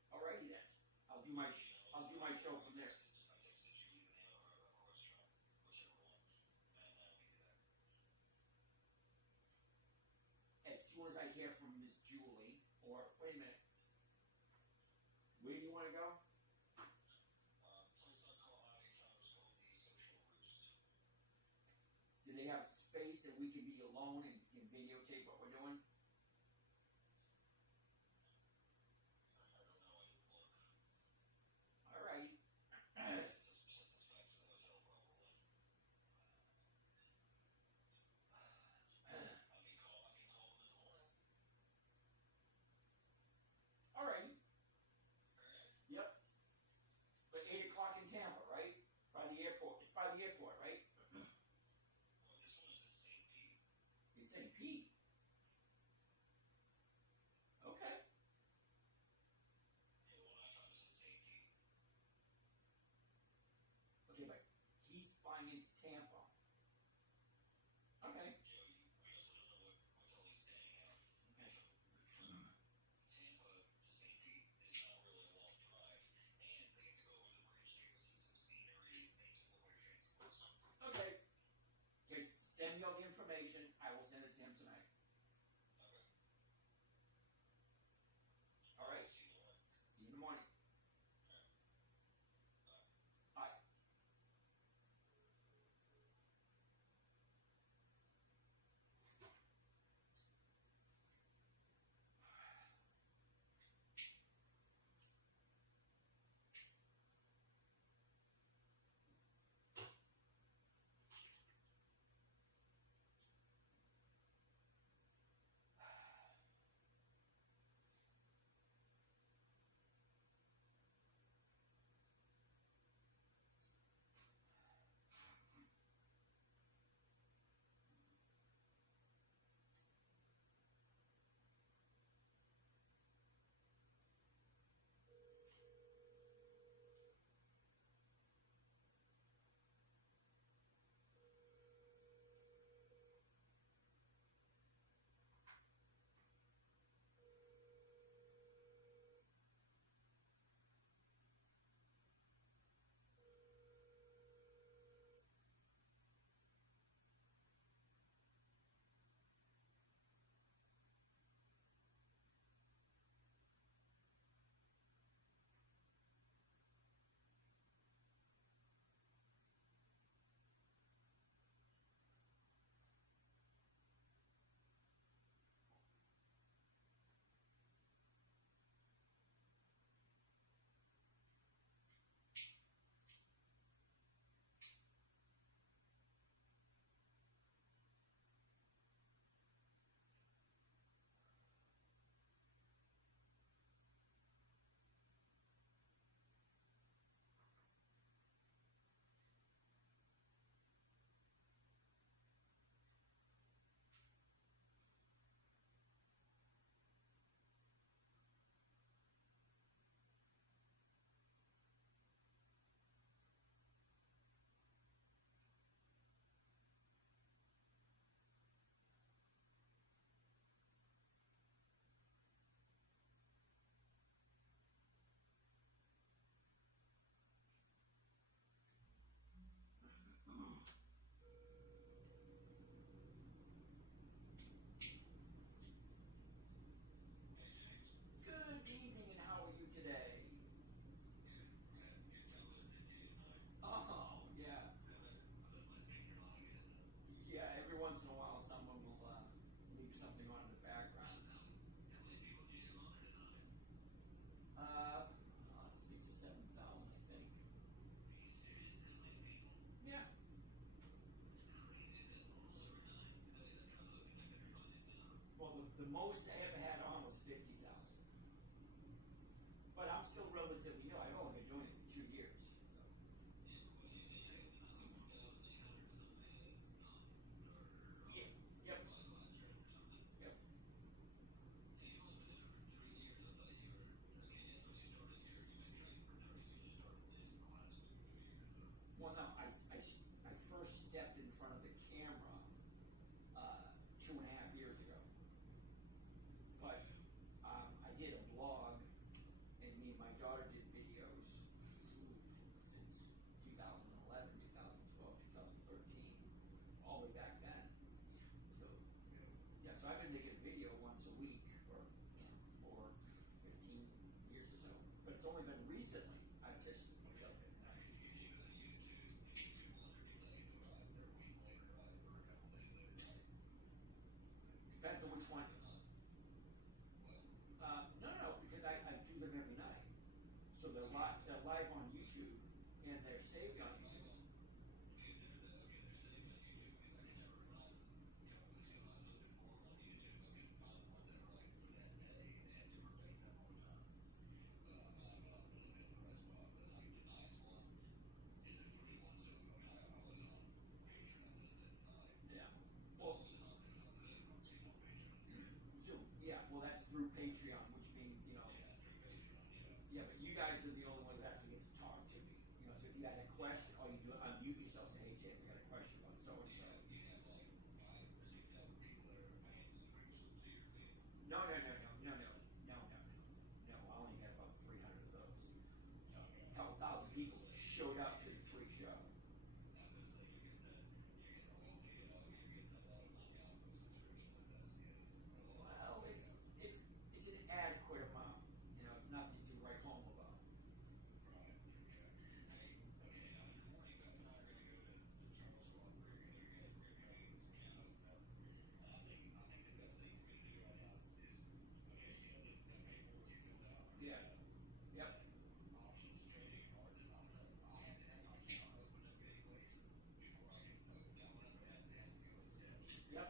Alrighty then. I'll do my show from there. I texted you the name of our restaurant, whichever one, and I'll be there. As soon as I hear from Miss Julie, or wait a minute. Where do you want to go? Place I thought it was called the Social Roost. Do they have space that we can be alone and videotape what we're doing? I don't know. I didn't look. Alright. Since it's back to the hotel, probably. I can call them in the morning. The most I ever had on was 50,000. But I'm still relatively new. I've only been doing it for 2 years. So. Yeah. Yep. Yep. Well, no, I first stepped in front of the camera 2.5 years ago. But I did a blog, and me and my daughter did videos since 2011, 2012, 2013, all the way back then. So, yeah, so I've been making a video once a week for 15 years or so. But it's only been recently I've just jumped in. Depends on which ones. No, because I do them every night. So they're live on YouTube, and they're saved on YouTube. Yeah. Well, Zoom. Yeah. Well, that's through Patreon, which means Yeah, but you guys are the only ones that actually get to talk to me. So if you had a question, all you do unmute yourself, say, "Hey Jay, we got a question about so and so." No. I only had about 300 of those. A couple thousand people showed up to the free show. Well, it's an adequate amount. It's nothing to write home about. Yeah. Yep. Yep.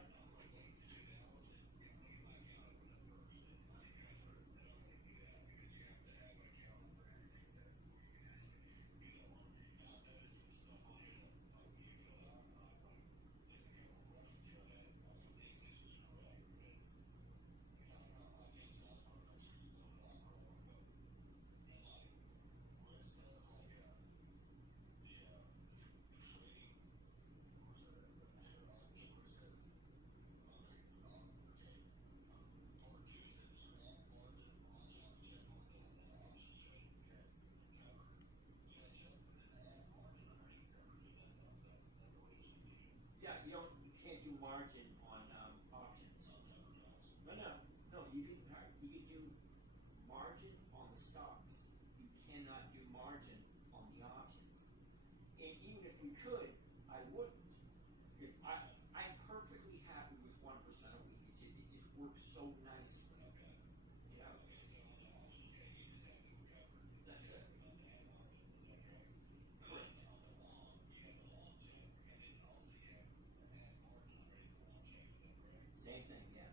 Yeah, you can't do margin on options. No. You can do margin on the stocks. You cannot do margin on the options. And even if you could, I wouldn't, because I'm perfectly happy with 1% a week. It just works so nicely. That's it. Correct. Same thing, yeah.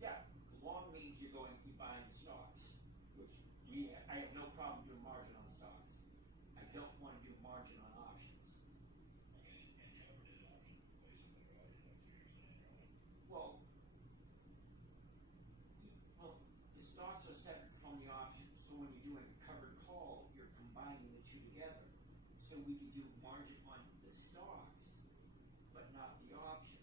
Yeah, long means you're buying the stocks, which I have no problem doing margin on stocks. I don't want to do margin on options. Well, the stocks are separate from the options. So when you're doing a covered call, you're combining the two together. So we can do margin on the stocks, but not the options.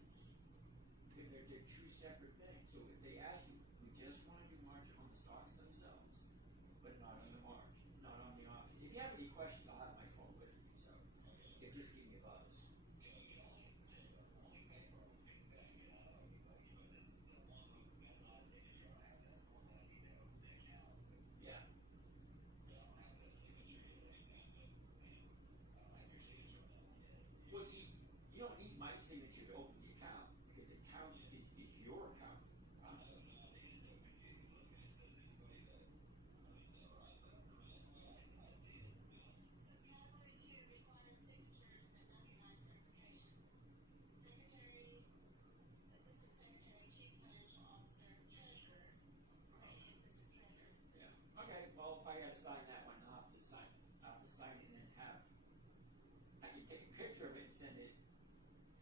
They're two separate things. So if they ask you, we just want to do margin on the stocks themselves, but not on the margin, not on the option. If you have any questions, I'll have my phone with me. So just give me a buzz. Yeah. Well, you don't need my signature to open the account, because the account is your account. take a picture of it and send it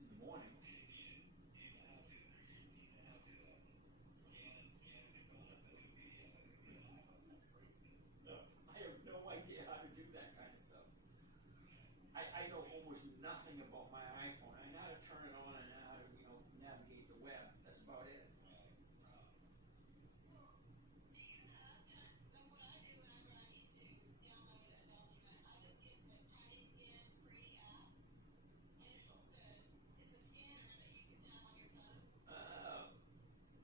in the morning. I have no idea how to do that kind of stuff. I know almost nothing about my iPhone. I know how to turn it on and I know how to, navigate the web. That's about it.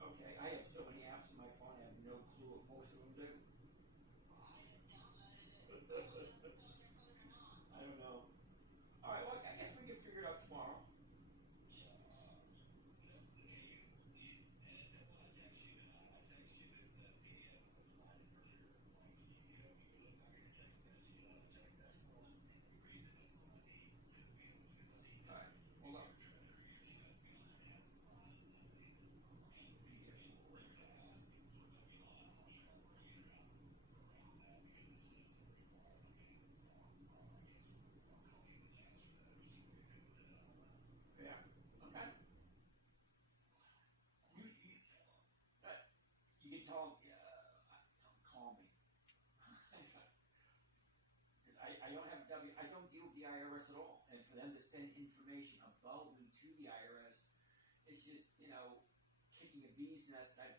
Okay, I have so many apps on my phone, I have no clue what most of them do. I don't know. All right, well, I guess we can figure it out tomorrow. All right, hold on. Yeah. Okay. You can tell him, call me. Because I don't have I don't deal with the IRS at all. And for them to send information about me to the IRS, it's just, kicking a bee's nest. I'd